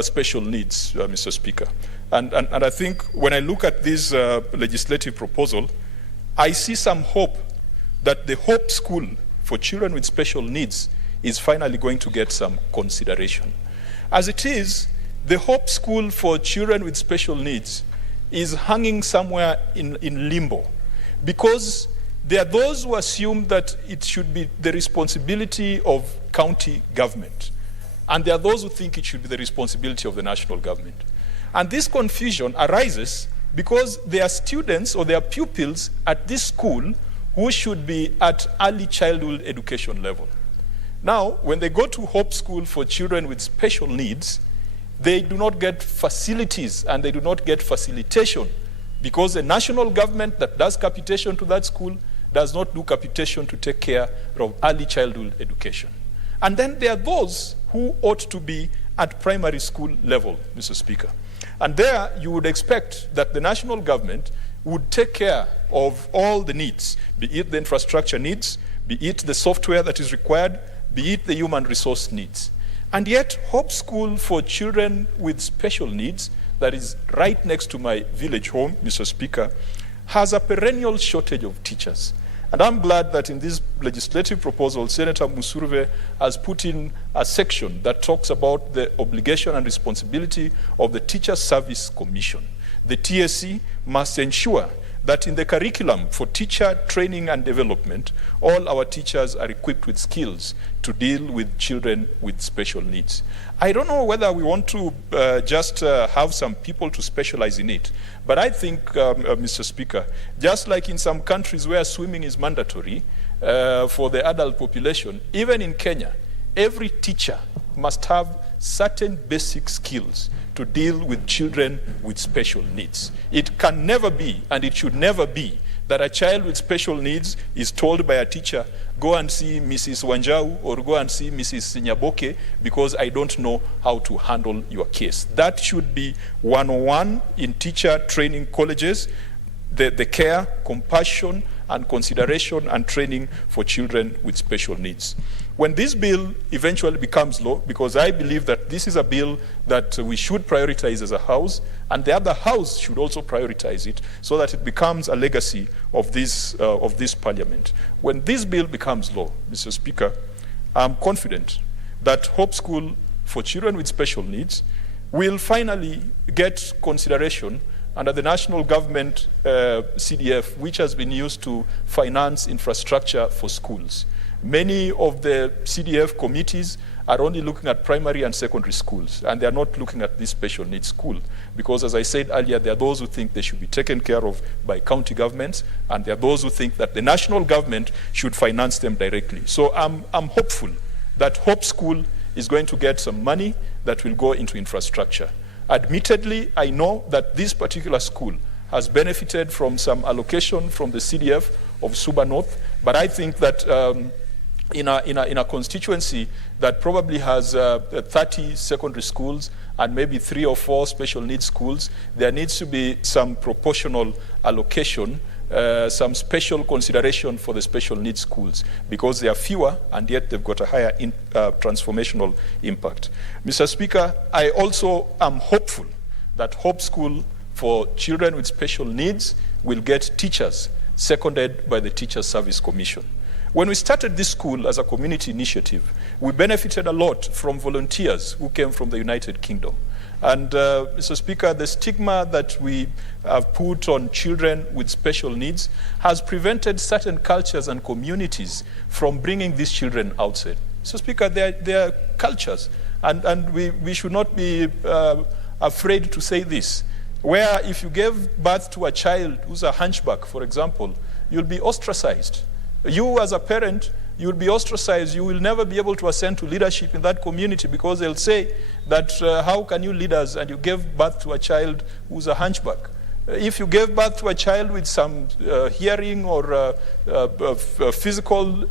Special Needs, Mr. Speaker. And I think when I look at this legislative proposal, I see some hope that the Hope School for Children with Special Needs is finally going to get some consideration. As it is, the Hope School for Children with Special Needs is hanging somewhere in limbo, because there are those who assume that it should be the responsibility of county government, and there are those who think it should be the responsibility of the national government. And this confusion arises because there are students or there are pupils at this school who should be at early childhood education level. Now, when they go to Hope School for Children with Special Needs, they do not get facilities and they do not get facilitation, because the national government that does capitation to that school does not do capitation to take care of early childhood education. And then there are those who ought to be at primary school level, Mr. Speaker. And there you would expect that the national government would take care of all the needs, be it the infrastructure needs, be it the software that is required, be it the human resource needs. And yet, Hope School for children with special needs, that is right next to my village home, Mr. Speaker, has a perennial shortage of teachers. And I'm glad that in this legislative proposal, Senator Musurve has put in a section that talks about the obligation and responsibility of the Teacher Service Commission. The TSC must ensure that in the curriculum for teacher training and development, all our teachers are equipped with skills to deal with children with special needs. I don't know whether we want to just have some people to specialize in it, but I think, Mr. Speaker, just like in some countries where swimming is mandatory for the adult population, even in Kenya, every teacher must have certain basic skills to deal with children with special needs. It can never be, and it should never be, that a child with special needs is told by a teacher, go and see Mrs. Wanjau or go and see Mrs. Nyaboke because I don't know how to handle your case. That should be 101 in teacher training colleges, the care, compassion, and consideration and training for children with special needs. When this bill eventually becomes law, because I believe that this is a bill that we should prioritize as a house, and the other house should also prioritize it so that it becomes a legacy of this parliament. When this bill becomes law, Mr. Speaker, I'm confident that Hope School for children with special needs will finally get consideration under the national government CDF, which has been used to finance infrastructure for schools. Many of the CDF committees are only looking at primary and secondary schools, and they are not looking at this special needs school, because as I said earlier, there are those who think they should be taken care of by county governments, and there are those who think that the national government should finance them directly. So I'm hopeful that Hope School is going to get some money that will go into infrastructure. Admittedly, I know that this particular school has benefited from some allocation from the CDF of Suba North, but I think that in a constituency that probably has 30 secondary schools and maybe 3 or 4 special needs schools, there needs to be some proportional allocation, some special consideration for the special needs schools, because they are fewer and yet they've got a higher transformational impact. Mr. Speaker, I also am hopeful that Hope School for children with special needs will get teachers seconded by the Teacher Service Commission. When we started this school as a community initiative, we benefited a lot from volunteers who came from the United Kingdom. And Mr. Speaker, the stigma that we have put on children with special needs has prevented certain cultures and communities from bringing these children outside. Mr. Speaker, they are cultures, and we should not be afraid to say this. Where if you gave birth to a child who's a hunchback, for example, you'll be ostracized. You as a parent, you'll be ostracized. You will never be able to ascend to leadership in that community because they'll say that how can you lead us and you gave birth to a child who's a hunchback? If you gave birth to a child with some hearing or physical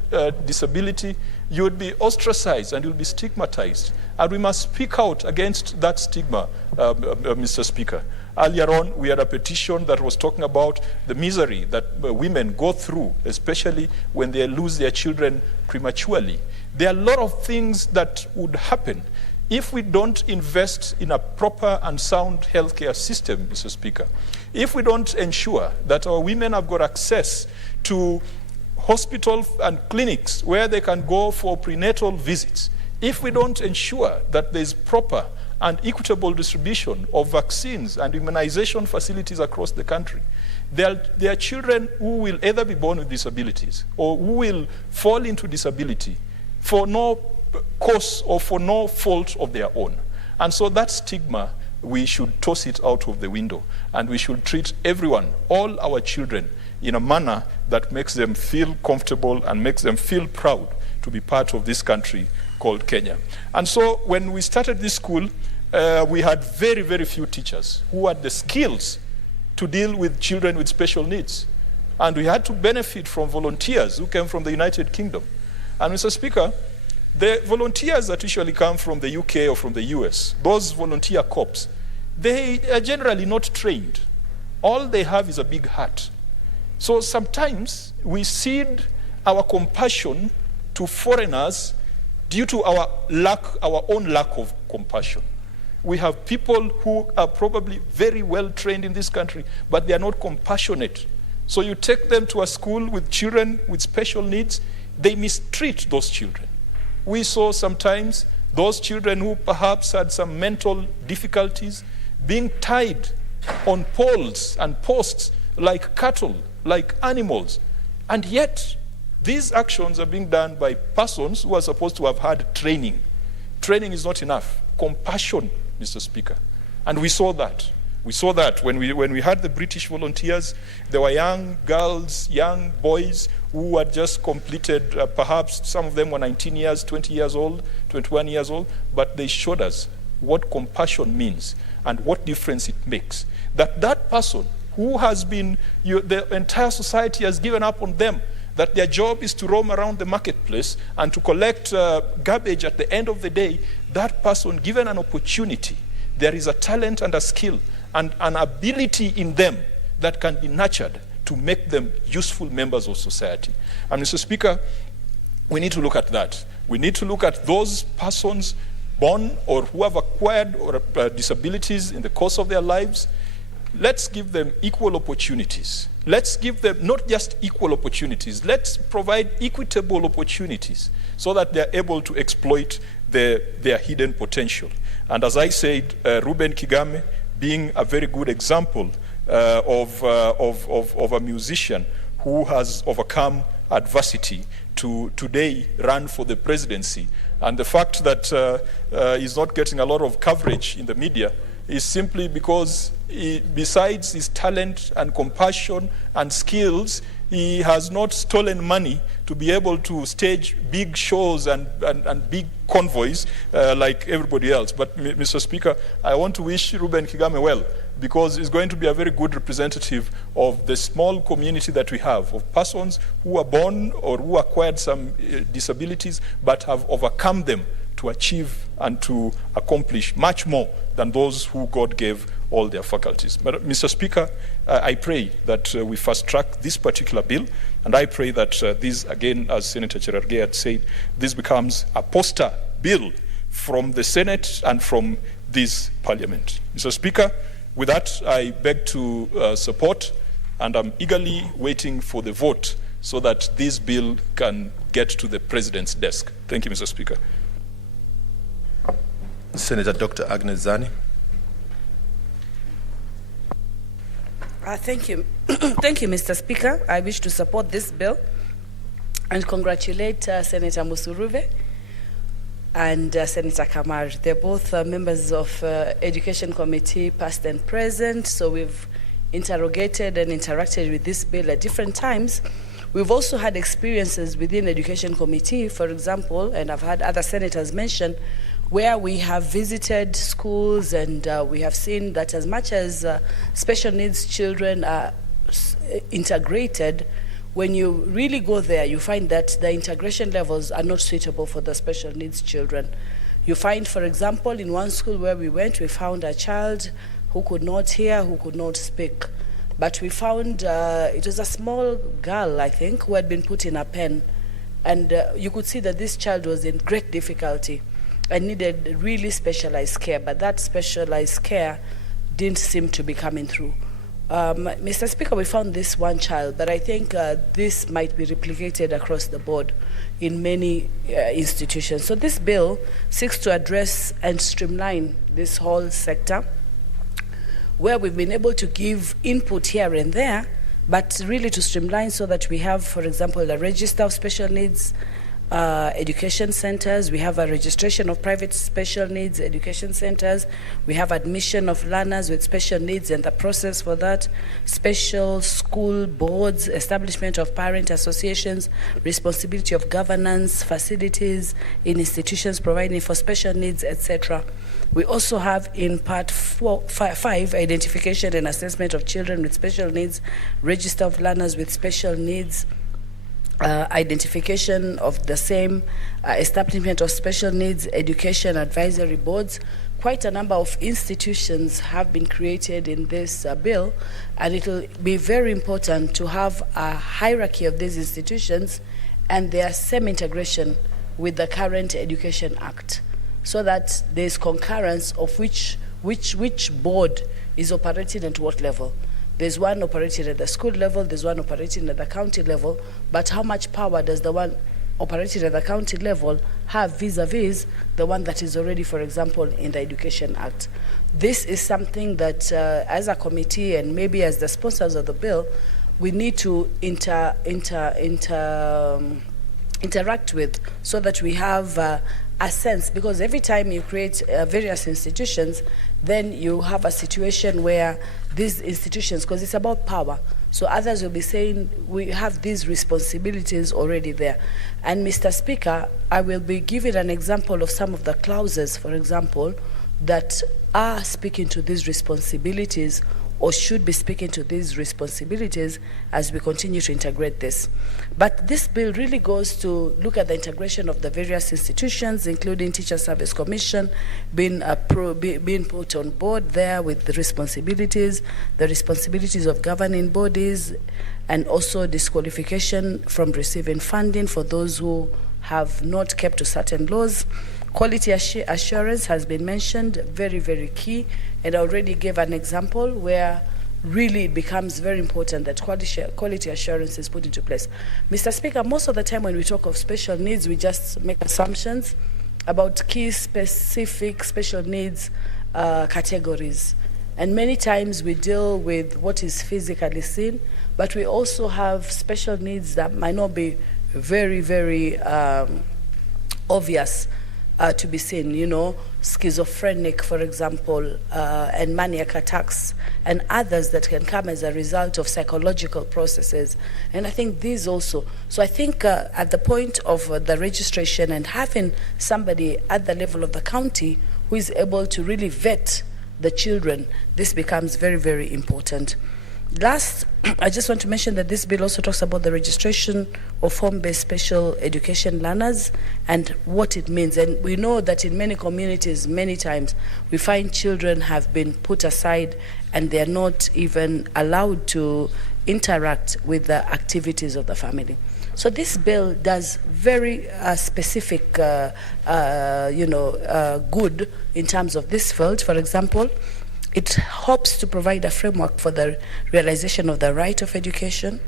disability, you would be ostracized and you'll be stigmatized. And we must speak out against that stigma, Mr. Speaker. Earlier on, we had a petition that was talking about the misery that women go through, especially when they lose their children prematurely. There are a lot of things that would happen if we don't invest in a proper and sound healthcare system, Mr. Speaker. If we don't ensure that our women have got access to hospitals and clinics where they can go for prenatal visits, if we don't ensure that there's proper and equitable distribution of vaccines and immunization facilities across the country, there are children who will either be born with disabilities or who will fall into disability for no cause or for no fault of their own. And so that stigma, we should toss it out of the window, and we should treat everyone, all our children, in a manner that makes them feel comfortable and makes them feel proud to be part of this country called Kenya. And so when we started this school, we had very, very few teachers who had the skills to deal with children with special needs. And we had to benefit from volunteers who came from the United Kingdom. And Mr. Speaker, the volunteers that usually come from the UK or from the US, those volunteer corps, they are generally not trained. All they have is a big heart. So sometimes we cede our compassion to foreigners due to our own lack of compassion. We have people who are probably very well trained in this country, but they are not compassionate. So you take them to a school with children with special needs, they mistreat those children. We saw sometimes those children who perhaps had some mental difficulties being tied on poles and posts like cattle, like animals. And yet, these actions are being done by persons who are supposed to have had training. Training is not enough. Compassion, Mr. Speaker. And we saw that. We saw that when we had the British volunteers. There were young girls, young boys who had just completed, perhaps some of them were 19 years, 20 years old, 21 years old, but they showed us what compassion means and what difference it makes. That person who has been, the entire society has given up on them, that their job is to roam around the marketplace and to collect garbage at the end of the day, that person, given an opportunity, there is a talent and a skill and an ability in them that can be nurtured to make them useful members of society. And Mr. Speaker, we need to look at that. We need to look at those persons born or who have acquired or disabilities in the course of their lives. Let's give them equal opportunities. Let's give them not just equal opportunities, let's provide equitable opportunities so that they're able to exploit their hidden potential. And as I said, Ruben Kigame being a very good example of a musician who has overcome adversity to today run for the presidency. And the fact that he's not getting a lot of coverage in the media is simply because besides his talent and compassion and skills, he has not stolen money to be able to stage big shows and big convoys like everybody else. But Mr. Speaker, I want to wish Ruben Kigame well, because he's going to be a very good representative of the small community that we have, of persons who are born or who acquired some disabilities but have overcome them to achieve and to accomplish much more than those who God gave all their faculties. But, Mr. Speaker, I pray that we fast track this particular bill, and I pray that this, again, as Senator Cherargei had said, this becomes a poster bill from the Senate and from this Parliament. Mr. Speaker, with that, I beg to support, and I'm eagerly waiting for the vote so that this bill can get to the President's desk. Thank you, Mr. Speaker. Senator Dr. Agnes Zani. Thank you. Thank you, Mr. Speaker. I wish to support this bill and congratulate Senator Musuruve and Senator Kamar. They're both members of Education Committee, past and present, so we've interrogated and interacted with this bill at different times. We've also had experiences within Education Committee, for example, and I've had other senators mention, where we have visited schools and we have seen that as much as special needs children are integrated, when you really go there, you find that the integration levels are not suitable for the special needs children. You find, for example, in one school where we went, we found a child who could not hear, who could not speak. But we found it was a small girl, I think, who had been put in a pen. And you could see that this child was in great difficulty and needed really specialized care, but that specialized care didn't seem to be coming through. Mr. Speaker, we found this one child, but I think this might be replicated across the board in many institutions. So this bill seeks to address and streamline this whole sector, where we've been able to give input here and there, but really to streamline so that we have, for example, a register of special needs education centers, we have a registration of private special needs education centers, we have admission of learners with special needs and the process for that, special school boards, establishment of parent associations, responsibility of governance, facilities in institutions providing for special needs, etc. We also have in part 5, identification and assessment of children with special needs, register of learners with special needs, identification of the same, establishment of special needs education advisory boards. Quite a number of institutions have been created in this bill, and it will be very important to have a hierarchy of these institutions and their semi-integration with the current Education Act, so that there's concurrence of which board is operating at what level. There's one operating at the school level, there's one operating at the county level, but how much power does the one operating at the county level have vis-a-vis the one that is already, for example, in the Education Act? This is something that as a committee and maybe as the sponsors of the bill, we need to interact with, so that we have a sense, because every time you create various institutions, then you have a situation where these institutions, because it's about power, so others will be saying we have these responsibilities already there. And Mr. Speaker, I will be giving an example of some of the clauses, for example, that are speaking to these responsibilities or should be speaking to these responsibilities as we continue to integrate this. But this bill really goes to look at the integration of the various institutions, including Teacher Service Commission being put on board there with the responsibilities of governing bodies, and also disqualification from receiving funding for those who have not kept to certain laws. Quality assurance has been mentioned, very, very key, and I already gave an example where really it becomes very important that quality assurance is put into place. Mr. Speaker, most of the time when we talk of special needs, we just make assumptions about key specific special needs categories. And many times we deal with what is physically seen, but we also have special needs that might not be very, very obvious to be seen, you know, schizophrenic, for example, and maniac attacks, and others that can come as a result of psychological processes. And I think these also. So I think at the point of the registration and having somebody at the level of the county who is able to really vet the children, this becomes very, very important. Last, I just want to mention that this bill also talks about the registration of home-based special education learners and what it means. And we know that in many communities, many times, we find children have been put aside and they're not even allowed to interact with the activities of the family. So this bill does very specific, good in terms of this field. For example, it hopes to provide a framework for the realization of the right of education.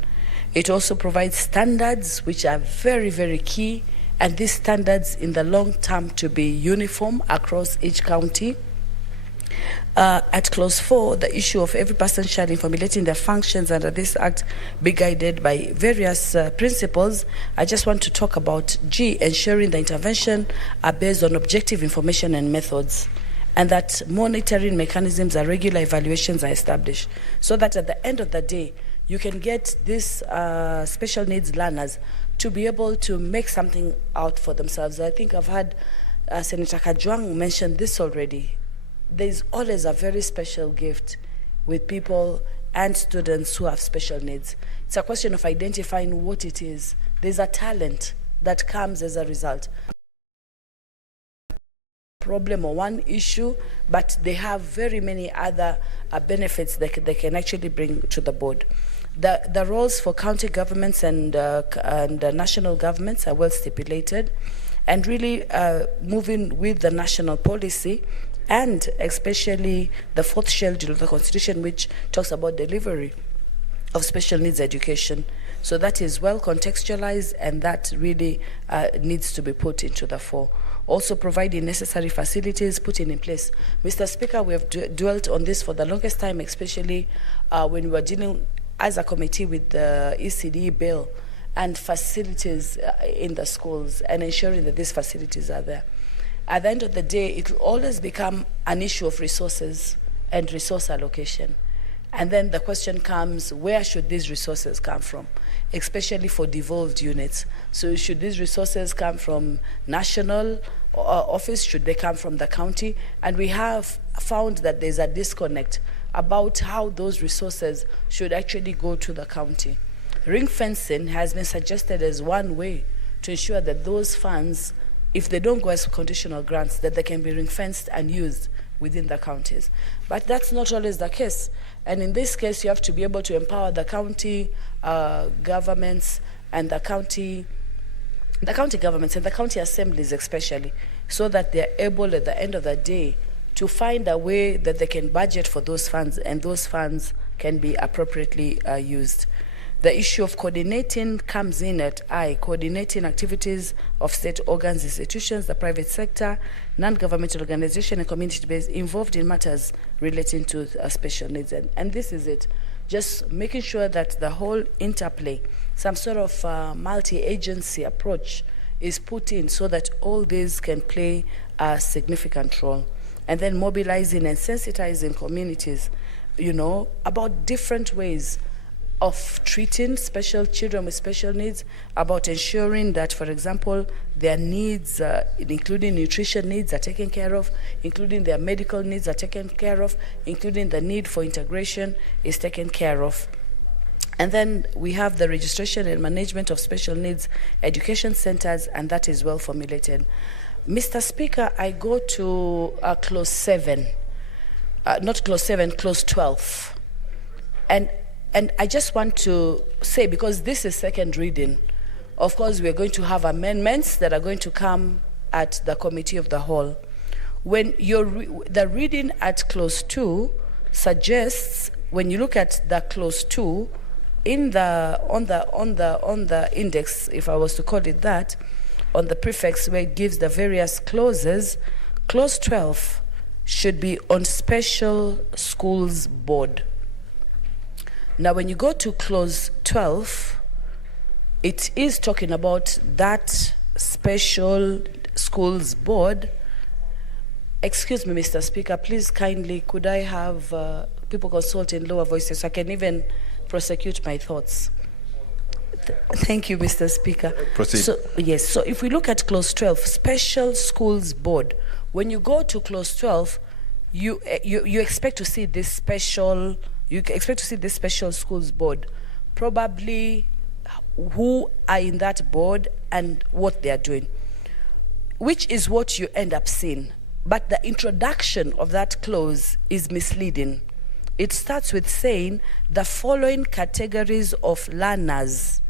It also provides standards which are very, very key, and these standards in the long term to be uniform across each county. At clause 4, the issue of every person shall, in formulating their functions under this act, be guided by various principles. I just want to talk about G, ensuring the intervention are based on objective information and methods, and that monitoring mechanisms and regular evaluations are established, so that at the end of the day, you can get these special needs learners to be able to make something out for themselves. I think I've had Senator Kajwang mention this already. There's always a very special gift with people and students who have special needs. It's a question of identifying what it is. There's a talent that comes as a result. Problem or one issue, but they have very many other benefits that they can actually bring to the board. The roles for county governments and national governments are well stipulated, and really moving with the national policy, and especially the 4th schedule of the Constitution, which talks about delivery of special needs education. So that is well contextualized, and that really needs to be put into the fore. Also providing necessary facilities, putting in place. Mr. Speaker, we have dwelt on this for the longest time, especially when we were dealing as a committee with the ECD bill and facilities in the schools and ensuring that these facilities are there. At the end of the day, it will always become an issue of resources and resource allocation. And then the question comes, where should these resources come from, especially for devolved units? So should these resources come from national office? Should they come from the county? And we have found that there's a disconnect about how those resources should actually go to the county. Ring fencing has been suggested as one way to ensure that those funds, if they don't go as conditional grants, that they can be ring fenced and used within the counties. But that's not always the case. And in this case, you have to be able to empower the county governments and the county the county governments and the county assemblies especially, so that they're able at the end of the day to find a way that they can budget for those funds and those funds can be appropriately used. The issue of coordinating comes in at coordinating activities of state organs, institutions, the private sector, non-governmental organization, and community-based involved in matters relating to special needs. And this is it. Just making sure that the whole interplay, some sort of multi-agency approach is put in so that all these can play a significant role. And then mobilizing and sensitizing communities, about different ways of treating special children with special needs, about ensuring that, for example, their needs, including nutrition needs, are taken care of, including their medical needs are taken care of, including the need for integration is taken care of. And then we have the registration and management of special needs education centers, and that is well formulated. Mr. Speaker, I go to clause 7, not clause 7, clause 12. And I just want to say, because this is second reading, of course we're going to have amendments that are going to come at the committee of the whole. When the reading at clause 2 suggests, when you look at the clause 2 on the index, if I was to call it that, on the prefix where it gives the various clauses, clause 12 should be on special schools board. Now, when you go to clause 12, it is talking about that special schools board. Excuse me, Mr. Speaker, please kindly, could I have people consult in lower voices so I can even prosecute my thoughts? Thank you, Mr. Speaker. Proceed. So if we look at clause 12, special schools board, when you go to clause 12, you expect to see this special. You expect to see this special schools board, probably who are in that board and what they are doing, which is what you end up seeing. But the introduction of that clause is misleading. It starts with saying the following categories of learners.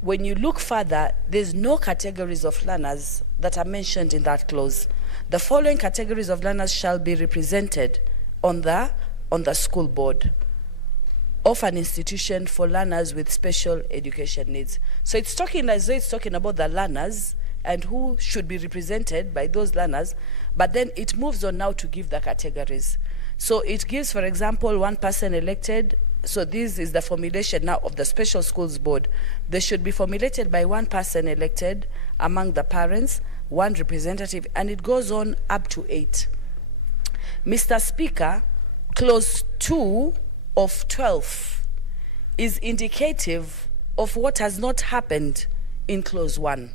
When you look further, there's no categories of learners that are mentioned in that clause. The following categories of learners shall be represented on the school board of an institution for learners with special education needs. So it's talking as though it's talking about the learners and who should be represented by those learners, but then it moves on now to give the categories. So it gives, for example, one person elected. So this is the formulation now of the special schools board. They should be formulated by one person elected among the parents, one representative, and it goes on up to 8. Mr. Speaker, clause 2 of 12 is indicative of what has not happened in clause 1.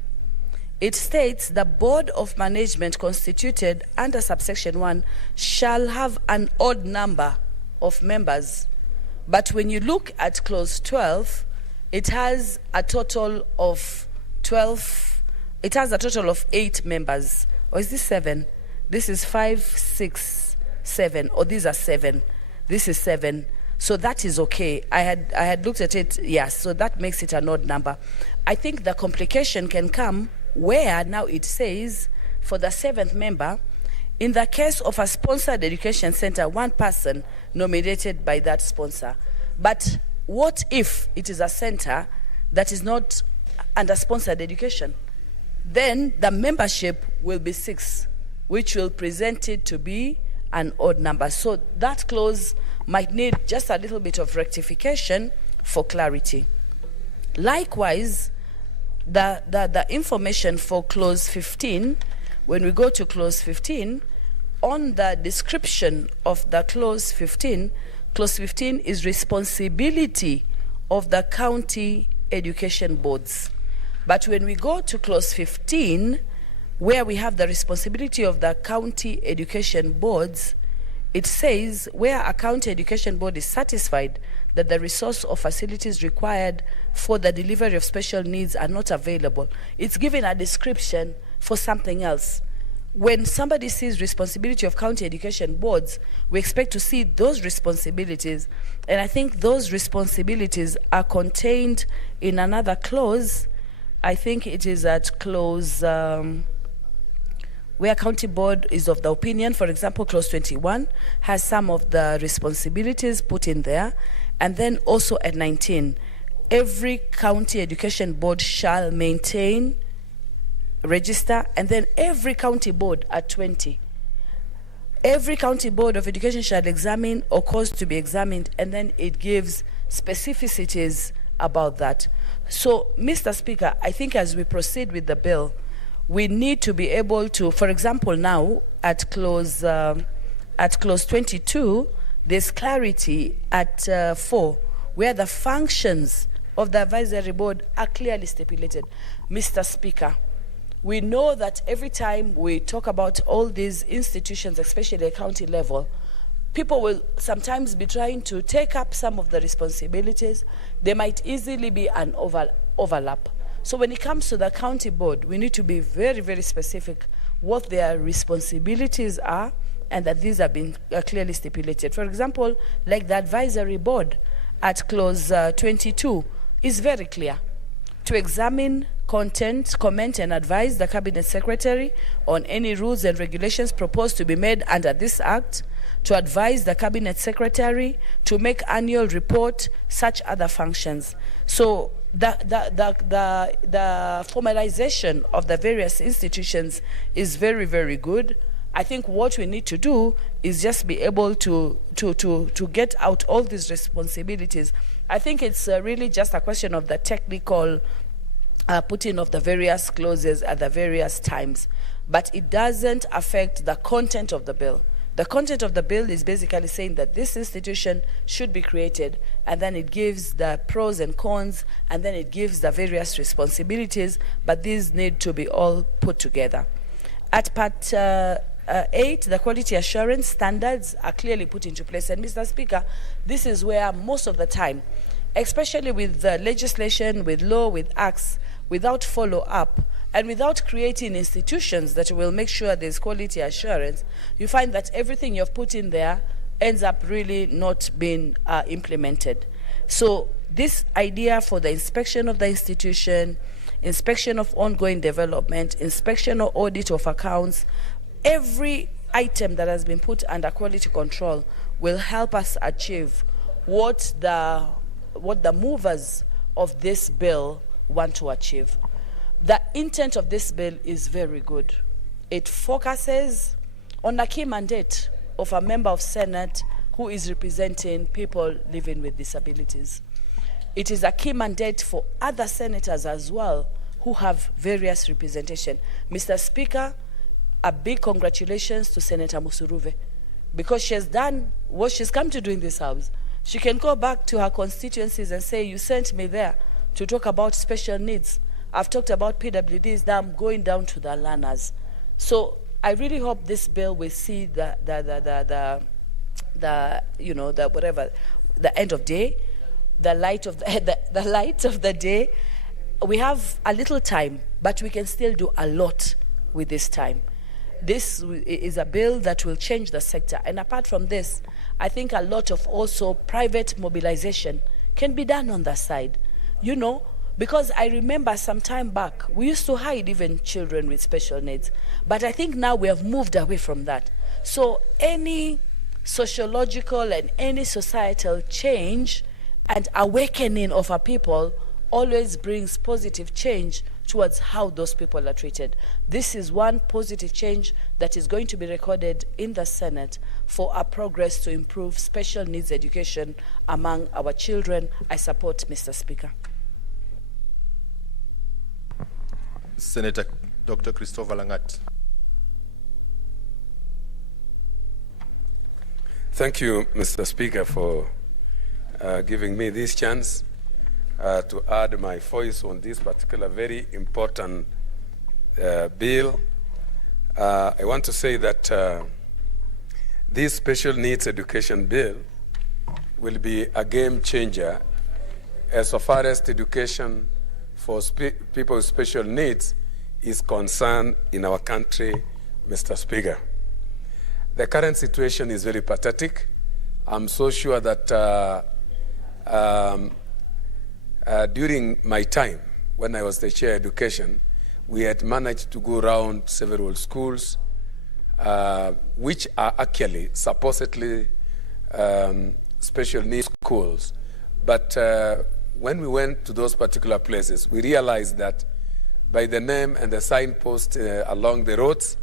It states the board of management constituted under subsection 1 shall have an odd number of members. But when you look at clause 12, it has a total of 12, it has a total of 8 members. Or is this 7? This is 5, 6, 7, or these are 7. This is 7. So that is okay. I had looked at it, yes, so that makes it an odd number. I think the complication can come where now it says for the 7th member, in the case of a sponsored education center, one person nominated by that sponsor. But what if it is a center that is not under sponsored education? Then the membership will be 6, which will present it to be an odd number. So that clause might need just a little bit of rectification for clarity. Likewise, the information for clause 15, when we go to clause 15, on the description of the clause 15 is responsibility of the county education boards. But when we go to clause 15, where we have the responsibility of the county education boards, it says where a county education board is satisfied that the resource or facilities required for the delivery of special needs are not available, it's given a description for something else. When somebody sees responsibility of county education boards, we expect to see those responsibilities. And I think those responsibilities are contained in another clause I think it is at clause where county board is of the opinion, for example, clause 21 has some of the responsibilities put in there. And then also at 19, every county education board shall maintain, register, and then every county board at 20. Every county board of education shall examine or cause to be examined, and then it gives specificities about that. So, Mr. Speaker, I think as we proceed with the bill, we need to be able to, for example, now at clause 22, there's clarity at 4, where the functions of the advisory board are clearly stipulated. Mr. Speaker, we know that every time we talk about all these institutions, especially at county level, people will sometimes be trying to take up some of the responsibilities. There might easily be an overlap. So when it comes to the county board, we need to be very, very specific what their responsibilities are, and that these have been clearly stipulated. For example, like the advisory board at clause 22 is very clear. To examine content, comment, and advise the Cabinet Secretary on any rules and regulations proposed to be made under this Act, to advise the Cabinet Secretary, to make annual report, such other functions. So the formalization of the various institutions is very, very good. I think what we need to do is just be able to get out all these responsibilities. I think it's really just a question of the technical putting of the various clauses at the various times, but it doesn't affect the content of the bill. The content of the bill is basically saying that this institution should be created, and then it gives the pros and cons, and then it gives the various responsibilities, but these need to be all put together. At part 8, the quality assurance standards are clearly put into place. And Mr. Speaker, this is where most of the time, especially with legislation, with law, with acts, without follow-up, and without creating institutions that will make sure there's quality assurance, you find that everything you've put in there ends up really not being implemented. So this idea for the inspection of the institution, inspection of ongoing development, inspection or audit of accounts, every item that has been put under quality control will help us achieve what the movers of this bill want to achieve. The intent of this bill is very good. It focuses on a key mandate of a member of Senate who is representing people living with disabilities. It is a key mandate for other senators as well who have various representation. Mr. Speaker, a big congratulations to Senator Musuruve, because she has done what she's come to do in this House. She can go back to her constituencies and say, you sent me there to talk about special needs. I've talked about PWDs, now I'm going down to the learners. So I really hope this bill will see the end of day, the light of the light of the day. We have a little time, but we can still do a lot with this time. This is a bill that will change the sector. And apart from this, I think a lot of also private mobilization can be done on the side. You know, because I remember some time back, we used to hide even children with special needs. But I think now we have moved away from that. So any sociological and any societal change and awakening of our people always brings positive change towards how those people are treated. This is one positive change that is going to be recorded in the Senate for our progress to improve special needs education among our children. I support, Mr. Speaker. Senator Dr. Christopher Langat. Thank you, Mr. Speaker, for giving me this chance to add my voice on this particular very important bill. I want to say that this special needs education bill will be a game changer as far as education for people with special needs is concerned in our country, Mr. Speaker. The current situation is very pathetic. I'm so sure that during my time, when I was the chair of education, we had managed to go around several schools, which are actually supposedly special needs schools. But when we went to those particular places, we realized that by the name and the signpost along the roads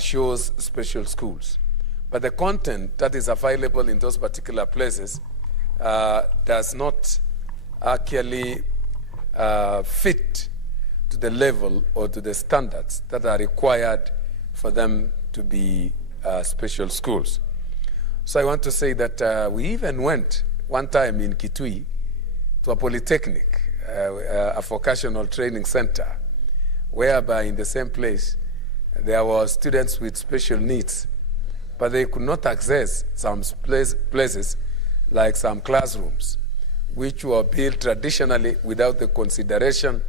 shows special schools. But the content that is available in those particular places does not actually fit to the level or to the standards that are required for them to be special schools. So I want to say that we even went one time in Kitui to a polytechnic, a vocational training center, whereby in the same place there were students with special needs, but they could not access some places like some classrooms, which were built traditionally without the consideration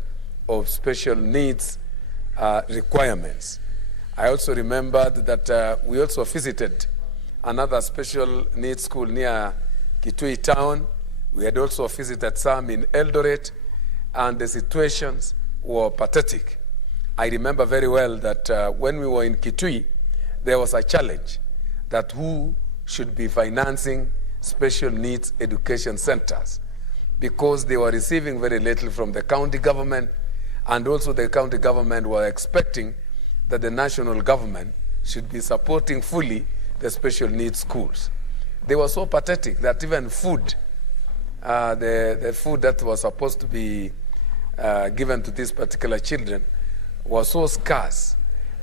of special needs requirements. I also remembered that we also visited another special needs school near Kitui town. We had also visited some in Eldoret, and the situations were pathetic. I remember very well that when we were in Kitui, there was a challenge that who should be financing special needs education centers, because they were receiving very little from the county government, and also the county government were expecting that the national government should be supporting fully the special needs schools. They were so pathetic that even food, the food that was supposed to be given to these particular children was so scarce.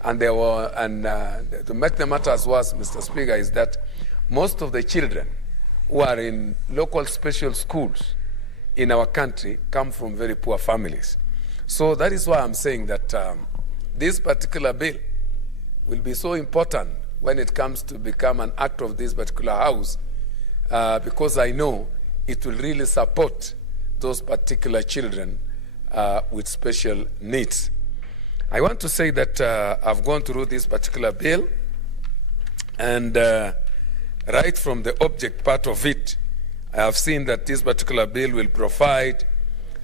And to make the matters worse, Mr. Speaker, is that most of the children who are in local special schools in our country come from very poor families. So that is why I'm saying that this particular bill will be so important when it comes to become an act of this particular house, because I know it will really support those particular children with special needs. I want to say that I've gone through this particular bill, and right from the object part of it, I have seen that this particular bill will provide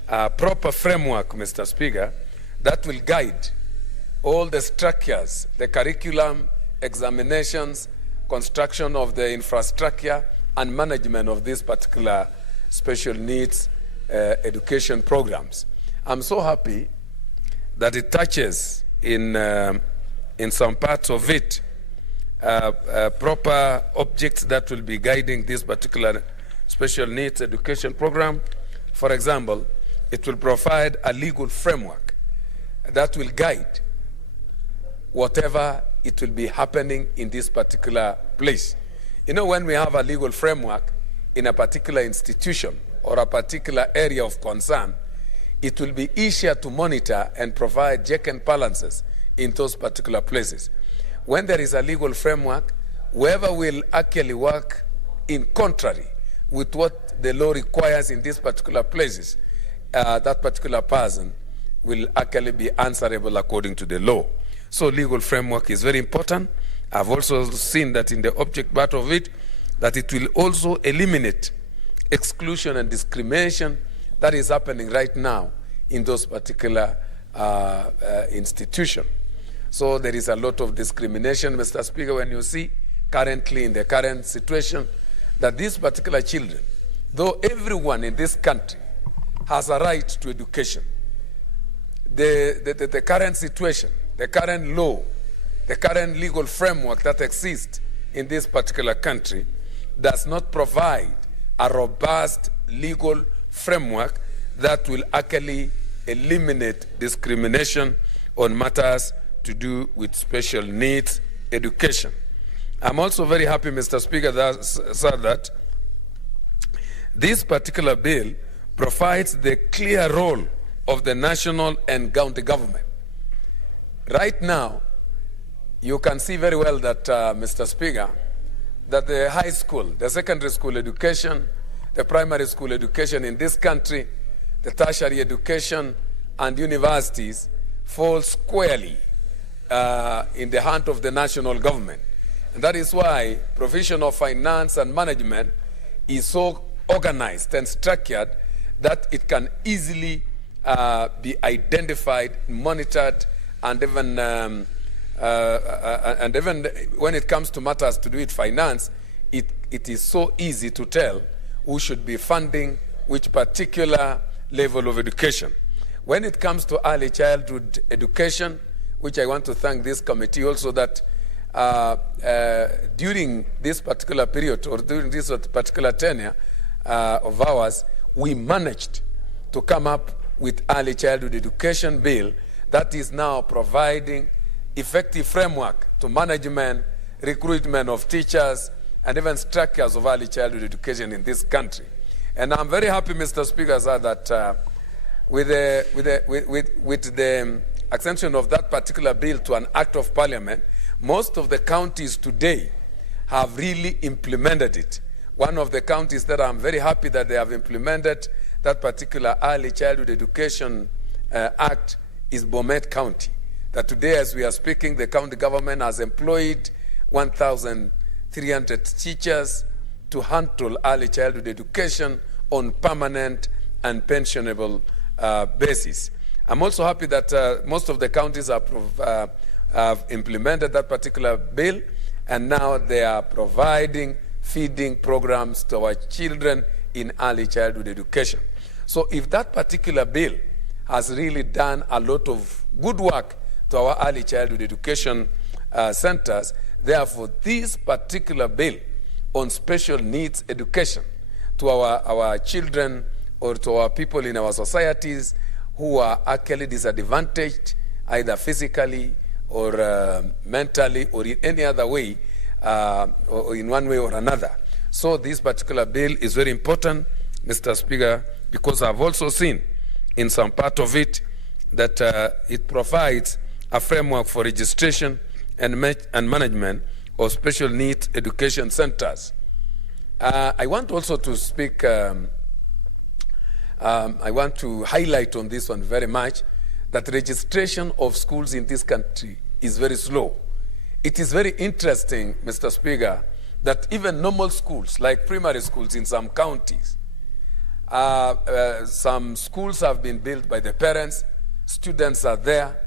a proper framework, Mr. Speaker, that will guide all the structures, the curriculum, examinations, construction of the infrastructure, and management of these particular special needs education programs. I'm so happy that it touches in some parts of it proper objects that will be guiding this particular special needs education program. For example, it will provide a legal framework that will guide whatever it will be happening in this particular place. You know, when we have a legal framework in a particular institution or a particular area of concern, it will be easier to monitor and provide check and balances in those particular places. When there is a legal framework, whoever will actually work in contrary with what the law requires in these particular places, that particular person will actually be answerable according to the law. So legal framework is very important. I've also seen that in the object part of it, that it will also eliminate exclusion and discrimination that is happening right now in those particular institutions. So there is a lot of discrimination, Mr. Speaker, when you see currently in the current situation that these particular children, though everyone in this country has a right to education, the current situation, the current law, the current legal framework that exists in this particular country does not provide a robust legal framework that will actually eliminate discrimination on matters to do with special needs education. I'm also very happy, Mr. Speaker, that this particular bill provides the clear role of the national and county government. Right now, you can see very well that, Mr. Speaker, that the high school, the secondary school education, the primary school education in this country, the tertiary education and universities fall squarely in the hand of the national government. And that is why provision of finance and management is so organized and structured that it can easily be identified, monitored, and even when it comes to matters to do with finance, it is so easy to tell who should be funding which particular level of education. When it comes to early childhood education, which I want to thank this committee also that during this particular period or during this particular tenure of ours, we managed to come up with early childhood education bill that is now providing effective framework to management, recruitment of teachers, and even structures of early childhood education in this country. And I'm very happy, Mr. Speaker, sir, that with the extension of that particular bill to an act of parliament, most of the counties today have really implemented it. One of the counties that I'm very happy that they have implemented that particular early childhood education act is Bomet County. That today, as we are speaking, the county government has employed 1,300 teachers to handle early childhood education on permanent and pensionable basis. I'm also happy that most of the counties have implemented that particular bill, and now they are providing feeding programs to our children in early childhood education. So if that particular bill has really done a lot of good work to our early childhood education centers, therefore this particular bill on special needs education to our children or to our people in our societies who are actually disadvantaged either physically or mentally or in any other way, or in one way or another. So this particular bill is very important, Mr. Speaker, because I've also seen in some part of it that it provides a framework for registration and management of special needs education centers. I want also to speak, I want to highlight on this one very much, that registration of schools in this country is very slow. It is very interesting, Mr. Speaker, that even normal schools, like primary schools in some counties, some schools have been built by the parents, students are there,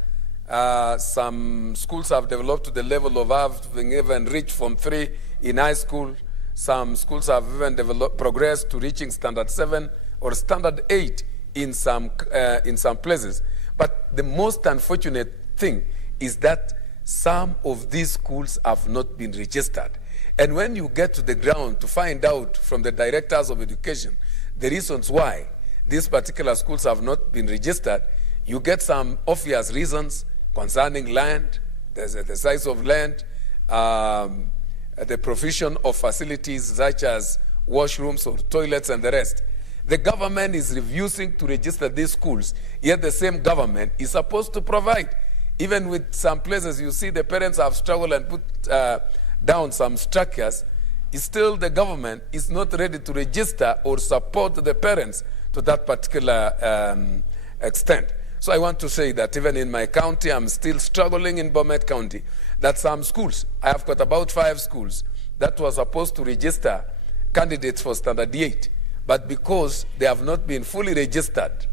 some schools have developed to the level of having even reached Form 3 in high school. Some schools have even progressed to reaching Standard 7 or Standard 8 in some places. But the most unfortunate thing is that some of these schools have not been registered. And when you get to the ground to find out from the directors of education the reasons why these particular schools have not been registered, you get some obvious reasons concerning land, the size of land, the provision of facilities such as washrooms or toilets and the rest. The government is refusing to register these schools, yet the same government is supposed to provide. Even with some places, you see the parents have struggled and put down some structures, still the government is not ready to register or support the parents to that particular extent. So I want to say that even in my county, I'm still struggling in Bomet County, that some schools, I have got about 5 schools that were supposed to register candidates for Standard 8, but because they have not been fully registered,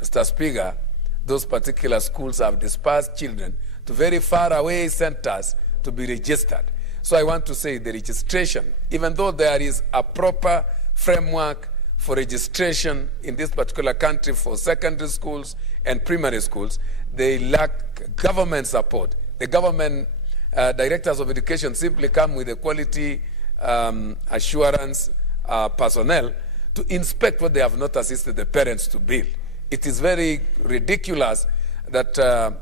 Mr. Speaker, those particular schools have dispersed children to very far away centers to be registered. So I want to say the registration, even though there is a proper framework for registration in this particular country for secondary schools and primary schools, they lack government support. The government directors of education simply come with the quality assurance personnel to inspect what they have not assisted the parents to build. It is very ridiculous that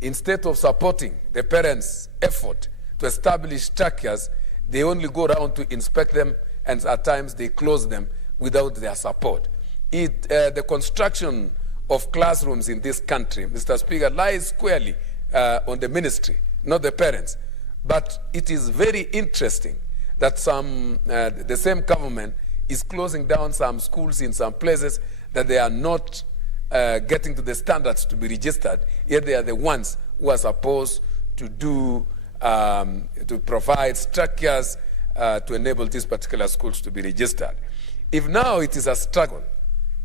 instead of supporting the parents' effort to establish structures, they only go around to inspect them, and at times they close them without their support. The construction of classrooms in this country, Mr. Speaker, lies squarely on the ministry, not the parents. But it is very interesting that the same government is closing down some schools in some places that they are not getting to the standards to be registered, yet they are the ones who are supposed to do, to provide structures to enable these particular schools to be registered. If now it is a struggle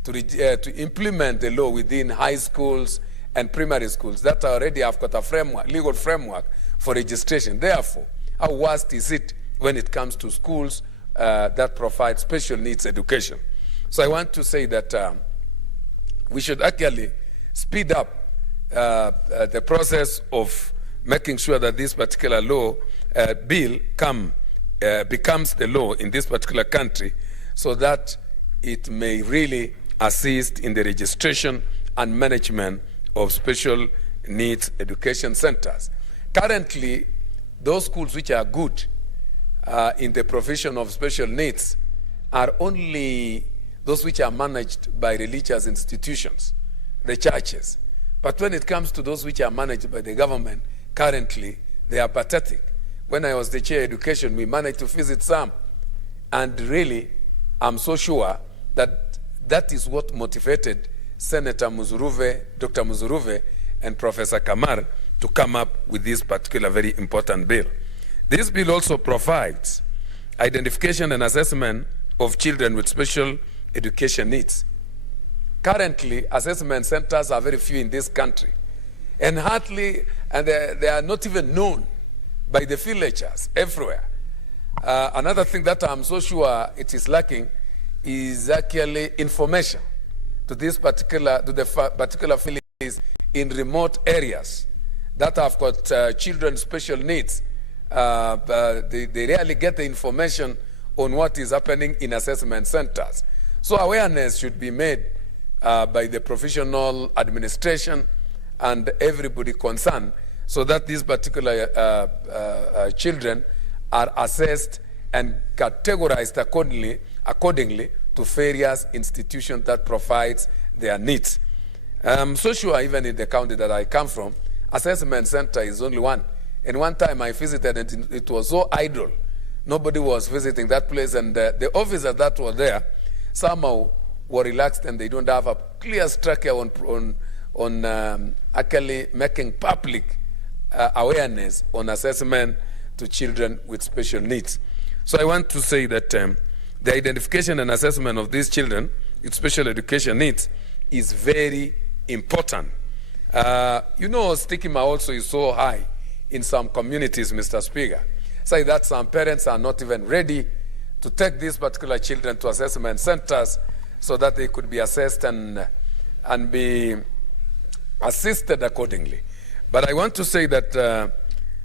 to implement the law within high schools and primary schools that already have got a framework, legal framework for registration. Therefore, how worst is it when it comes to schools that provide special needs education? So I want to say that we should actually speed up the process of making sure that this particular law bill becomes the law in this particular country, so that it may really assist in the registration and management of special needs education centers. Currently, those schools which are good in the provision of special needs are only those which are managed by religious institutions, the churches. But when it comes to those which are managed by the government, currently they are pathetic. When I was the chair of education, we managed to visit some. And really, I'm so sure that that is what motivated Senator Musuruve, Dr. Musuruve, and Professor Kamar to come up with this particular very important bill. This bill also provides identification and assessment of children with special education needs. Currently, assessment centers are very few in this country, and hardly, and they are not even known by the villagers everywhere. Another thing that I'm so sure it is lacking is actually information to the particular villages in remote areas that have got children with special needs. They rarely get the information on what is happening in assessment centers. So awareness should be made by the professional administration and everybody concerned, so that these particular children are assessed and categorized accordingly to various institutions that provides their needs. I'm so sure even in the county that I come from, assessment center is only one. And one time I visited and it was so idle. Nobody was visiting that place, and the officers that were there somehow were relaxed, and they don't have a clear structure on actually making public awareness on assessment to children with special needs. So I want to say that the identification and assessment of these children with special education needs is very important. You know, stigma also is so high in some communities, Mr. Speaker. Say that some parents are not even ready to take these particular children to assessment centers so that they could be assessed and be assisted accordingly. But I want to say that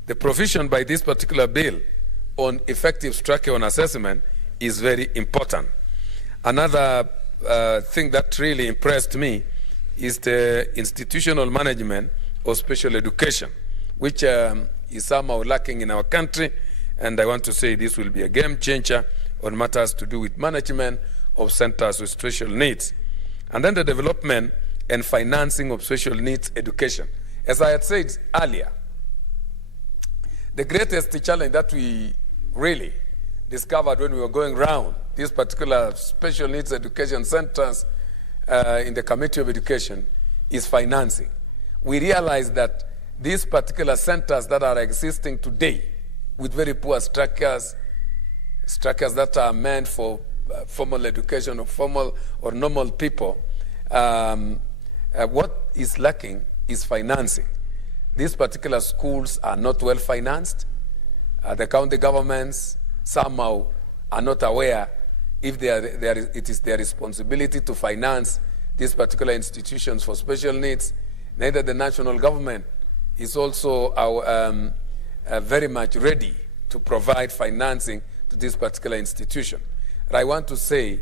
the provision by this particular bill on effective structure on assessment is very important. Another thing that really impressed me is the institutional management of special education, which is somehow lacking in our country, and I want to say this will be a game changer on matters to do with management of centers with special needs. And then the development and financing of special needs education. As I had said earlier, the greatest challenge that we really discovered when we were going around these particular special needs education centers in the Committee of Education is financing. We realized that these particular centers that are existing today with very poor structures that are meant for formal education or formal or normal people, what is lacking is financing. These particular schools are not well financed. The county governments somehow are not aware if it is their responsibility to finance these particular institutions for special needs. Neither the national government is also very much ready to provide financing to this particular institution. But I want to say,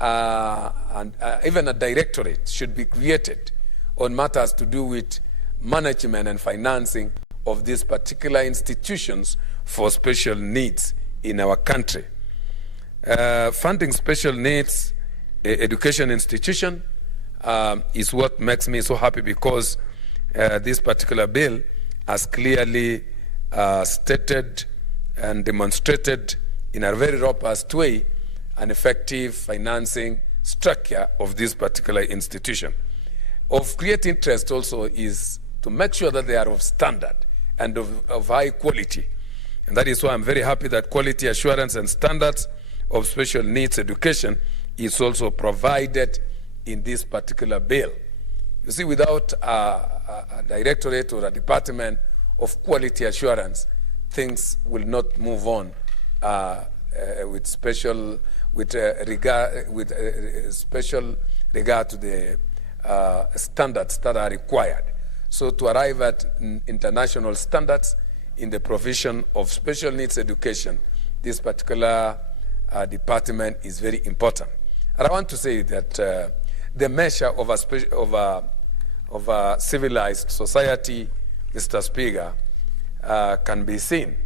even a directorate should be created on matters to do with management and financing of these particular institutions for special needs in our country. Funding special needs education institution is what makes me so happy, because this particular bill has clearly stated and demonstrated in a very robust way an effective financing structure of this particular institution. Of great interest also is to make sure that they are of standard and of high quality. And that is why I'm very happy that quality assurance and standards of special needs education is also provided in this particular bill. You see, without a directorate or a department of quality assurance, things will not move on with special regard to the standards that are required. So to arrive at international standards in the provision of special needs education, this particular department is very important. And I want to say that the measure of a civilized society, Mr. Speaker, can be seen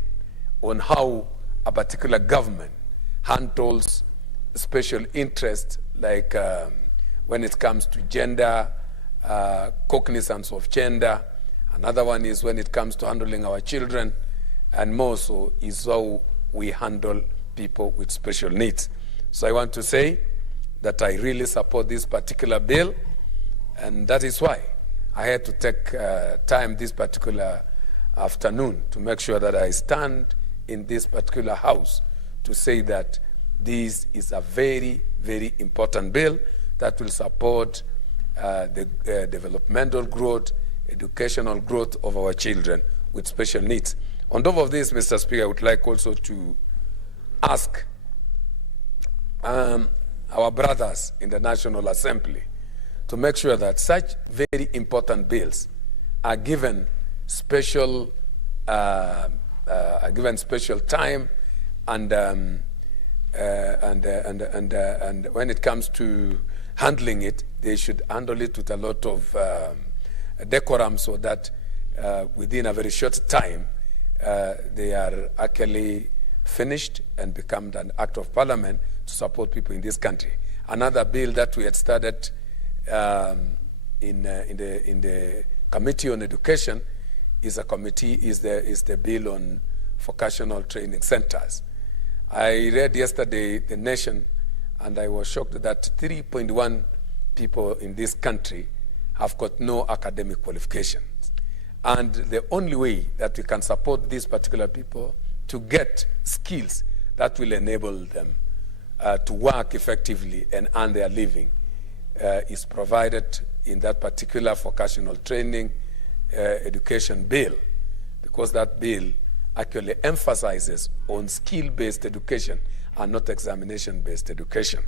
on how a particular government handles special interests, like when it comes to gender, cognizance of gender. Another one is when it comes to handling our children, and more so is how we handle people with special needs. So I want to say that I really support this particular bill, and that is why I had to take time this particular afternoon to make sure that I stand in this particular house to say that this is a very, very important bill that will support the developmental growth, educational growth of our children with special needs. On top of this, Mr. Speaker, I would like also to ask our brothers in the National Assembly to make sure that such very important bills are given special time, and when it comes to handling it, they should handle it with a lot of decorum, so that within a very short time they are actually finished and become an act of parliament to support people in this country. Another bill that we had started in the Committee on Education is the bill on vocational training centers. I read yesterday The Nation, and I was shocked that 3.1 people in this country have got no academic qualifications. And the only way that we can support these particular people to get skills that will enable them to work effectively and earn their living is provided in that particular vocational training education bill, because that bill actually emphasizes on skill-based education and not examination-based education.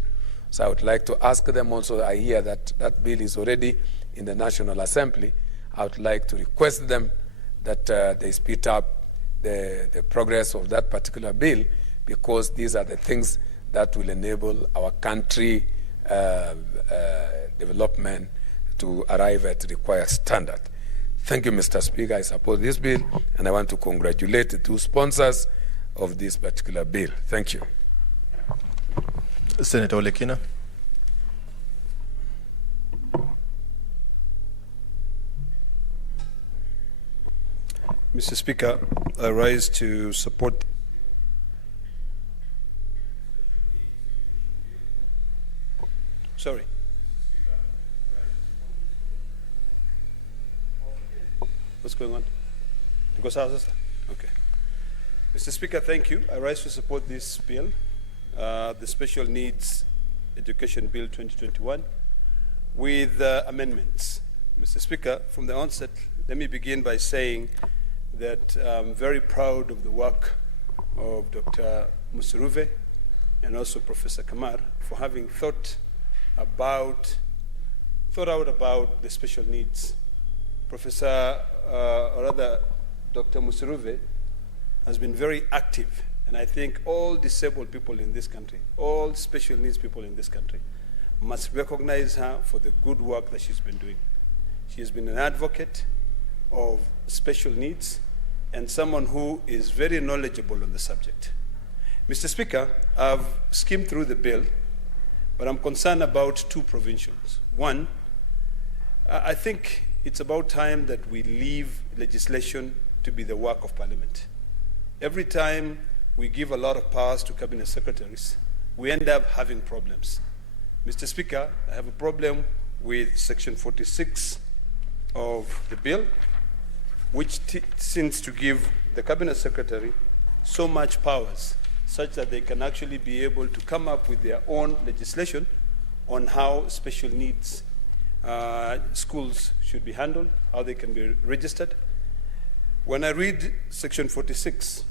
So I would like to ask them also, I hear that that bill is already in the National Assembly. I would like to request them that they speed up the progress of that particular bill, because these are the things that will enable our country development to arrive at the required standard. Thank you, Mr. Speaker. I support this bill, and I want to congratulate the two sponsors of this particular bill. Thank you. Senator Olekina. Mr. Speaker, I rise to support What's going on? Okay. Mr. Speaker, thank you. I rise to support this bill, the Special Needs Education Bill 2021, with amendments. Mr. Speaker, from the onset, let me begin by saying that I'm very proud of the work of Dr. Musuruve and also Professor Kamar for having thought out about the special needs. Dr. Musuruve has been very active, and I think all disabled people in this country, all special needs people in this country, must recognize her for the good work that she's been doing. She has been an advocate of special needs and someone who is very knowledgeable on the subject. Mr. Speaker, I've skimmed through the bill, but I'm concerned about two provisions. One, I think it's about time that we leave legislation to be the work of Parliament. Every time we give a lot of powers to cabinet secretaries, we end up having problems. Mr. Speaker, I have a problem with Section 46 of the bill, which seems to give the cabinet secretary so much powers such that they can actually be able to come up with their own legislation on how special needs schools should be handled, how they can be registered. When I read section 46,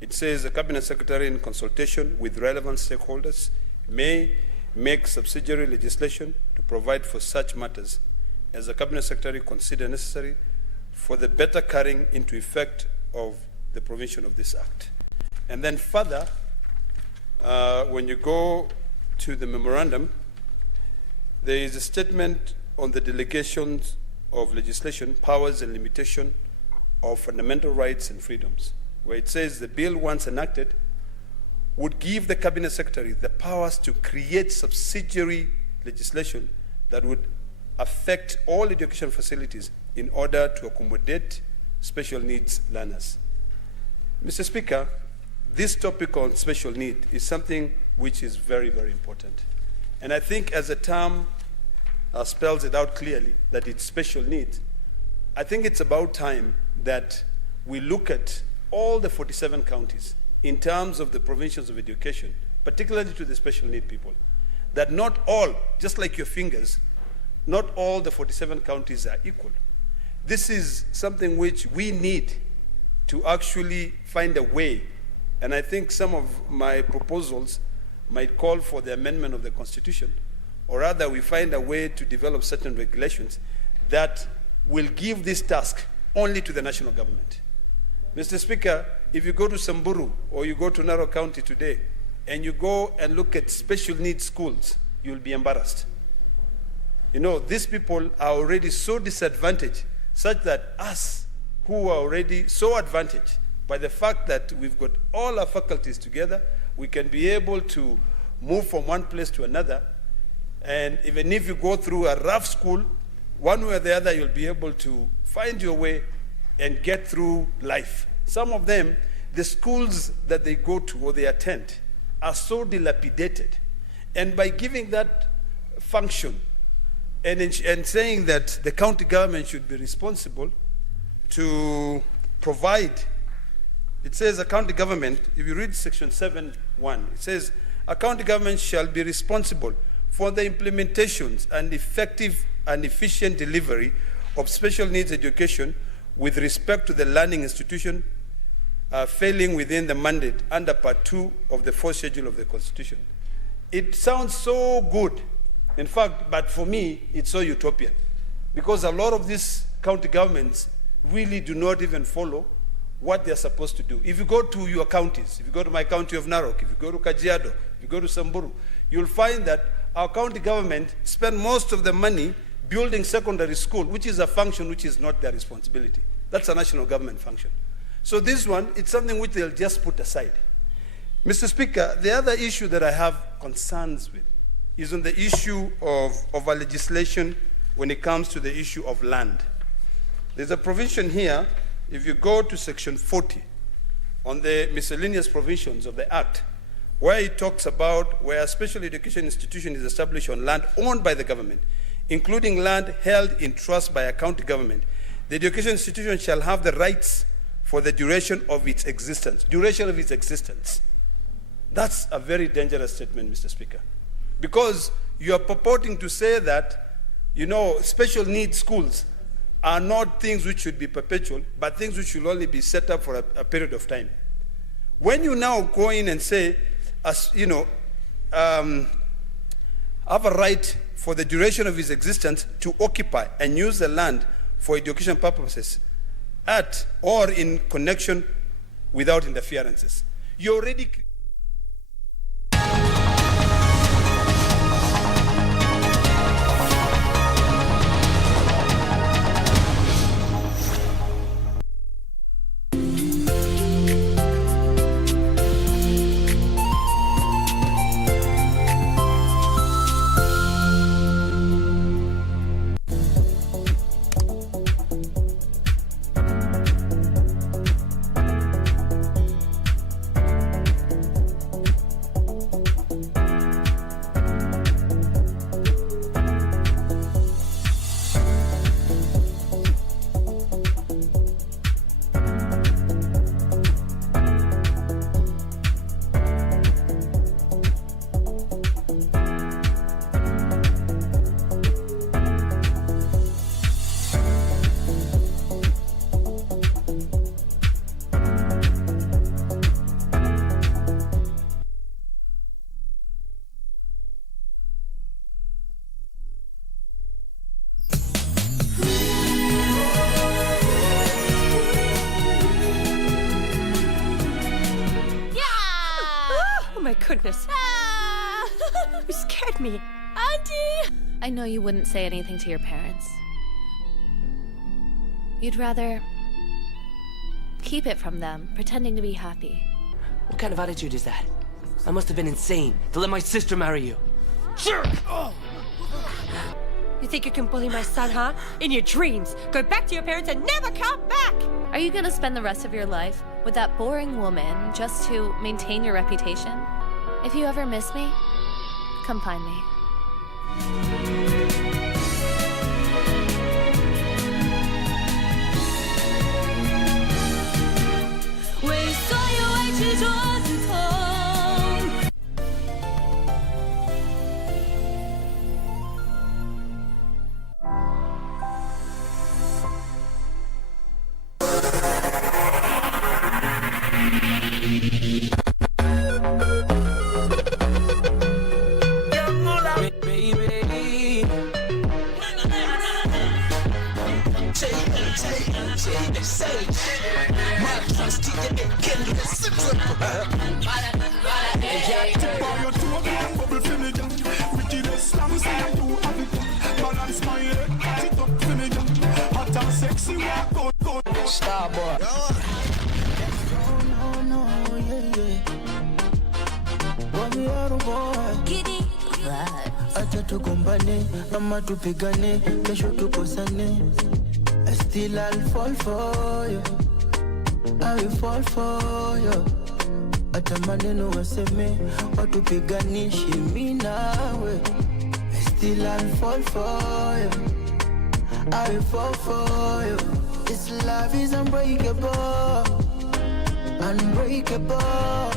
it says the Cabinet Secretary, in consultation with relevant stakeholders, may make subsidiary legislation to provide for such matters as the Cabinet Secretary consider necessary for the better carrying into effect of the provision of this Act. And then further, when you go to the memorandum, there is a statement on the delegations of legislation, powers and limitation of fundamental rights and freedoms, where it says the bill, once enacted, would give the Cabinet Secretary the powers to create subsidiary legislation that would affect all education facilities in order to accommodate special needs learners. Mr. Speaker, this topic on special need is something which is very, very important. And I think as the term spells it out clearly that it's special needs, I think it's about time that we look at all the 47 counties in terms of the provisions of education, particularly to the special need people, that not all, just like your fingers, not all the 47 counties are equal. This is something which we need to actually find a way, and I think some of my proposals might call for the amendment of the Constitution, or rather we find a way to develop certain regulations that will give this task only to the national government. Mr. Speaker, if you go to Samburu or you go to Narok County today and you go and look at special needs schools, you'll be embarrassed. You know, these people are already so disadvantaged such that us who are already so advantaged by the fact that we've got all our faculties together, we can be able to move from one place to another. And even if you go through a rough school, one way or the other, you'll be able to find your way and get through life. Some of them, the schools that they go to or they attend are so dilapidated. And by giving that function and saying that the county government should be responsible to provide, it says a county government, if you read section 7.1, it says a county government shall be responsible for the implementations and effective and efficient delivery of special needs education with respect to the learning institution failing within the mandate under Part 2 of the 4th schedule of the Constitution. It sounds so good. In fact, but for me, it's so utopian. Because a lot of these county governments really do not even follow what they're supposed to do. If you go to your counties, if you go to my county of Narok, if you go to Kajiado, if you go to Samburu, you'll find that our county government spend most of the money building secondary school, which is a function which is not their responsibility. That's a national government function. So this one, it's something which they'll just put aside. Mr. Speaker, the other issue that I have concerns with is on the issue of our legislation when it comes to the issue of land. There's a provision here, if you go to section 40 on the miscellaneous provisions of the Act, where it talks about where a special education institution is established on land owned by the government, including land held in trust by a county government, the education institution shall have the rights for the duration of its existence. Duration of its existence. That's a very dangerous statement, Mr. Speaker. Because you are purporting to say that, you know, special needs schools are not things which should be perpetual, but things which should only be set up for a period of time. When you now go in and say, as you know, have a right for the duration of his existence to occupy and use the land for education purposes at or in connection without interferences. You already Marcus. Ah! You scared me. Auntie! I know you wouldn't say anything to your parents. You'd rather keep it from them, pretending to be happy. What kind of attitude is that? I must have been insane to let my sister marry you. Sure! Oh. You think you can bully my son, huh? In your dreams. Go back to your parents and never come back! Are you gonna spend the rest of your life with that boring woman just to maintain your reputation? If you ever miss me, come find me. Acha tugombane ama tupigane, kesho tukosane. Still I'll fall for you, I will fall for you. Hata maneno waseme watupiganishe mimi nawe. Still I'll fall for you, I will fall for you. This love is unbreakable, unbreakable,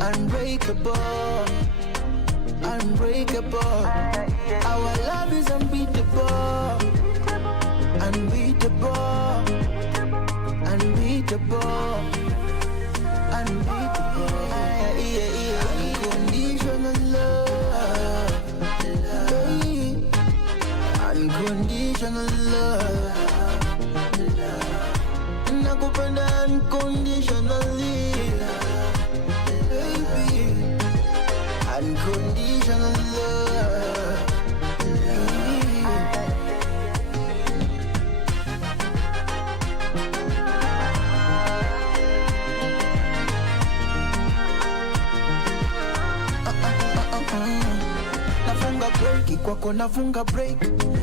unbreakable, unbreakable. Our love is unbeatable, unbeatable, unbeatable, unbeatable. Unconditional love, unconditional love. Nakupenda unconditionally, baby. Unconditional love. Nafunga break kwako, nafunga break.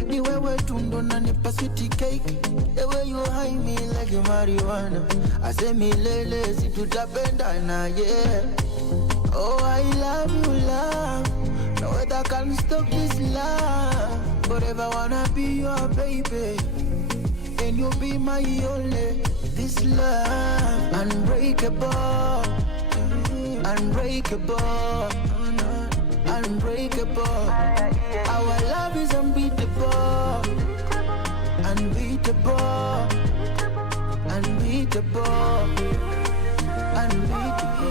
Ni wewe tu ndo nanipa city cake. The way you high me like you marijuana. Ase milele si tutapendana, yeah. Oh, I love you, love. No weather can stop this love. Forever wanna be your baby, and you'll be my only. This love, unbreakable, unbreakable, unbreakable. Our love is unbeatable, unbeatable, unbeatable, unbeatable.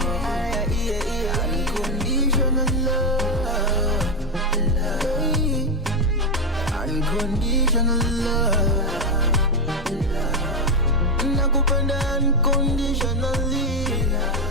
Unconditional love, unconditional love. Nakupenda unconditional